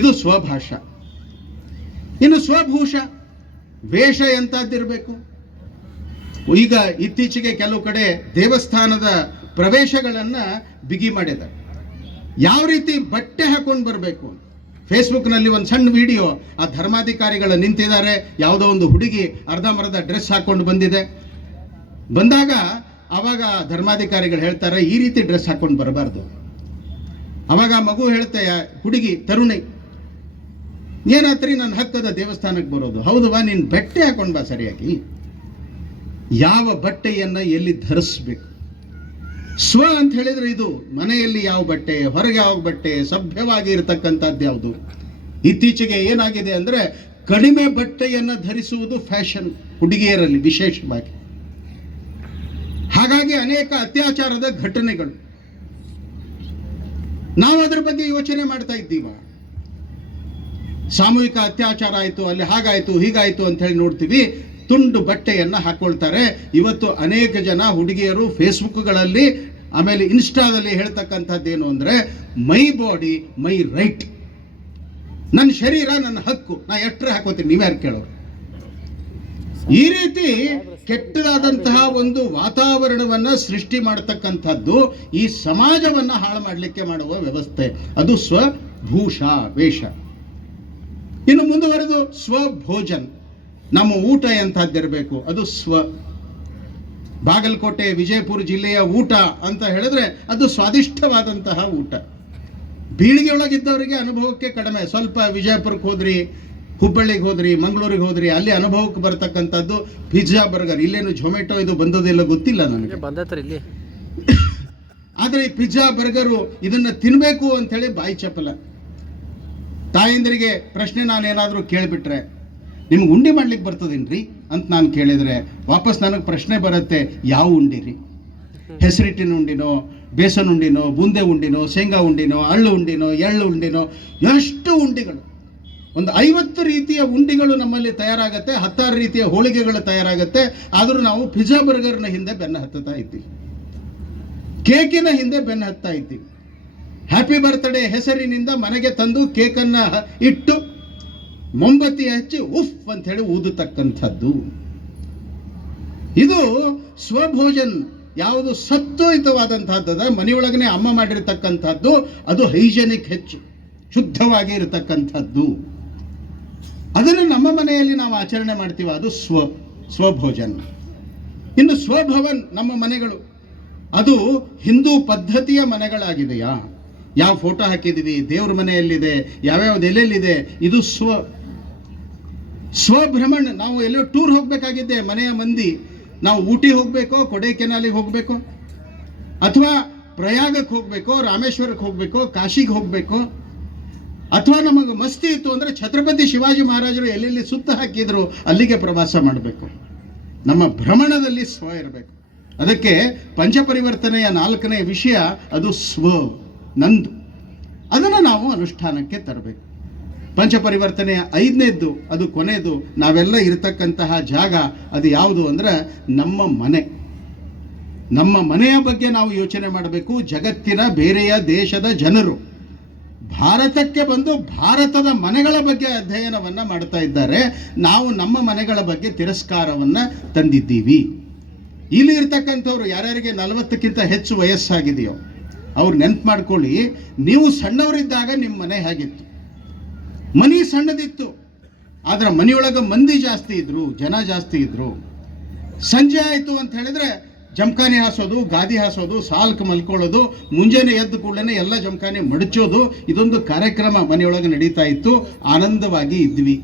ಇದು ಸ್ವಭಾಷಾ. ಇನ್ನು ಸ್ವಭೂಷ, ವೇಷ ಎಂಥದ್ದಿರಬೇಕು. ಈಗ ಇತ್ತೀಚೆಗೆ ಕೆಲವು ಕಡೆ ದೇವಸ್ಥಾನದ ಪ್ರವೇಶಗಳನ್ನು ಬಿಗಿ ಮಾಡಿದ್ದಾರೆ. ಯಾವ ರೀತಿ ಬಟ್ಟೆ ಹಾಕೊಂಡು ಬರಬೇಕು. ಫೇಸ್ಬುಕ್ನಲ್ಲಿ ಒಂದು ಸಣ್ಣ ವಿಡಿಯೋ, ಆ ಧರ್ಮಾಧಿಕಾರಿಗಳು ನಿಂತಿದ್ದಾರೆ, ಯಾವುದೋ ಒಂದು ಹುಡುಗಿ ಅರ್ಧಂಬರ್ಧ ಡ್ರೆಸ್ ಹಾಕೊಂಡು ಬಂದಾಗ ಆವಾಗ ಧರ್ಮಾಧಿಕಾರಿಗಳು ಹೇಳ್ತಾರೆ, ಈ ರೀತಿ ಡ್ರೆಸ್ ಹಾಕೊಂಡು ಬರಬಾರ್ದು. ಅವಾಗ ಮಗು ಹೇಳ್ತೆ, ಹುಡುಗಿ ತರುಣಿ, ಏನಾತ್ರಿ ನನ್ನ ಹಕ್ಕದ ದೇವಸ್ಥಾನಕ್ಕೆ ಬರೋದು? ಹೌದವಾ, ನೀನು ಬಟ್ಟೆ ಹಾಕೊಂಡು ಬಾ ಸರಿಯಾಗಿ. ಯಾವ ಬಟ್ಟೆಯನ್ನು ಎಲ್ಲಿ ಧರಿಸ್ಬೇಕು. ಸ್ವ ಅಂತ ಹೇಳಿದ್ರೆ ಇದು ಮನೆಯಲ್ಲಿ ಯಾವ ಬಟ್ಟೆ, ಹೊರಗೆ ಯಾವ ಬಟ್ಟೆ, ಸಭ್ಯವಾಗಿ ಇರತಕ್ಕಂಥದ್ದು ಯಾವುದು. ಇತ್ತೀಚೆಗೆ ಏನಾಗಿದೆ ಅಂದರೆ ಕಡಿಮೆ ಬಟ್ಟೆಯನ್ನು ಧರಿಸುವುದು ಫ್ಯಾಷನ್ ಹುಡುಗಿಯರಲ್ಲಿ ವಿಶೇಷವಾಗಿ. ಹಾಗಾಗಿ ಅನೇಕ ಅತ್ಯಾಚಾರದ ಘಟನೆಗಳು. ನಾವು ಅದರ ಬಗ್ಗೆ ಯೋಚನೆ ಮಾಡ್ತಾ ಇದ್ದೀವ? ಸಾಮೂಹಿಕ ಅತ್ಯಾಚಾರ ಆಯಿತು, ಅಲ್ಲಿ ಹಾಗಾಯಿತು ಹೀಗಾಯಿತು ಅಂತ ಹೇಳಿ ನೋಡ್ತೀವಿ. ತುಂಡು ಬಟ್ಟೆಯನ್ನು ಹಾಕೊಳ್ತಾರೆ. ಇವತ್ತು ಅನೇಕ ಜನ ಹುಡುಗಿಯರು ಫೇಸ್ಬುಕ್ಗಳಲ್ಲಿ ಆಮೇಲೆ ಇನ್ಸ್ಟಾದಲ್ಲಿ ಹೇಳ್ತಕ್ಕಂಥದ್ದೇನು ಅಂದರೆ ಮೈ ಬಾಡಿ ಮೈ ರೈಟ್, ನನ್ನ ಶರೀರ ನನ್ನ ಹಕ್ಕು, ನಾ ಎಷ್ಟರೆ ಹಾಕೋತೀನಿ, ನೀವ್ಯಾರು ಕೇಳೋರು. ಈ ರೀತಿ ಕೆಟ್ಟದಾದಂತಹ ಒಂದು ವಾತಾವರಣವನ್ನು ಸೃಷ್ಟಿ ಮಾಡತಕ್ಕಂಥದ್ದು ಈ ಸಮಾಜವನ್ನು ಹಾಳು ಮಾಡಲಿಕ್ಕೆ ಮಾಡುವ ವ್ಯವಸ್ಥೆ. ಅದು ಸ್ವಭೂಷ ವೇಷ. ಇನ್ನು ಮುಂದುವರೆದು ಸ್ವಭೋಜನ್, ನಮ್ಮ ಊಟ ಎಂಥದ್ದಿರಬೇಕು, ಅದು ಸ್ವ. ಬಾಗಲಕೋಟೆ ವಿಜಯಪುರ ಜಿಲ್ಲೆಯ ಊಟ ಅಂತ ಹೇಳಿದ್ರೆ ಅದು ಸ್ವಾದಿಷ್ಟವಾದಂತಹ ಊಟ. ಬೀಳಿಗೆಯೊಳಗಿದ್ದವರಿಗೆ ಅನುಭವಕ್ಕೆ ಕಡಿಮೆ. ಸ್ವಲ್ಪ ವಿಜಯಪುರಕ್ಕೆ ಹೋದ್ರಿ, ಹುಬ್ಬಳ್ಳಿಗೆ ಹೋದ್ರಿ, ಮಂಗಳೂರಿಗೆ ಹೋದ್ರಿ, ಅಲ್ಲಿ ಅನುಭವಕ್ಕೆ ಬರ್ತಕ್ಕಂಥದ್ದು ಪಿಜ್ಜಾ ಬರ್ಗರ್. ಇಲ್ಲೇನು ಝೊಮ್ಯಾಟೊ ಇದು ಬಂದೋದಿಲ್ಲ ಗೊತ್ತಿಲ್ಲ ನನಗೆ, ಇಲ್ಲಿ. ಆದರೆ ಈ ಪಿಜ್ಜಾ ಬರ್ಗರು ಇದನ್ನು ತಿನ್ನಬೇಕು ಅಂಥೇಳಿ ಬಾಯಿ ಚಪಲ. ತಾಯಂದ್ರಿಗೆ ಪ್ರಶ್ನೆ ನಾನೇನಾದರೂ ಕೇಳಿಬಿಟ್ರೆ, ನಿಮ್ಗೆ ಉಂಡೆ ಮಾಡ್ಲಿಕ್ಕೆ ಬರ್ತದೇನ್ರಿ ಅಂತ ನಾನು ಕೇಳಿದರೆ ವಾಪಸ್ ನನಗೆ ಪ್ರಶ್ನೆ ಬರುತ್ತೆ, ಯಾವ ಉಂಡಿರಿ? ಹೆಸರಿಟ್ಟಿನ ಉಂಡಿನೋ, ಬೇಸನ್ ಉಂಡಿನೋ, ಬೂಂದೆ ಉಂಡಿನೋ, ಶೇಂಗಾ ಉಂಡಿನೋ, ಅಳ್ಳು ಉಂಡಿನೋ, ಎಳ್ಳು ಉಂಡಿನೋ, ಎಷ್ಟು ಉಂಡಿಗಳು. ಒಂದು 50 ರೀತಿಯ ಉಂಡಿಗಳು ನಮ್ಮಲ್ಲಿ ತಯಾರಾಗುತ್ತೆ, 16 ರೀತಿಯ ಹೋಳಿಗೆಗಳು ತಯಾರಾಗುತ್ತೆ. ಆದರೂ ನಾವು ಪಿಜ್ಜಾ ಬರ್ಗರ್ನ ಹಿಂದೆ ಬೆನ್ನು ಹತ್ತುತ್ತಾ ಇದ್ದೀವಿ, ಕೇಕಿನ ಹಿಂದೆ ಬೆನ್ನು ಹತ್ತಾ ಇದ್ದೀವಿ. ಹ್ಯಾಪಿ ಬರ್ತ್ಡೇ ಹೆಸರಿನಿಂದ ಮನೆಗೆ ತಂದು ಕೇಕನ್ನು ಇಟ್ಟು ಮೊಂಬತ್ತಿ ಹಚ್ಚಿ ಉಫ್ ಅಂತ ಹೇಳಿ ಊದತಕ್ಕಂಥದ್ದು. ಇದು ಸ್ವಭೋಜನ್. ಯಾವುದು ಸತ್ವಯುತವಾದಂತಹದ್ದು ಮನೆಯೊಳಗನೆ ಅಮ್ಮ ಮಾಡಿರ್ತಕ್ಕಂಥದ್ದು, ಅದು ಹೈಜೆನಿಕ್, ಹೆಚ್ಚು ಶುದ್ಧವಾಗಿ ಇರತಕ್ಕಂಥದ್ದು. ಅದನ್ನು ನಮ್ಮ ಮನೆಯಲ್ಲಿ ನಾವು ಆಚರಣೆ ಮಾಡ್ತೀವಿ, ಅದು ಸ್ವಭೋಜನ್. ಇನ್ನು ಸ್ವಭವನ್, ನಮ್ಮ ಮನೆಗಳು ಅದು ಹಿಂದೂ ಪದ್ಧತಿಯ ಮನೆಗಳಾಗಿದೆಯಾ? ಯಾವ ಫೋಟೋ ಹಾಕಿದ್ದೀವಿ, ದೇವ್ರ ಮನೆಯಲ್ಲಿದೆ, ಯಾವ್ಯಾವ್ದು ಎಲ್ಲೆಲ್ಲಿದೆ, ಇದು ಸ್ವಭ್ರಮಣ. ನಾವು ಎಲ್ಲೋ ಟೂರ್ ಹೋಗ್ಬೇಕಾಗಿದ್ದೆ ಮನೆಯ ಮಂದಿ, ನಾವು ಊಟಿ ಹೋಗ್ಬೇಕೋ, ಕೊಡೈಕೆನಾಲಿಗೆ ಹೋಗ್ಬೇಕೋ, ಅಥವಾ ಪ್ರಯಾಗಕ್ಕೆ ಹೋಗ್ಬೇಕೋ, ರಾಮೇಶ್ವರಕ್ಕೆ ಹೋಗ್ಬೇಕೋ, ಕಾಶಿಗೆ ಹೋಗ್ಬೇಕೋ, ಅಥವಾ ನಮಗೆ ಮಸ್ತಿ ಇತ್ತು ಅಂದರೆ ಛತ್ರಪತಿ ಶಿವಾಜಿ ಮಹಾರಾಜರು ಎಲ್ಲೆಲ್ಲಿ ಸುತ್ತ ಹಾಕಿದ್ರು ಅಲ್ಲಿಗೆ ಪ್ರವಾಸ ಮಾಡಬೇಕು. ನಮ್ಮ ಭ್ರಮಣದಲ್ಲಿ ಸ್ವ ಇರಬೇಕು. ಅದಕ್ಕೆ ಪಂಚಪರಿವರ್ತನೆಯ 4ನೇ ವಿಷಯ ಅದು ಸ್ವ, ನಂದು. ಅದನ್ನು ನಾವು ಅನುಷ್ಠಾನಕ್ಕೆ ತರಬೇಕು. ಪಂಚಪರಿವರ್ತನೆಯ 5ನೇದ್ದು, ಅದು ಕೊನೆಯದು, ನಾವೆಲ್ಲ ಇರತಕ್ಕಂತಹ ಜಾಗ ಅದು ಯಾವುದು ಅಂದರೆ ನಮ್ಮ ಮನೆ. ನಮ್ಮ ಮನೆಯ ಬಗ್ಗೆ ನಾವು ಯೋಚನೆ ಮಾಡಬೇಕು. ಜಗತ್ತಿನ ಬೇರೆಯ ದೇಶದ ಜನರು ಭಾರತಕ್ಕೆ ಬಂದು ಭಾರತದ ಮನೆಗಳ ಬಗ್ಗೆ ಅಧ್ಯಯನವನ್ನು ಮಾಡ್ತಾ ಇದ್ದಾರೆ. ನಾವು ನಮ್ಮ ಮನೆಗಳ ಬಗ್ಗೆ ತಿರಸ್ಕಾರವನ್ನು ತಂದಿದ್ದೀವಿ. ಇಲ್ಲಿ ಇರ್ತಕ್ಕಂಥವ್ರು ಯಾರ್ಯಾರಿಗೆ 40ಕ್ಕಿಂತ ಹೆಚ್ಚು ವಯಸ್ಸಾಗಿದೆಯೋ ಅವ್ರು ನೆನ್ಪು ಮಾಡ್ಕೊಳ್ಳಿ, ನೀವು ಸಣ್ಣವರಿದ್ದಾಗ ನಿಮ್ಮ ಮನೆ ಹೇಗಿತ್ತು? ಮನೆ ಸಣ್ಣದಿತ್ತು, ಆದರೆ ಮನೆಯೊಳಗೆ ಮಂದಿ ಜಾಸ್ತಿ ಇದ್ರು, ಜನ ಜಾಸ್ತಿ ಇದ್ರು. ಸಂಜೆ ಆಯಿತು ಅಂತ ಹೇಳಿದ್ರೆ ಜಮಖಾನೆ ಹಾಸೋದು, ಗಾದಿ ಹಾಸೋದು, ಸಾಲ್ಕ್ ಮಲ್ಕೊಳ್ಳೋದು, ಮುಂಜಾನೆ ಎದ್ದು ಕೂಡಲೇ ಎಲ್ಲ ಜಮಖಾನೆ ಮಡಚೋದು, ಇದೊಂದು ಕಾರ್ಯಕ್ರಮ ಮನೆಯೊಳಗೆ ನಡೀತಾ ಇತ್ತು. ಆನಂದವಾಗಿ ಇದ್ವಿ.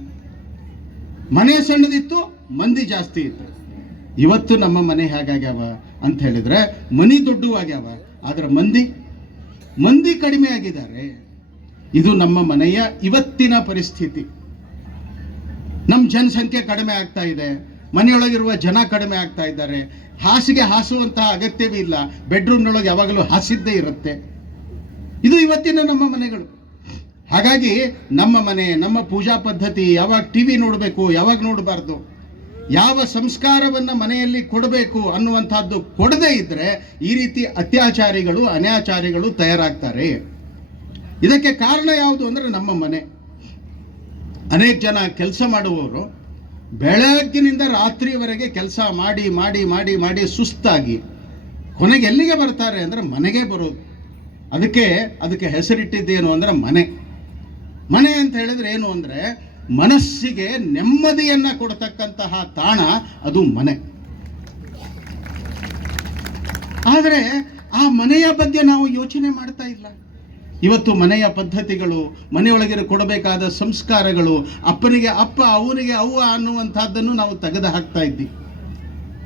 ಮನೆ ಸಣ್ಣದಿತ್ತು, ಮಂದಿ ಜಾಸ್ತಿ ಇತ್ತು. ಇವತ್ತು ನಮ್ಮ ಮನೆ ಹೇಗಾಗ್ಯಾವ ಅಂತ ಹೇಳಿದ್ರೆ ಮನೆ ದೊಡ್ಡವಾಗ್ಯಾವ, ಆದರೆ ಮಂದಿ ಕಡಿಮೆ ಆಗಿದ್ದಾರೆ. ಇದು ನಮ್ಮ ಮನೆಯ ಇವತ್ತಿನ ಪರಿಸ್ಥಿತಿ. ನಮ್ಮ ಜನಸಂಖ್ಯೆ ಕಡಿಮೆ ಆಗ್ತಾ ಇದೆ, ಮನೆಯೊಳಗಿರುವ ಜನ ಕಡಿಮೆ ಆಗ್ತಾ ಇದ್ದಾರೆ. ಹಾಸಿಗೆ ಹಾಸುವಂತಹ ಅಗತ್ಯವೇ ಇಲ್ಲ, ಬೆಡ್ರೂಮ್ನೊಳಗೆ ಯಾವಾಗಲೂ ಹಾಸಿದ್ದೇ ಇರುತ್ತೆ. ಇದು ಇವತ್ತಿನ ನಮ್ಮ ಮನೆಗಳು. ಹಾಗಾಗಿ ನಮ್ಮ ಮನೆ, ನಮ್ಮ ಪೂಜಾ ಪದ್ಧತಿ, ಯಾವಾಗ ಟಿವಿ ನೋಡಬೇಕು, ಯಾವಾಗ ನೋಡಬಾರ್ದು, ಯಾವ ಸಂಸ್ಕಾರವನ್ನು ಮನೆಯಲ್ಲಿ ಕೊಡಬೇಕು ಅನ್ನುವಂಥದ್ದು ಕೊಡದೇ ಇದ್ದರೆ ಈ ರೀತಿ ಅತ್ಯಾಚಾರಿಗಳು, ಅನಾಚಾರಿಗಳು ತಯಾರಾಗ್ತಾರೆ. ಇದಕ್ಕೆ ಕಾರಣ ಯಾವುದು ಅಂದರೆ ನಮ್ಮ ಮನೆ. ಅನೇಕ ಜನ ಕೆಲಸ ಮಾಡುವವರು ಬೆಳಗ್ಗಿನಿಂದ ರಾತ್ರಿಯವರೆಗೆ ಕೆಲಸ ಮಾಡಿ ಮಾಡಿ ಮಾಡಿ ಮಾಡಿ ಸುಸ್ತಾಗಿ ಕೊನೆಗೆ ಎಲ್ಲಿಗೆ ಬರ್ತಾರೆ ಅಂದರೆ ಮನೆಗೆ ಬರೋದು. ಅದಕ್ಕೆ ಹೆಸರಿಟ್ಟಿದ್ದೇನು ಅಂದರೆ ಮನೆ ಅಂತ ಹೇಳಿದ್ರೆ ಏನು ಅಂದರೆ ಮನಸ್ಸಿಗೆ ನೆಮ್ಮದಿಯನ್ನು ಕೊಡ್ತಕ್ಕಂತಹ ತಾಣ, ಅದು ಮನೆ. ಆದರೆ ಆ ಮನೆಯ ಬಗ್ಗೆ ನಾವು ಯೋಚನೆ ಮಾಡ್ತಾ ಇಲ್ಲ. ಇವತ್ತು ಮನೆಯ ಪದ್ಧತಿಗಳು, ಮನೆಯೊಳಗೆ ಕೊಡಬೇಕಾದ ಸಂಸ್ಕಾರಗಳು, ಅಪ್ಪನಿಗೆ ಅಪ್ಪ, ಅವನಿಗೆ ಅವ್ವ ಅನ್ನುವಂಥದ್ದನ್ನು ನಾವು ತೆಗೆದು ಹಾಕ್ತಾ ಇದ್ದೀವಿ.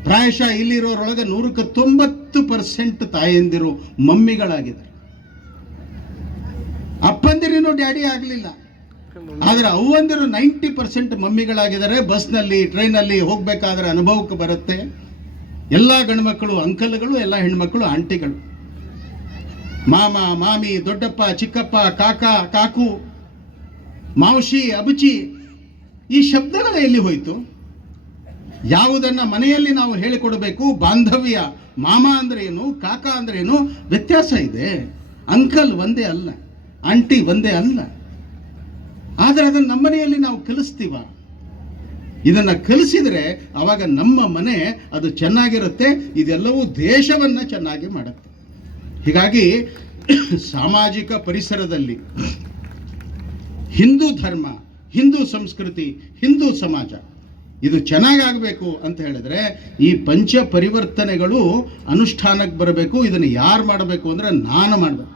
ಪ್ರಾಯಶಃ ಇಲ್ಲಿರೋರೊಳಗೆ 190% ತಾಯಂದಿರು ಮಮ್ಮಿಗಳಾಗಿದ್ದಾರೆ. ಅಪ್ಪಂದಿರೇನು ಡ್ಯಾಡಿ ಆಗಲಿಲ್ಲ, ಆದರೆ ಅವ್ವಂದಿರು 90% ಮಮ್ಮಿಗಳಾಗಿದ್ದಾರೆ. ಬಸ್ನಲ್ಲಿ ಟ್ರೈನಲ್ಲಿ ಹೋಗ್ಬೇಕಾದ್ರೆ ಅನುಭವಕ್ಕೆ ಬರುತ್ತೆ. ಎಲ್ಲ ಗಂಡ್ಮಕ್ಕಳು ಅಂಕಲ್ಗಳು, ಎಲ್ಲ ಹೆಣ್ಮಕ್ಕಳು ಆಂಟಿಗಳು. ಮಾಮ, ಮಾಮಿ, ದೊಡ್ಡಪ್ಪ, ಚಿಕ್ಕಪ್ಪ, ಕಾಕ, ಕಾಕು, ಮಾವಶಿ, ಅಬಚಿ, ಈ ಶಬ್ದಗಳು ಎಲ್ಲಿ ಹೋಯಿತು? ಯಾವುದನ್ನ ಮನೆಯಲ್ಲಿ ನಾವು ಹೇಳಿಕೊಡಬೇಕು, ಬಾಂಧವ್ಯ, ಮಾಮ ಅಂದ್ರೇನು, ಕಾಕ ಅಂದ್ರೇನು, ವ್ಯತ್ಯಾಸ ಇದೆ. ಅಂಕಲ್ ಒಂದೇ ಅಲ್ಲ, ಆಂಟಿ ಒಂದೇ ಅಲ್ಲ. ಆದರೆ ಅದನ್ನು ನಮ್ಮ ಮನೆಯಲ್ಲಿ ನಾವು ಕಲಿಸ್ತೀವ? ಇದನ್ನ ಕಲಿಸಿದ್ರೆ ಅವಾಗ ನಮ್ಮ ಮನೆ ಅದು ಚೆನ್ನಾಗಿರುತ್ತೆ. ಇದೆಲ್ಲವೂ ದೇಶವನ್ನ ಚೆನ್ನಾಗಿ ಮಾಡುತ್ತೆ. ಹೀಗಾಗಿ ಸಾಮಾಜಿಕ ಪರಿಸರದಲ್ಲಿ ಹಿಂದೂ ಧರ್ಮ, ಹಿಂದೂ ಸಂಸ್ಕೃತಿ, ಹಿಂದೂ ಸಮಾಜ ಇದು ಚೆನ್ನಾಗಾಗಬೇಕು ಅಂತ ಹೇಳಿದ್ರೆ ಈ ಪಂಚ ಪರಿವರ್ತನೆಗಳು ಅನುಷ್ಠಾನಕ್ಕೆ ಬರಬೇಕು. ಇದನ್ನು ಯಾರು ಮಾಡಬೇಕು ಅಂದರೆ ನಾನು ಮಾಡಬೇಕು.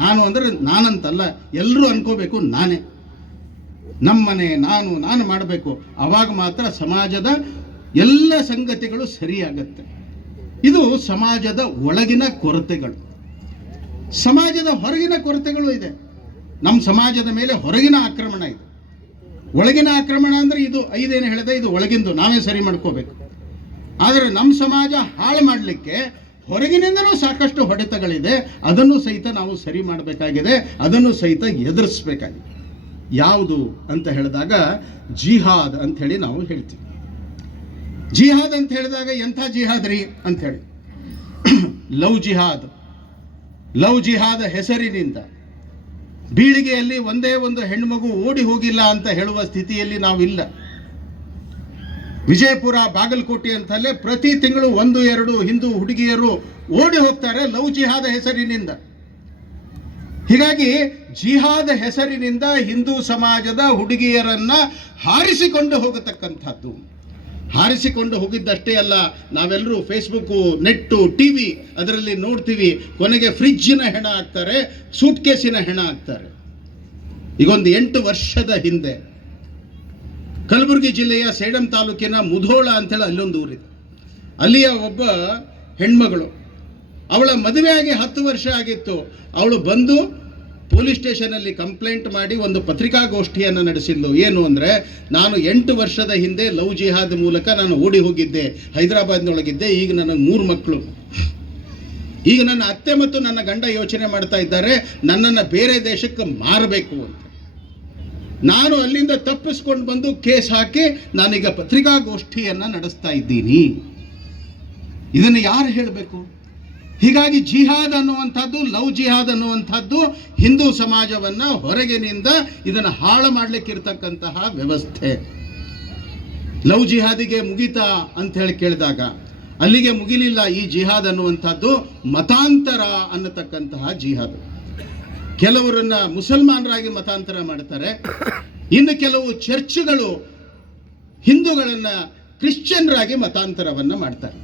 ನಾನು ಅಂದರೆ ನಾನಂತಲ್ಲ, ಎಲ್ಲರೂ ಅನ್ಕೋಬೇಕು ನಾನೇ, ನಮ್ಮನೆ, ನಾನು ಮಾಡಬೇಕು. ಆವಾಗ ಮಾತ್ರ ಸಮಾಜದ ಎಲ್ಲ ಸಂಗತಿಗಳು ಸರಿಯಾಗತ್ತೆ. ಇದು ಸಮಾಜದ ಒಳಗಿನ ಕೊರತೆಗಳು. ಸಮಾಜದ ಹೊರಗಿನ ಕೊರತೆಗಳು ಇದೆ. ನಮ್ಮ ಸಮಾಜದ ಮೇಲೆ ಹೊರಗಿನ ಆಕ್ರಮಣ ಇದೆ. ಒಳಗಿನ ಆಕ್ರಮಣ ಅಂದರೆ ಇದು 5 ಏನು ಹೇಳಿದೆ, ಇದು ಒಳಗಿಂದು ನಾವೇ ಸರಿ ಮಾಡ್ಕೋಬೇಕು. ಆದರೆ ನಮ್ಮ ಸಮಾಜ ಹಾಳು ಮಾಡಲಿಕ್ಕೆ ಹೊರಗಿನಿಂದನೂ ಸಾಕಷ್ಟು ಹೊಡೆತಗಳಿದೆ. ಅದನ್ನು ಸಹಿತ ನಾವು ಸರಿ ಮಾಡಬೇಕಾಗಿದೆ, ಅದನ್ನು ಸಹಿತ ಎದುರಿಸಬೇಕಾಗಿದೆ. ಯಾವುದು ಅಂತ ಹೇಳಿದಾಗ ಜಿಹಾದ್ ಅಂತ ಹೇಳಿ ನಾವು ಹೇಳ್ತೀವಿ. ಜಿಹಾದ್ ಅಂತ ಹೇಳಿದಾಗ ಎಂಥ ಜಿಹಾದ್ ರೀ ಅಂತ ಹೇಳಿ, ಲವ್ ಜಿಹಾದ್ ಹೆಸರಿನಿಂದ ಬೀಳಿಗೆಯಲ್ಲಿ ಒಂದೇ ಒಂದು ಹೆಣ್ಮಗು ಓಡಿ ಹೋಗಿಲ್ಲ ಅಂತ ಹೇಳುವ ಸ್ಥಿತಿಯಲ್ಲಿ ನಾವಿಲ್ಲ. ವಿಜಯಪುರ, ಬಾಗಲಕೋಟೆ ಅಂತಲೇ ಪ್ರತಿ ತಿಂಗಳು 1-2 ಹಿಂದೂ ಹುಡುಗಿಯರು ಓಡಿ ಹೋಗ್ತಾರೆ ಲವ್ ಜಿಹಾದ್ ಹೆಸರಿನಿಂದ. ಹೀಗಾಗಿ ಜಿಹಾದ್ ಹೆಸರಿನಿಂದ ಹಿಂದೂ ಸಮಾಜದ ಹುಡುಗಿಯರನ್ನ ಹಾರಿಸಿಕೊಂಡು ಹೋಗತಕ್ಕಂಥದ್ದು. ಹಾರಿಸಿಕೊಂಡು ಹೋಗಿದ್ದಷ್ಟೇ ಅಲ್ಲ, ನಾವೆಲ್ಲರೂ ಫೇಸ್ಬುಕ್ಕು, ನೆಟ್ಟು, ಟಿವಿ ಅದರಲ್ಲಿ ನೋಡ್ತೀವಿ. ಕೊನೆಗೆ ಫ್ರಿಜ್ಜಿನ ಹೆಣ ಹಾಕ್ತಾರೆ, ಸೂಟ್ಕೇಸಿನ ಹೆಣ ಹಾಕ್ತಾರೆ. ಈಗೊಂದು 8 ವರ್ಷದ ಹಿಂದೆ ಕಲಬುರಗಿ ಜಿಲ್ಲೆಯ ಸೇಡಂ ತಾಲೂಕಿನ ಮುಧೋಳ ಅಂತೇಳಿ ಅಲ್ಲೊಂದು ಊರಿದೆ. ಅಲ್ಲಿಯ ಒಬ್ಬ ಹೆಣ್ಮಗಳು, ಅವಳ ಮದುವೆಯಾಗಿ 10 ವರ್ಷ ಆಗಿತ್ತು. ಅವಳು ಬಂದು ಪೊಲೀಸ್ ಸ್ಟೇಷನಲ್ಲಿ ಕಂಪ್ಲೇಂಟ್ ಮಾಡಿ ಒಂದು ಪತ್ರಿಕಾಗೋಷ್ಠಿಯನ್ನು ನಡೆಸಿದ್ಲು. ಏನು ಅಂದರೆ, ನಾನು 8 ವರ್ಷದ ಹಿಂದೆ ಲವ್ ಜಿಹಾದ್ ಮೂಲಕ ನಾನು ಓಡಿ ಹೋಗಿದ್ದೆ, ಹೈದರಾಬಾದ್ನೊಳಗಿದ್ದೆ. ಈಗ ನನಗೆ 3 ಮಕ್ಕಳು. ಈಗ ನನ್ನ ಅತ್ತೆ ಮತ್ತು ನನ್ನ ಗಂಡ ಯೋಚನೆ ಮಾಡ್ತಾ ಇದ್ದಾರೆ ನನ್ನನ್ನು ಬೇರೆ ದೇಶಕ್ಕೆ ಮಾರಬೇಕು ಅಂತ. ನಾನು ಅಲ್ಲಿಂದ ತಪ್ಪಿಸ್ಕೊಂಡು ಬಂದು ಕೇಸ್ ಹಾಕಿ ನಾನೀಗ ಪತ್ರಿಕಾಗೋಷ್ಠಿಯನ್ನು ನಡೆಸ್ತಾ ಇದ್ದೀನಿ. ಇದನ್ನು ಯಾರು ಹೇಳಬೇಕು? ಹೀಗಾಗಿ ಜಿಹಾದ್ ಅನ್ನುವಂಥದ್ದು, ಲವ್ ಜಿಹಾದ್ ಅನ್ನುವಂಥದ್ದು ಹಿಂದೂ ಸಮಾಜವನ್ನು ಹೊರಗಿನಿಂದ ಇದನ್ನು ಹಾಳು ಮಾಡಲಿಕ್ಕಿರ್ತಕ್ಕಂತಹ ವ್ಯವಸ್ಥೆ. ಲವ್ ಜಿಹಾದಿಗೆ ಮುಗಿತಾ ಅಂತ ಹೇಳಿ ಕೇಳಿದಾಗ ಅಲ್ಲಿಗೆ ಮುಗಿಲಿಲ್ಲ. ಈ ಜಿಹಾದ್ ಅನ್ನುವಂಥದ್ದು ಮತಾಂತರ ಅನ್ನತಕ್ಕಂತಹ ಜಿಹಾದ್. ಕೆಲವರನ್ನ ಮುಸಲ್ಮಾನರಾಗಿ ಮತಾಂತರ ಮಾಡ್ತಾರೆ, ಇನ್ನು ಕೆಲವು ಚರ್ಚ್ಗಳು ಹಿಂದೂಗಳನ್ನ ಕ್ರಿಶ್ಚಿಯನ್ರಾಗಿ ಮತಾಂತರವನ್ನ ಮಾಡ್ತಾರೆ.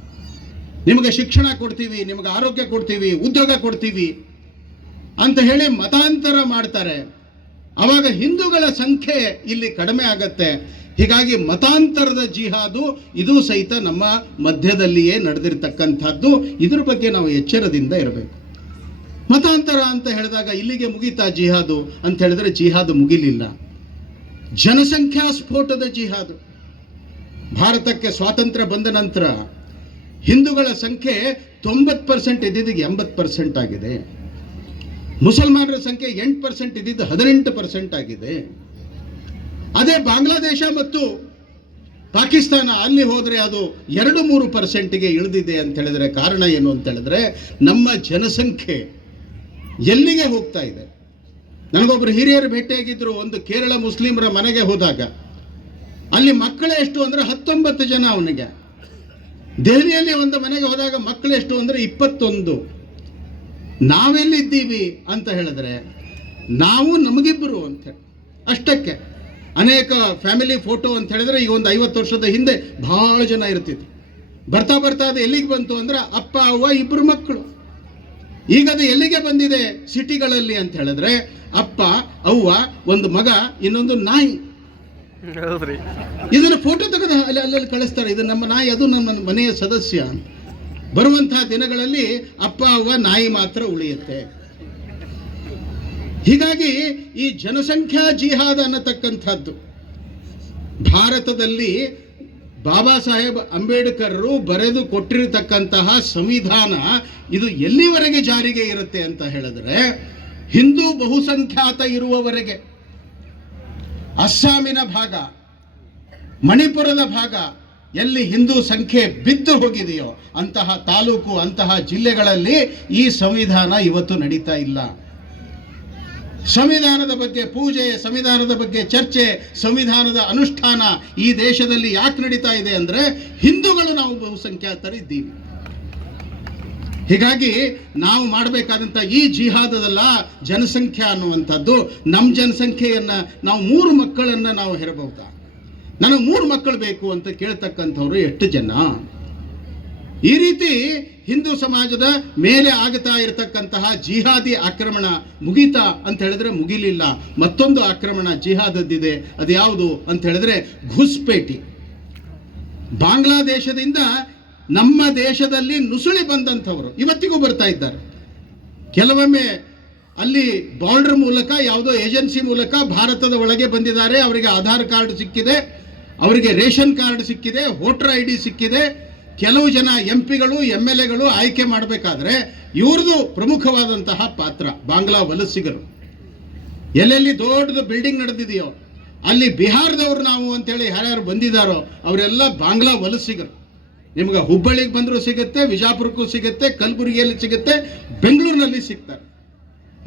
ನಿಮಗೆ ಶಿಕ್ಷಣ ಕೊಡ್ತೀವಿ, ನಿಮಗೆ ಆರೋಗ್ಯ ಕೊಡ್ತೀವಿ, ಉದ್ಯೋಗ ಕೊಡ್ತೀವಿ ಅಂತ ಹೇಳಿ ಮತಾಂತರ ಮಾಡ್ತಾರೆ. ಆವಾಗ ಹಿಂದೂಗಳ ಸಂಖ್ಯೆ ಇಲ್ಲಿ ಕಡಿಮೆ ಆಗತ್ತೆ. ಹೀಗಾಗಿ ಮತಾಂತರದ ಜಿಹಾದು ಇದು ಸಹಿತ ನಮ್ಮ ಮಧ್ಯದಲ್ಲಿಯೇ ನಡೆದಿರ್ತಕ್ಕಂಥದ್ದು. ಇದ್ರ ಬಗ್ಗೆ ನಾವು ಎಚ್ಚರದಿಂದ ಇರಬೇಕು. ಮತಾಂತರ ಅಂತ ಹೇಳಿದಾಗ ಇಲ್ಲಿಗೆ ಮುಗಿತಾ ಜಿಹಾದು ಅಂತ ಹೇಳಿದ್ರೆ ಜಿಹಾದು ಮುಗಿಲಿಲ್ಲ. ಜನಸಂಖ್ಯಾ ಸ್ಫೋಟದ ಜಿಹಾದು. ಭಾರತಕ್ಕೆ ಸ್ವಾತಂತ್ರ್ಯ ಬಂದ ನಂತರ ಹಿಂದೂಗಳ ಸಂಖ್ಯೆ 90% ಇದ್ದಿದ್ದು 80% ಆಗಿದೆ. ಮುಸಲ್ಮಾನರ ಸಂಖ್ಯೆ 8% ಇದ್ದಿದ್ದು 18% ಆಗಿದೆ. ಅದೇ ಬಾಂಗ್ಲಾದೇಶ ಮತ್ತು ಪಾಕಿಸ್ತಾನ ಅಲ್ಲಿ ಹೋದರೆ ಅದು 2-3%ಗೆ ಇಳಿದಿದೆ ಅಂತ ಹೇಳಿದ್ರೆ ಕಾರಣ ಏನು ಅಂತ ಹೇಳಿದ್ರೆ ನಮ್ಮ ಜನಸಂಖ್ಯೆ ಎಲ್ಲಿಗೆ ಹೋಗ್ತಾ ಇದೆ. ನನಗೊಬ್ಬರು ಹಿರಿಯರು ಭೇಟಿಯಾಗಿದ್ರು. ಒಂದು ಕೇರಳ ಮುಸ್ಲಿಮರ ಮನೆಗೆ ಹೋದಾಗ ಅಲ್ಲಿ ಮಕ್ಕಳೇ ಎಷ್ಟು ಅಂದರೆ 19 ಜನ ಅವನಿಗೆ. ದೆಹಲಿಯಲ್ಲಿ ಒಂದು ಮನೆಗೆ ಹೋದಾಗ ಮಕ್ಕಳು ಎಷ್ಟು ಅಂದರೆ 21. ನಾವೆಲ್ಲಿದ್ದೀವಿ ಅಂತ ಹೇಳಿದ್ರೆ ನಾವು ನಮಗಿಬ್ಬರು ಅಂತ ಹೇಳಿ ಅಷ್ಟಕ್ಕೆ. ಅನೇಕ ಫ್ಯಾಮಿಲಿ ಫೋಟೋ ಅಂತ ಹೇಳಿದ್ರೆ ಈಗ ಒಂದು 50 ವರ್ಷದ ಹಿಂದೆ ಬಹಳ ಜನ ಇರ್ತಿದ್ರು. ಬರ್ತಾ ಬರ್ತಾ ಅದು ಎಲ್ಲಿಗೆ ಬಂತು ಅಂದ್ರೆ ಅಪ್ಪ ಅವ್ವ 2 ಮಕ್ಕಳು. ಈಗ ಅದು ಎಲ್ಲಿಗೆ ಬಂದಿದೆ ಸಿಟಿಗಳಲ್ಲಿ ಅಂತ ಹೇಳಿದ್ರೆ ಅಪ್ಪ ಅವ್ವ, ಒಂದು ಮಗ, ಇನ್ನೊಂದು ನಾಯಿ. ಇದನ್ನ ಫೋಟೋ ತೆಗೆದು ಅಲ್ಲಲ್ಲಿ ಕಳಿಸ್ತಾರೆ. ಇದು ನಮ್ಮ ನಾಯಿ, ಅದು ನಮ್ಮ ಮನೆಯ ಸದಸ್ಯ. ಬರುವಂತಹ ದಿನಗಳಲ್ಲಿ ಅಪ್ಪ ಅವ್ವ ನಾಯಿ ಮಾತ್ರ ಉಳಿಯುತ್ತೆ. ಹೀಗಾಗಿ ಈ ಜನಸಂಖ್ಯಾ ಜಿಹಾದ್ ಅನ್ನತಕ್ಕಂಥದ್ದು ಭಾರತದಲ್ಲಿ ಬಾಬಾ ಸಾಹೇಬ್ ಅಂಬೇಡ್ಕರ್ರು ಬರೆದು ಕೊಟ್ಟಿರತಕ್ಕಂತಹ ಸಂವಿಧಾನ ಇದು ಎಲ್ಲಿವರೆಗೆ ಜಾರಿಗೆ ಇರುತ್ತೆ ಅಂತ ಹೇಳಿದ್ರೆ, ಹಿಂದೂ ಬಹುಸಂಖ್ಯಾತ ಇರುವವರೆಗೆ. ಅಸ್ಸಾಮಿನ ಭಾಗ, ಮಣಿಪುರದ ಭಾಗ ಎಲ್ಲಿ ಹಿಂದೂ ಸಂಖ್ಯೆ ಬಿದ್ದು ಹೋಗಿದೆಯೋ ಅಂತಹ ತಾಲೂಕು, ಅಂತಹ ಜಿಲ್ಲೆಗಳಲ್ಲಿ ಈ ಸಂವಿಧಾನ ಇವತ್ತು ನಡೀತಾ ಇಲ್ಲ. ಸಂವಿಧಾನದ ಬಗ್ಗೆ ಪೂಜೆ, ಸಂವಿಧಾನದ ಬಗ್ಗೆ ಚರ್ಚೆ, ಸಂವಿಧಾನದ ಅನುಷ್ಠಾನ ಈ ದೇಶದಲ್ಲಿ ಯಾಕೆ ನಡೀತಾ ಇದೆ ಅಂದ್ರೆ, ಹಿಂದೂಗಳು ನಾವು ಬಹುಸಂಖ್ಯಾತರಿದ್ದೀವಿ. ಹೀಗಾಗಿ ನಾವು ಮಾಡಬೇಕಾದಂಥ ಈ ಜಿಹಾದದಲ್ಲ ಜನಸಂಖ್ಯಾ ಅನ್ನುವಂಥದ್ದು. ನಮ್ಮ ಜನಸಂಖ್ಯೆಯನ್ನ ನಾವು 3 ಮಕ್ಕಳನ್ನ ನಾವು ಹೆರಬಹುದಾ? ನನಗೆ 3 ಮಕ್ಕಳು ಬೇಕು ಅಂತ ಕೇಳ್ತಕ್ಕಂಥವ್ರು ಎಷ್ಟು ಜನ? ಈ ರೀತಿ ಹಿಂದೂ ಸಮಾಜದ ಮೇಲೆ ಆಗ್ತಾ ಇರತಕ್ಕಂತಹ ಜಿಹಾದಿ ಆಕ್ರಮಣ ಮುಗೀತಾ ಅಂತ ಹೇಳಿದ್ರೆ ಮುಗಿಲಿಲ್ಲ. ಮತ್ತೊಂದು ಆಕ್ರಮಣ ಜಿಹಾದದ್ದಿದೆ. ಅದು ಯಾವುದು ಅಂತ ಹೇಳಿದ್ರೆ ಘುಸ್ಪೇಟಿ. ಬಾಂಗ್ಲಾದೇಶದಿಂದ ನಮ್ಮ ದೇಶದಲ್ಲಿ ನುಸುಳಿ ಬಂದಂಥವರು ಇವತ್ತಿಗೂ ಬರ್ತಾ ಇದ್ದಾರೆ. ಕೆಲವೊಮ್ಮೆ ಅಲ್ಲಿ ಬಾರ್ಡರ್ ಮೂಲಕ, ಯಾವುದೋ ಏಜೆನ್ಸಿ ಮೂಲಕ ಭಾರತದ ಒಳಗೆ ಬಂದಿದ್ದಾರೆ. ಅವರಿಗೆ ಆಧಾರ್ ಕಾರ್ಡ್ ಸಿಕ್ಕಿದೆ, ಅವರಿಗೆ ರೇಷನ್ ಕಾರ್ಡ್ ಸಿಕ್ಕಿದೆ, ವೋಟರ್ ID ಸಿಕ್ಕಿದೆ. ಕೆಲವು ಜನ MP ಗಳು MLA ಗಳು ಆಯ್ಕೆ ಮಾಡಬೇಕಾದ್ರೆ ಇವ್ರದ್ದು ಪ್ರಮುಖವಾದಂತಹ ಪಾತ್ರ ಬಾಂಗ್ಲಾ ವಲಸಿಗರು. ಎಲ್ಲೆಲ್ಲಿ ದೊಡ್ಡದು ಬಿಲ್ಡಿಂಗ್ ನಡೆದಿದೆಯೋ ಅಲ್ಲಿ ಬಿಹಾರದವ್ರು ನಾವು ಅಂತೇಳಿ ಯಾರ್ಯಾರು ಬಂದಿದ್ದಾರೋ ಅವರೆಲ್ಲ ಬಾಂಗ್ಲಾ ವಲಸಿಗರು. ನಿಮ್ಗೆ ಹುಬ್ಬಳ್ಳಿಗೆ ಬಂದರೂ ಸಿಗುತ್ತೆ, ವಿಜಾಪುರಕ್ಕೂ ಸಿಗುತ್ತೆ, ಕಲಬುರಗಿಯಲ್ಲಿ ಸಿಗುತ್ತೆ, ಬೆಂಗಳೂರಿನಲ್ಲಿ ಸಿಗ್ತಾರೆ.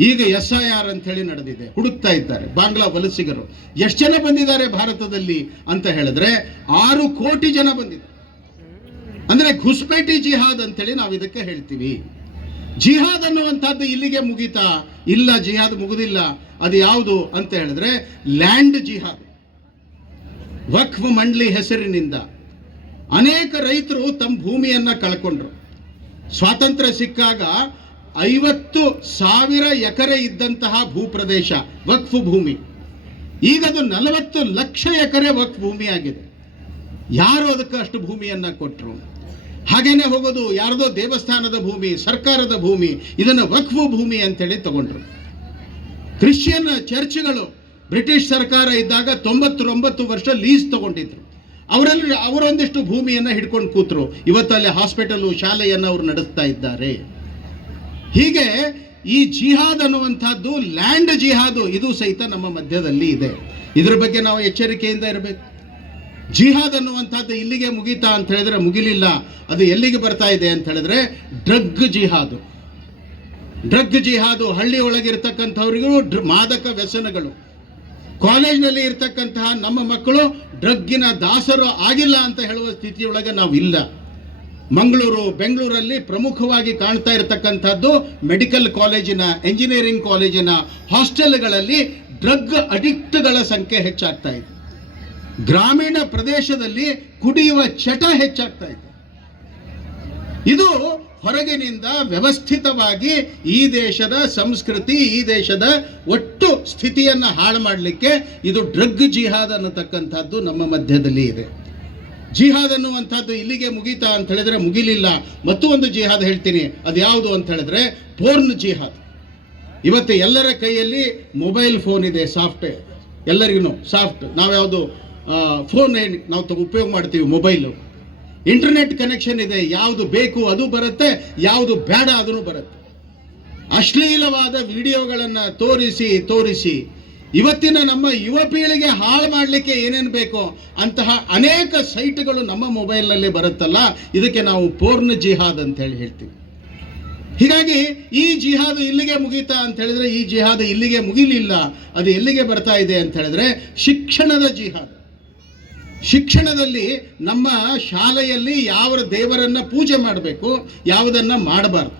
ಈಗ SIR ಅಂತ ಹೇಳಿ ನಡೆದಿದೆ, ಹುಡುಕ್ತಾ ಇದ್ದಾರೆ ಬಾಂಗ್ಲಾ ವಲಸಿಗರು. ಎಷ್ಟು ಜನ ಬಂದಿದ್ದಾರೆ ಭಾರತದಲ್ಲಿ ಅಂತ ಹೇಳಿದ್ರೆ 6 ಕೋಟಿ ಜನ ಬಂದಿದ್ದಾರೆ. ಅಂದ್ರೆ ಘುಸ್ಪೇಟಿ ಜಿಹಾದ್ ಅಂತೇಳಿ ನಾವು ಇದಕ್ಕೆ ಹೇಳ್ತೀವಿ. ಜಿಹಾದ್ ಅನ್ನುವಂಥದ್ದು ಇಲ್ಲಿಗೆ ಮುಗೀತಾ? ಇಲ್ಲ, ಜಿಹಾದ್ ಮುಗುದಿಲ್ಲ. ಅದು ಯಾವುದು ಅಂತ ಹೇಳಿದ್ರೆ ಲ್ಯಾಂಡ್ ಜಿಹಾದ್. ವಕ್ಫ್ ಮಂಡಳಿ ಹೆಸರಿನಿಂದ ಅನೇಕ ರೈತರು ತಮ್ಮ ಭೂಮಿಯನ್ನ ಕಳ್ಕೊಂಡ್ರು. ಸ್ವಾತಂತ್ರ್ಯ ಸಿಕ್ಕಾಗ 50,000 ಎಕರೆ ಇದ್ದಂತಹ ಭೂಪ್ರದೇಶ ವಕ್ಫ್ ಭೂಮಿ ಈಗ ಅದು 40 ಲಕ್ಷ ಎಕರೆ ವಕ್ಫ್ ಭೂಮಿ ಆಗಿದೆ. ಯಾರು ಅದಕ್ಕೆ ಅಷ್ಟು ಭೂಮಿಯನ್ನ ಕೊಟ್ಟರು? ಹಾಗೇನೆ ಹೋಗೋದು ಯಾರದೋ ದೇವಸ್ಥಾನದ ಭೂಮಿ, ಸರ್ಕಾರದ ಭೂಮಿ, ಇದನ್ನು ವಕ್ಫ್ ಭೂಮಿ ಅಂತೇಳಿ ತಗೊಂಡ್ರು. ಕ್ರಿಶ್ಚಿಯನ್ ಚರ್ಚ್ಗಳು ಬ್ರಿಟಿಷ್ ಸರ್ಕಾರ ಇದ್ದಾಗ 99 ವರ್ಷ ಲೀಸ್ ತಗೊಂಡಿದ್ರು. ಅವರೊಂದಿಷ್ಟು ಭೂಮಿಯನ್ನ ಹಿಡ್ಕೊಂಡು ಕೂತರು. ಇವತ್ತಲ್ಲಿ ಹಾಸ್ಪಿಟಲ್, ಶಾಲೆಯನ್ನು ಅವರು ನಡೆಸ್ತಾ ಇದ್ದಾರೆ. ಹೀಗೆ ಈ ಜಿಹಾದ್ ಅನ್ನುವಂಥದ್ದು ಲ್ಯಾಂಡ್ ಜಿಹಾದು ಇದು ಸಹಿತ ನಮ್ಮ ಮಧ್ಯದಲ್ಲಿ ಇದೆ. ಇದ್ರ ಬಗ್ಗೆ ನಾವು ಎಚ್ಚರಿಕೆಯಿಂದ ಇರಬೇಕು. ಜಿಹಾದ್ ಅನ್ನುವಂಥದ್ದು ಇಲ್ಲಿಗೆ ಮುಗೀತಾ ಅಂತ ಹೇಳಿದ್ರೆ ಮುಗಿಲಿಲ್ಲ. ಅದು ಎಲ್ಲಿಗೆ ಬರ್ತಾ ಇದೆ ಅಂತ ಹೇಳಿದ್ರೆ ಡ್ರಗ್ ಜಿಹಾದು. ಡ್ರಗ್ ಜಿಹಾದು ಹಳ್ಳಿ ಒಳಗಿರ್ತಕ್ಕಂಥವ್ರಿಗೂ ಮಾದಕ ವ್ಯಸನಗಳು. ಕಾಲೇಜ್ನಲ್ಲಿ ಇರ್ತಕ್ಕಂತಹ ನಮ್ಮ ಮಕ್ಕಳು ಡ್ರಗ್ಗಿನ ದಾಸರು ಆಗಿಲ್ಲ ಅಂತ ಹೇಳುವ ಸ್ಥಿತಿಯೊಳಗೆ ನಾವು ಇಲ್ಲ. ಮಂಗಳೂರು, ಬೆಂಗಳೂರಲ್ಲಿ ಪ್ರಮುಖವಾಗಿ ಕಾಣ್ತಾ ಇರತಕ್ಕಂಥದ್ದು ಮೆಡಿಕಲ್ ಕಾಲೇಜಿನ, ಎಂಜಿನಿಯರಿಂಗ್ ಕಾಲೇಜಿನ ಹಾಸ್ಟೆಲ್ಗಳಲ್ಲಿ ಡ್ರಗ್ ಅಡಿಕ್ಟ್ಗಳ ಸಂಖ್ಯೆ ಹೆಚ್ಚಾಗ್ತಾ ಇದೆ. ಗ್ರಾಮೀಣ ಪ್ರದೇಶದಲ್ಲಿ ಕುಡಿಯುವ ಚಟ ಹೆಚ್ಚಾಗ್ತಾ ಇದೆ. ಇದು ಹೊರಗಿನಿಂದ ವ್ಯವಸ್ಥಿತವಾಗಿ ಈ ದೇಶದ ಸಂಸ್ಕೃತಿ, ಈ ದೇಶದ ಒಟ್ಟು ಸ್ಥಿತಿಯನ್ನ ಹಾಳು ಮಾಡಲಿಕ್ಕೆ ಇದು ಡ್ರಗ್ ಜಿಹಾದ್ ಅನ್ನತಕ್ಕಂಥದ್ದು ನಮ್ಮ ಮಧ್ಯದಲ್ಲಿ ಇದೆ. ಜಿಹಾದ್ ಅನ್ನುವಂಥದ್ದು ಇಲ್ಲಿಗೆ ಮುಗೀತಾ ಅಂತ ಹೇಳಿದ್ರೆ ಮುಗಿಲಿಲ್ಲ. ಮತ್ತೊಂದು ಜಿಹಾದ್ ಹೇಳ್ತೀನಿ, ಅದು ಯಾವುದು ಅಂತ ಹೇಳಿದ್ರೆ ಪೋರ್ನ್ ಜಿಹಾದ್. ಇವತ್ತು ಎಲ್ಲರ ಕೈಯಲ್ಲಿ ಮೊಬೈಲ್ ಫೋನ್ ಇದೆ, ಸಾಫ್ಟ್ವೇರ್ ಎಲ್ಲರಿಗೂ ಸಾಫ್ಟ್. ನಾವ್ಯಾವುದು ಫೋನ್ ನಾವು ಉಪಯೋಗ ಮಾಡ್ತೀವಿ, ಮೊಬೈಲು, ಇಂಟರ್ನೆಟ್ ಕನೆಕ್ಷನ್ ಇದೆ. ಯಾವುದು ಬೇಕು ಅದು ಬರುತ್ತೆ, ಯಾವುದು ಬೇಡ ಅದನ್ನು ಬರುತ್ತೆ. ಅಶ್ಲೀಲವಾದ ವಿಡಿಯೋಗಳನ್ನು ತೋರಿಸಿ ಇವತ್ತಿನ ನಮ್ಮ ಯುವ ಪೀಳಿಗೆ ಹಾಳು ಮಾಡಲಿಕ್ಕೆ ಏನೇನು ಬೇಕೋ ಅಂತಹ ಅನೇಕ ಸೈಟ್ಗಳು ನಮ್ಮ ಮೊಬೈಲ್ನಲ್ಲಿ ಬರುತ್ತಲ್ಲ, ಇದಕ್ಕೆ ನಾವು ಪೋರ್ನ್ ಜಿಹಾದ್ ಅಂತ ಹೇಳ್ತೀವಿ. ಹೀಗಾಗಿ ಈ ಜಿಹಾದ್ ಇಲ್ಲಿಗೆ ಮುಗೀತಾ ಅಂತ ಹೇಳಿದ್ರೆ ಈ ಜಿಹಾದ್ ಇಲ್ಲಿಗೆ ಮುಗಿಲಿಲ್ಲ. ಅದು ಎಲ್ಲಿಗೆ ಬರ್ತಾ ಇದೆ ಅಂತ ಹೇಳಿದ್ರೆ ಶಿಕ್ಷಣದ ಜಿಹಾದ್. ಶಿಕ್ಷಣದಲ್ಲಿ ನಮ್ಮ ಶಾಲೆಯಲ್ಲಿ ಯಾವ ದೇವರನ್ನ ಪೂಜೆ ಮಾಡಬೇಕು, ಯಾವುದನ್ನ ಮಾಡಬಾರ್ದು.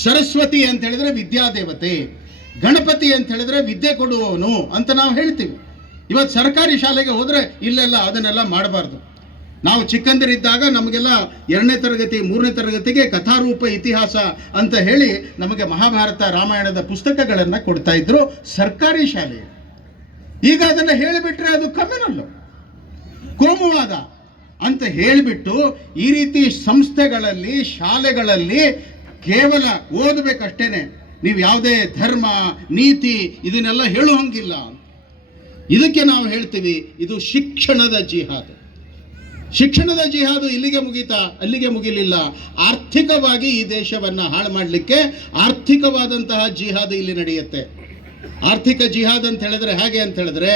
ಸರಸ್ವತಿ ಅಂತ ಹೇಳಿದ್ರೆ ವಿದ್ಯಾದೇವತೆ, ಗಣಪತಿ ಅಂತ ಹೇಳಿದ್ರೆ ವಿದ್ಯೆ ಕೊಡುವವನು ಅಂತ ನಾವು ಹೇಳ್ತೀವಿ. ಇವತ್ತು ಸರ್ಕಾರಿ ಶಾಲೆಗೆ ಹೋದ್ರೆ ಇಲ್ಲೆಲ್ಲ ಅದನ್ನೆಲ್ಲ ಮಾಡಬಾರ್ದು. ನಾವು ಚಿಕ್ಕಂದಿರಿದ್ದಾಗ ನಮಗೆಲ್ಲ 2ನೇ ತರಗತಿ 3ನೇ ತರಗತಿಗೆ ಕಥಾರೂಪ ಇತಿಹಾಸ ಅಂತ ಹೇಳಿ ನಮಗೆ ಮಹಾಭಾರತ ರಾಮಾಯಣದ ಪುಸ್ತಕಗಳನ್ನು ಕೊಡ್ತಾ ಇದ್ರು ಸರ್ಕಾರಿ ಶಾಲೆಯಲ್ಲಿ. ಈಗ ಅದನ್ನು ಹೇಳಿಬಿಟ್ರೆ ಅದು ಕಮ್ಯುನಲ್ಲು, ಕೋಮುವಾದ ಅಂತ ಹೇಳಿಬಿಟ್ಟು ಈ ರೀತಿ ಸಂಸ್ಥೆಗಳಲ್ಲಿ, ಶಾಲೆಗಳಲ್ಲಿ ಕೇವಲ ಓದಬೇಕಷ್ಟೇನೆ, ನೀವು ಯಾವುದೇ ಧರ್ಮ, ನೀತಿ ಇದನ್ನೆಲ್ಲ ಹೇಳುವಂಗಿಲ್ಲ. ಇದಕ್ಕೆ ನಾವು ಹೇಳ್ತೀವಿ ಇದು ಶಿಕ್ಷಣದ ಜಿಹಾದ್. ಶಿಕ್ಷಣದ ಜಿಹಾದು ಇಲ್ಲಿಗೆ ಮುಗೀತಾ? ಅಲ್ಲಿಗೆ ಮುಗಿಲಿಲ್ಲ. ಆರ್ಥಿಕವಾಗಿ ಈ ದೇಶವನ್ನು ಹಾಳು ಮಾಡಲಿಕ್ಕೆ ಆರ್ಥಿಕವಾದಂತಹ ಜಿಹಾದ್ ಇಲ್ಲಿ ನಡೆಯುತ್ತೆ. ಆರ್ಥಿಕ ಜಿಹಾದ್ ಅಂತ ಹೇಳಿದ್ರೆ ಹೇಗೆ ಅಂತ ಹೇಳಿದ್ರೆ,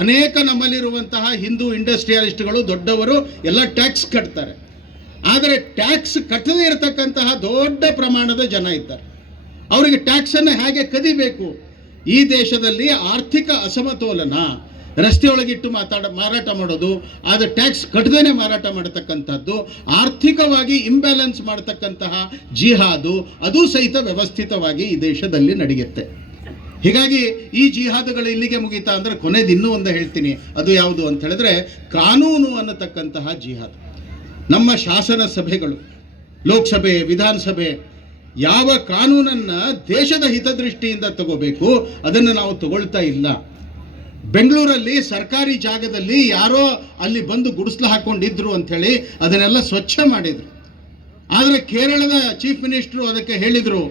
ಅನೇಕ ನಮ್ಮಲ್ಲಿರುವಂತಹ ಹಿಂದೂ ಇಂಡಸ್ಟ್ರಿಯಲಿಸ್ಟ್ಗಳು ದೊಡ್ಡವರು ಎಲ್ಲ ಟ್ಯಾಕ್ಸ್ ಕಟ್ತಾರೆ. ಆದರೆ ಟ್ಯಾಕ್ಸ್ ಕಟ್ಟದೇ ಇರತಕ್ಕಂತಹ ದೊಡ್ಡ ಪ್ರಮಾಣದ ಜನ ಇದ್ದಾರೆ. ಅವರಿಗೆ ಟ್ಯಾಕ್ಸನ್ನು ಹೇಗೆ ಕದಿಬೇಕು? ಈ ದೇಶದಲ್ಲಿ ಆರ್ಥಿಕ ಅಸಮತೋಲನ, ರಸ್ತೆಯೊಳಗಿಟ್ಟು ಮಾರಾಟ ಮಾಡೋದು, ಆದರೆ ಟ್ಯಾಕ್ಸ್ ಕಟ್ಟದೇನೆ ಮಾರಾಟ ಮಾಡತಕ್ಕಂಥದ್ದು, ಆರ್ಥಿಕವಾಗಿ ಇಂಬ್ಯಾಲೆನ್ಸ್ ಮಾಡತಕ್ಕಂತಹ ಜಿಹಾದು, ಅದು ಸಹಿತ ವ್ಯವಸ್ಥಿತವಾಗಿ ಈ ದೇಶದಲ್ಲಿ ನಡೆಯುತ್ತೆ. ಹೀಗಾಗಿ ಈ ಜಿಹಾದುಗಳು ಇಲ್ಲಿಗೆ ಮುಗೀತಾ ಅಂದ್ರೆ ಕೊನೆದು ಇನ್ನೂ ಒಂದು ಹೇಳ್ತೀನಿ. ಅದು ಯಾವುದು ಅಂತ ಹೇಳಿದ್ರೆ ಕಾನೂನು ಅನ್ನತಕ್ಕಂತಹ ಜಿಹಾದ್. ನಮ್ಮ ಶಾಸನ ಸಭೆಗಳು, ಲೋಕಸಭೆ, ವಿಧಾನಸಭೆ ಯಾವ ಕಾನೂನನ್ನು ದೇಶದ ಹಿತದೃಷ್ಟಿಯಿಂದ ತಗೋಬೇಕು ಅದನ್ನು ನಾವು ತಗೊಳ್ತಾ ಇಲ್ಲ. ಬೆಂಗಳೂರಲ್ಲಿ ಸರ್ಕಾರಿ ಜಾಗದಲ್ಲಿ ಯಾರೋ ಅಲ್ಲಿ ಬಂದು ಗುಡಿಸ್ಲು ಹಾಕೊಂಡಿದ್ರು ಅಂಥೇಳಿ ಅದನ್ನೆಲ್ಲ ಸ್ವಚ್ಛ ಮಾಡಿದರು. ಆದರೆ ಕೇರಳದ ಚೀಫ್ ಮಿನಿಸ್ಟ್ರು ಅದಕ್ಕೆ ಹೇಳಿದರು,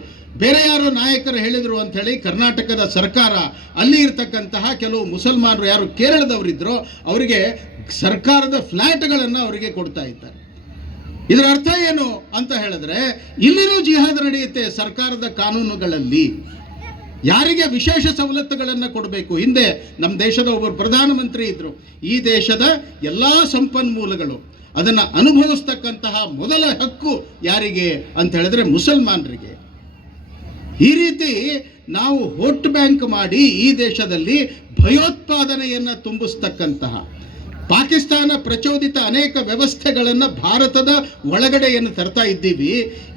ಬೇರೆ ಯಾರೋ ನಾಯಕರು ಹೇಳಿದರು ಅಂಥೇಳಿ ಕರ್ನಾಟಕದ ಸರ್ಕಾರ ಅಲ್ಲಿ ಇರ್ತಕ್ಕಂತಹ ಕೆಲವು ಮುಸಲ್ಮಾನರು ಯಾರು ಕೇರಳದವರಿದ್ರೋ ಅವರಿಗೆ ಸರ್ಕಾರದ ಫ್ಲ್ಯಾಟ್ಗಳನ್ನು ಅವರಿಗೆ ಕೊಡ್ತಾ ಇದ್ದಾರೆ. ಇದರ ಅರ್ಥ ಏನು ಅಂತ ಹೇಳಿದ್ರೆ, ಇಲ್ಲಿನೂ ಜಿಹಾದ್ ನಡೆಯುತ್ತೆ ಸರ್ಕಾರದ ಕಾನೂನುಗಳಲ್ಲಿ. ಯಾರಿಗೆ ವಿಶೇಷ ಸವಲತ್ತುಗಳನ್ನು ಕೊಡಬೇಕು? ಹಿಂದೆ ನಮ್ಮ ದೇಶದ ಒಬ್ಬರು ಪ್ರಧಾನಮಂತ್ರಿ ಇದ್ರು. ಈ ದೇಶದ ಎಲ್ಲ ಸಂಪನ್ಮೂಲಗಳು ಅದನ್ನು ಅನುಭವಿಸ್ತಕ್ಕಂತಹ ಮೊದಲ ಹಕ್ಕು ಯಾರಿಗೆ ಅಂತ ಹೇಳಿದ್ರೆ ಮುಸಲ್ಮಾನರಿಗೆ. ಈ ರೀತಿ ನಾವು ವೋಟ್ ಬ್ಯಾಂಕ್ ಮಾಡಿ ಈ ದೇಶದಲ್ಲಿ ಭಯೋತ್ಪಾದನೆಯನ್ನು ತುಂಬಿಸ್ತಕ್ಕಂತಹ, ಪಾಕಿಸ್ತಾನ ಪ್ರಚೋದಿತ ಅನೇಕ ವ್ಯವಸ್ಥೆಗಳನ್ನು ಭಾರತದ ಒಳಗಡೆಯನ್ನು ತರ್ತಾ ಇದ್ದೀವಿ.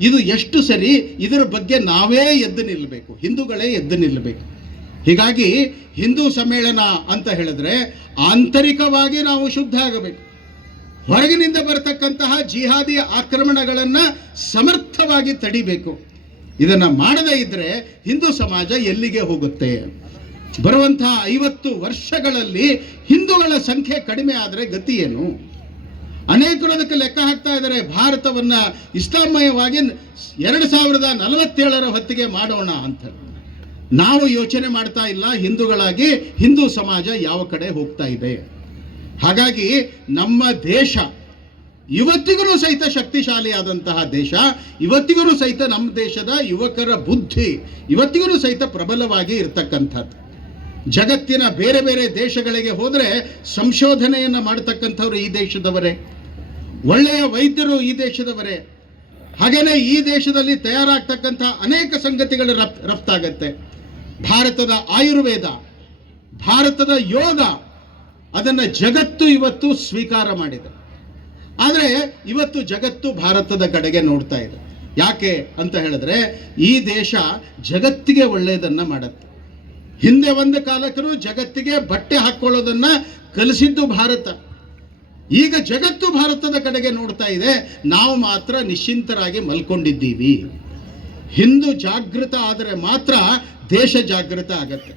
ಇದು ಎಷ್ಟು ಸರಿ? ಇದರ ಬಗ್ಗೆ ನಾವೇ ಎದ್ದು ನಿಲ್ಲಬೇಕು, ಹಿಂದೂಗಳೇ ಎದ್ದು ನಿಲ್ಲಬೇಕು. ಹೀಗಾಗಿ ಹಿಂದೂ ಸಮ್ಮೇಳನ ಅಂತ ಹೇಳಿದ್ರೆ ಆಂತರಿಕವಾಗಿ ನಾವು ಶುದ್ಧ ಆಗಬೇಕು. ಹೊರಗಿನಿಂದ ಬರತಕ್ಕಂತಹ ಜಿಹಾದಿ ಆಕ್ರಮಣಗಳನ್ನು ಸಮರ್ಥವಾಗಿ ತಡಿಬೇಕು. ಇದನ್ನು ಮಾಡದೇ ಇದ್ದರೆ ಹಿಂದೂ ಸಮಾಜ ಎಲ್ಲಿಗೆ ಹೋಗುತ್ತೆ? ಬರುವಂತಹ 50 ವರ್ಷಗಳಲ್ಲಿ ಹಿಂದೂಗಳ ಸಂಖ್ಯೆ ಕಡಿಮೆ ಆದರೆ ಗತಿ ಏನು? ಅನೇಕರು ಅದಕ್ಕೆ ಲೆಕ್ಕ ಹಾಕ್ತಾ ಇದ್ದಾರೆ, ಭಾರತವನ್ನು ಇಸ್ಲಾಮಯವಾಗಿ 2047 ಹೊತ್ತಿಗೆ ಮಾಡೋಣ ಅಂತ. ನಾವು ಯೋಚನೆ ಮಾಡ್ತಾ ಇಲ್ಲ ಹಿಂದೂಗಳಾಗಿ ಹಿಂದೂ ಸಮಾಜ ಯಾವ ಕಡೆ ಹೋಗ್ತಾ ಇದೆ. ಹಾಗಾಗಿ ನಮ್ಮ ದೇಶ ಇವತ್ತಿಗೂ ಸಹಿತ ಶಕ್ತಿಶಾಲಿಯಾದಂತಹ ದೇಶ, ಇವತ್ತಿಗೂ ಸಹಿತ ನಮ್ಮ ದೇಶದ ಯುವಕರ ಬುದ್ಧಿ ಇವತ್ತಿಗೂ ಸಹಿತ ಪ್ರಬಲವಾಗಿ ಇರತಕ್ಕಂಥದ್ದು. ಜಗತ್ತಿನ ಬೇರೆ ಬೇರೆ ದೇಶಗಳಿಗೆ ಹೋದರೆ ಸಂಶೋಧನೆಯನ್ನು ಮಾಡತಕ್ಕಂಥವ್ರು ಈ ದೇಶದವರೇ, ಒಳ್ಳೆಯ ವೈದ್ಯರು ಈ ದೇಶದವರೇ. ಹಾಗೆಯೇ ಈ ದೇಶದಲ್ಲಿ ತಯಾರಾಗ್ತಕ್ಕಂಥ ಅನೇಕ ಸಂಗತಿಗಳು ರಫ್ತಾಗತ್ತೆ. ಭಾರತದ ಆಯುರ್ವೇದ, ಭಾರತದ ಯೋಗ, ಅದನ್ನು ಜಗತ್ತು ಇವತ್ತು ಸ್ವೀಕಾರ ಮಾಡಿದೆ. ಆದರೆ ಇವತ್ತು ಜಗತ್ತು ಭಾರತದ ಕಡೆಗೆ ನೋಡ್ತಾ ಇದೆ. ಯಾಕೆ ಅಂತ ಹೇಳಿದ್ರೆ ಈ ದೇಶ ಜಗತ್ತಿಗೆ ಒಳ್ಳೆಯದನ್ನು ಮಾಡುತ್ತೆ. ಹಿಂದೆ ಒಂದು ಕಾಲಕ್ಕೂ ಜಗತ್ತಿಗೆ ಬಟ್ಟೆ ಹಾಕ್ಕೊಳ್ಳೋದನ್ನ ಕಲಿಸಿದ್ದು ಭಾರತ. ಈಗ ಜಗತ್ತು ಭಾರತದ ಕಡೆಗೆ ನೋಡ್ತಾ ಇದೆ, ನಾವು ಮಾತ್ರ ನಿಶ್ಚಿಂತರಾಗಿ ಮಲ್ಕೊಂಡಿದ್ದೀವಿ. ಹಿಂದೂ ಜಾಗೃತ ಆದರೆ ಮಾತ್ರ ದೇಶ ಜಾಗೃತ ಆಗತ್ತೆ.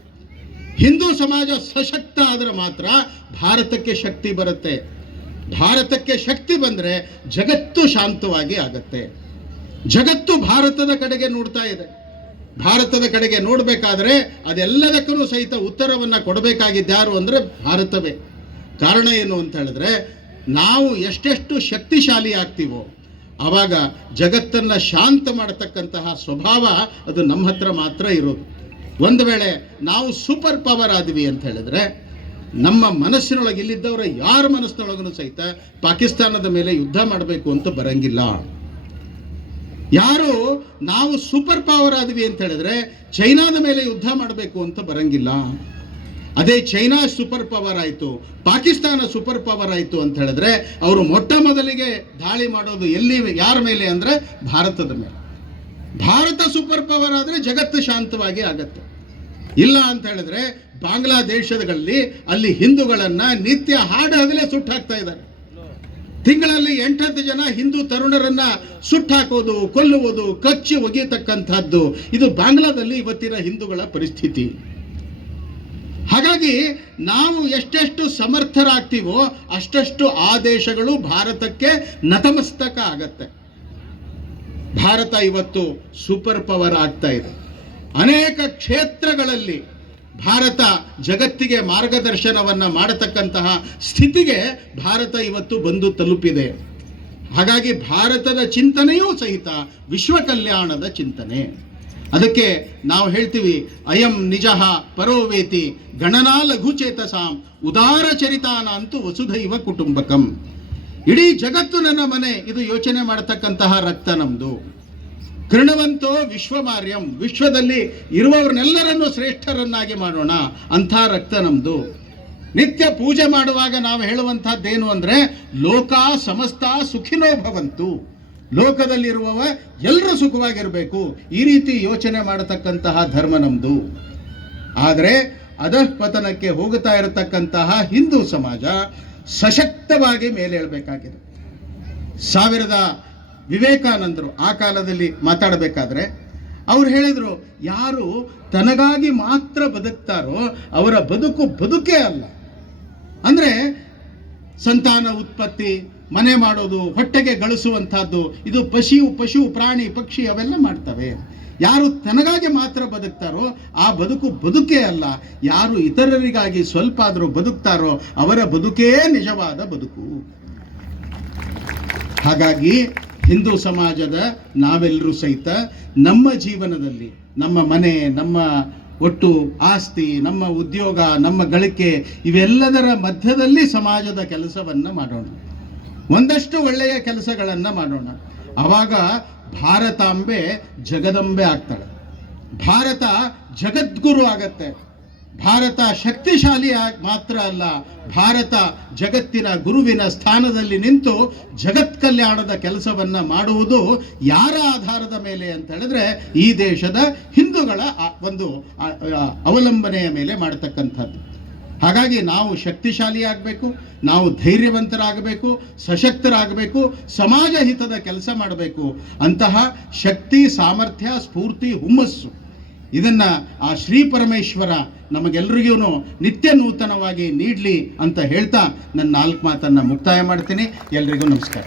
ಹಿಂದೂ ಸಮಾಜ ಸಶಕ್ತ ಆದರೆ ಮಾತ್ರ ಭಾರತಕ್ಕೆ ಶಕ್ತಿ ಬರುತ್ತೆ. ಭಾರತಕ್ಕೆ ಶಕ್ತಿ ಬಂದರೆ ಜಗತ್ತು ಶಾಂತವಾಗಿ ಆಗತ್ತೆ. ಜಗತ್ತು ಭಾರತದ ಕಡೆಗೆ ನೋಡ್ತಾ ಇದೆ. ಭಾರತದ ಕಡೆಗೆ ನೋಡಬೇಕಾದ್ರೆ ಅದೆಲ್ಲದಕ್ಕೂ ಸಹಿತ ಉತ್ತರವನ್ನು ಕೊಡಬೇಕಾಗಿದ್ದ್ಯಾರು ಅಂದರೆ ಭಾರತವೇ. ಕಾರಣ ಏನು ಅಂತ ಹೇಳಿದ್ರೆ, ನಾವು ಎಷ್ಟೆಷ್ಟು ಶಕ್ತಿಶಾಲಿ ಆಗ್ತೀವೋ ಆವಾಗ ಜಗತ್ತನ್ನು ಶಾಂತ ಮಾಡತಕ್ಕಂತಹ ಸ್ವಭಾವ ಅದು ನಮ್ಮ ಹತ್ರ ಮಾತ್ರ ಇರೋದು. ಒಂದು ವೇಳೆ ನಾವು ಸೂಪರ್ ಪವರ್ ಆದ್ವಿ ಅಂತ ಹೇಳಿದ್ರೆ, ನಮ್ಮ ಮನಸ್ಸಿನೊಳಗೆ ಇಲ್ಲಿದ್ದವರ ಯಾರ ಮನಸ್ಸಿನೊಳಗೂ ಸಹಿತ ಪಾಕಿಸ್ತಾನದ ಮೇಲೆ ಯುದ್ಧ ಮಾಡಬೇಕು ಅಂತ ಬರಂಗಿಲ್ಲ. ಯಾರು ನಾವು ಸೂಪರ್ ಪವರ್ ಆದ್ವಿ ಅಂತ ಹೇಳಿದ್ರೆ ಚೈನಾದ ಮೇಲೆ ಯುದ್ಧ ಮಾಡಬೇಕು ಅಂತ ಬರಂಗಿಲ್ಲ. ಅದೇ ಚೈನಾ ಸೂಪರ್ ಪವರ್ ಆಯಿತು, ಪಾಕಿಸ್ತಾನ ಸೂಪರ್ ಪವರ್ ಆಯಿತು ಅಂತ ಹೇಳಿದ್ರೆ ಅವರು ಮೊಟ್ಟ ಮೊದಲಿಗೆ ದಾಳಿ ಮಾಡೋದು ಎಲ್ಲಿ, ಯಾರ ಮೇಲೆ ಅಂದರೆ ಭಾರತದ ಮೇಲೆ. ಭಾರತ ಸೂಪರ್ ಪವರ್ ಆದರೆ ಜಗತ್ತು ಶಾಂತವಾಗಿ ಆಗತ್ತೆ. ಇಲ್ಲ ಅಂತ ಹೇಳಿದ್ರೆ ಬಾಂಗ್ಲಾದೇಶಗಳಲ್ಲಿ ಅಲ್ಲಿ ಹಿಂದೂಗಳನ್ನು ನಿತ್ಯ ಹಾಡು ಹಗಲೇ ಸುಟ್ಟು ಹಾಕ್ತಾ ಇದ್ದಾರೆ. ತಿಂಗಳಲ್ಲಿ 8 ಜನ ಹಿಂದೂ ತರುಣರನ್ನ ಸುಟ್ಟಾಕೋದು, ಕೊಲ್ಲುವುದು, ಕಚ್ಚಿ ಒಗೆಯತಕ್ಕಂಥದ್ದು ಇದು ಬಾಂಗ್ಲಾದಲ್ಲಿ ಇವತ್ತಿನ ಹಿಂದೂಗಳ ಪರಿಸ್ಥಿತಿ. ಹಾಗಾಗಿ ನಾವು ಎಷ್ಟೆಷ್ಟು ಸಮರ್ಥರಾಗ್ತೀವೋ ಅಷ್ಟಷ್ಟು ಆ ದೇಶಗಳು ಭಾರತಕ್ಕೆ ನತಮಸ್ತಕ ಆಗತ್ತೆ. ಭಾರತ ಇವತ್ತು ಸೂಪರ್ ಪವರ್ ಆಗ್ತಾ ಇದೆ. ಅನೇಕ ಕ್ಷೇತ್ರಗಳಲ್ಲಿ ಭಾರತ ಜಗತ್ತಿಗೆ ಮಾರ್ಗದರ್ಶನವನ್ನು ಮಾಡತಕ್ಕಂತಹ ಸ್ಥಿತಿಗೆ ಭಾರತ ಇವತ್ತು ಬಂದು ತಲುಪಿದೆ. ಹಾಗಾಗಿ ಭಾರತದ ಚಿಂತನೆಯೂ ಸಹಿತ ವಿಶ್ವ ಕಲ್ಯಾಣದ ಚಿಂತನೆ. ಅದಕ್ಕೆ ನಾವು ಹೇಳ್ತೀವಿ, ಅಯಂ ನಿಜಃ ಪರೋವೇತಿ ಗಣನಾ ಲಘುಚೇತಸಾಂ ಉದಾರ ಚರಿತಾನಂತೂ ವಸುಧೈವ ಕುಟುಂಬಕಂ. ಇಡೀ ಜಗತ್ತು ನನ್ನ ಮನೆ, ಇದು ಯೋಚನೆ ಮಾಡತಕ್ಕಂತಹ ರಕ್ತ ನಮ್ದು. ಕೃಣವಂತೋ ವಿಶ್ವಮಾರ್ಯಂ, ವಿಶ್ವದಲ್ಲಿ ಇರುವವರನ್ನೆಲ್ಲರನ್ನೂ ಶ್ರೇಷ್ಠರನ್ನಾಗಿ ಮಾಡೋಣ, ಅಂಥ ರಕ್ತ ನಮ್ದು. ನಿತ್ಯ ಪೂಜೆ ಮಾಡುವಾಗ ನಾವು ಹೇಳುವಂತಹದ್ದೇನು ಅಂದರೆ ಲೋಕ ಸಮಸ್ತ ಸುಖಿನೋ ಭವಂತು, ಲೋಕದಲ್ಲಿರುವವ ಎಲ್ಲರೂ ಸುಖವಾಗಿರಬೇಕು, ಈ ರೀತಿ ಯೋಚನೆ ಮಾಡತಕ್ಕಂತಹ ಧರ್ಮ ನಮ್ದು. ಆದರೆ ಅಧಃಪತನಕ್ಕೆ ಹೋಗುತ್ತಾ ಇರತಕ್ಕಂತಹ ಹಿಂದೂ ಸಮಾಜ ಸಶಕ್ತವಾಗಿ ಮೇಲೇಳಬೇಕಾಗಿದೆ. ವಿವೇಕಾನಂದರು ಆ ಕಾಲದಲ್ಲಿ ಮಾತಾಡಬೇಕಾದ್ರೆ ಅವ್ರು ಹೇಳಿದರು, ಯಾರು ತನಗಾಗಿ ಮಾತ್ರ ಬದುಕ್ತಾರೋ ಅವರ ಬದುಕೇ ಅಲ್ಲ. ಅಂದರೆ ಸಂತಾನ ಉತ್ಪತ್ತಿ, ಮನೆ ಮಾಡೋದು, ಹೊಟ್ಟೆಗೆ ಗಳಿಸುವಂಥದ್ದು, ಇದು ಪಶು ಪ್ರಾಣಿ ಪಕ್ಷಿ ಅವೆಲ್ಲ ಮಾಡ್ತವೆ. ಯಾರು ತನಗಾಗಿ ಮಾತ್ರ ಬದುಕ್ತಾರೋ ಆ ಬದುಕೇ ಅಲ್ಲ. ಯಾರು ಇತರರಿಗಾಗಿ ಸ್ವಲ್ಪ ಆದರೂ ಬದುಕ್ತಾರೋ ಅವರ ಬದುಕೇ ನಿಜವಾದ ಬದುಕು. ಹಾಗಾಗಿ ಹಿಂದೂ ಸಮಾಜದ ನಾವೆಲ್ಲರೂ ಸಹಿತ ನಮ್ಮ ಜೀವನದಲ್ಲಿ ನಮ್ಮ ಮನೆ, ನಮ್ಮ ಒಟ್ಟು ಆಸ್ತಿ, ನಮ್ಮ ಉದ್ಯೋಗ, ನಮ್ಮ ಗಳಿಕೆ ಇವೆಲ್ಲದರ ಮಧ್ಯದಲ್ಲಿ ಸಮಾಜದ ಕೆಲಸವನ್ನು ಮಾಡೋಣ, ಒಂದಷ್ಟು ಒಳ್ಳೆಯ ಕೆಲಸಗಳನ್ನು ಮಾಡೋಣ. ಆವಾಗ ಭಾರತಾಂಬೆ ಜಗದಂಬೆ ಆಗ್ತಾಳೆ, ಭಾರತ ಜಗದ್ಗುರು ಆಗತ್ತೆ. ಭಾರತ ಶಕ್ತಿಶಾಲಿ ಮಾತ್ರ ಅಲ್ಲ, ಭಾರತ ಜಗತ್ತಿನ ಗುರುವಿನ ಸ್ಥಾನದಲ್ಲಿ ನಿಂತು ಜಗತ್ ಕಲ್ಯಾಣದ ಕೆಲಸವನ್ನು ಮಾಡುವುದು ಯಾರ ಆಧಾರದ ಮೇಲೆ ಅಂತ ಹೇಳಿದ್ರೆ ಈ ದೇಶದ ಹಿಂದೂಗಳ ಒಂದು ಅವಲಂಬನೆಯ ಮೇಲೆ ಮಾಡತಕ್ಕಂಥದ್ದು. ಹಾಗಾಗಿ ನಾವು ಶಕ್ತಿಶಾಲಿ ಆಗಬೇಕು, ನಾವು ಧೈರ್ಯವಂತರಾಗಬೇಕು, ಸಶಕ್ತರಾಗಬೇಕು, ಸಮಾಜ ಹಿತದ ಕೆಲಸ ಮಾಡಬೇಕು. ಅಂತಹ ಶಕ್ತಿ, ಸಾಮರ್ಥ್ಯ, ಸ್ಫೂರ್ತಿ, ಹುಮ್ಮಸ್ಸು ಇದನ್ನು ಆ ಶ್ರೀ ಪರಮೇಶ್ವರ ನಮಗೆಲ್ಲರಿಗೂ ನಿತ್ಯ ನೂತನವಾಗಿ ನೀಡಲಿ ಅಂತ ಹೇಳ್ತಾ ನನ್ನ 4 ಮಾತನ್ನು ಮುಕ್ತಾಯ ಮಾಡ್ತೀನಿ. ಎಲ್ರಿಗೂ ನಮಸ್ಕಾರ.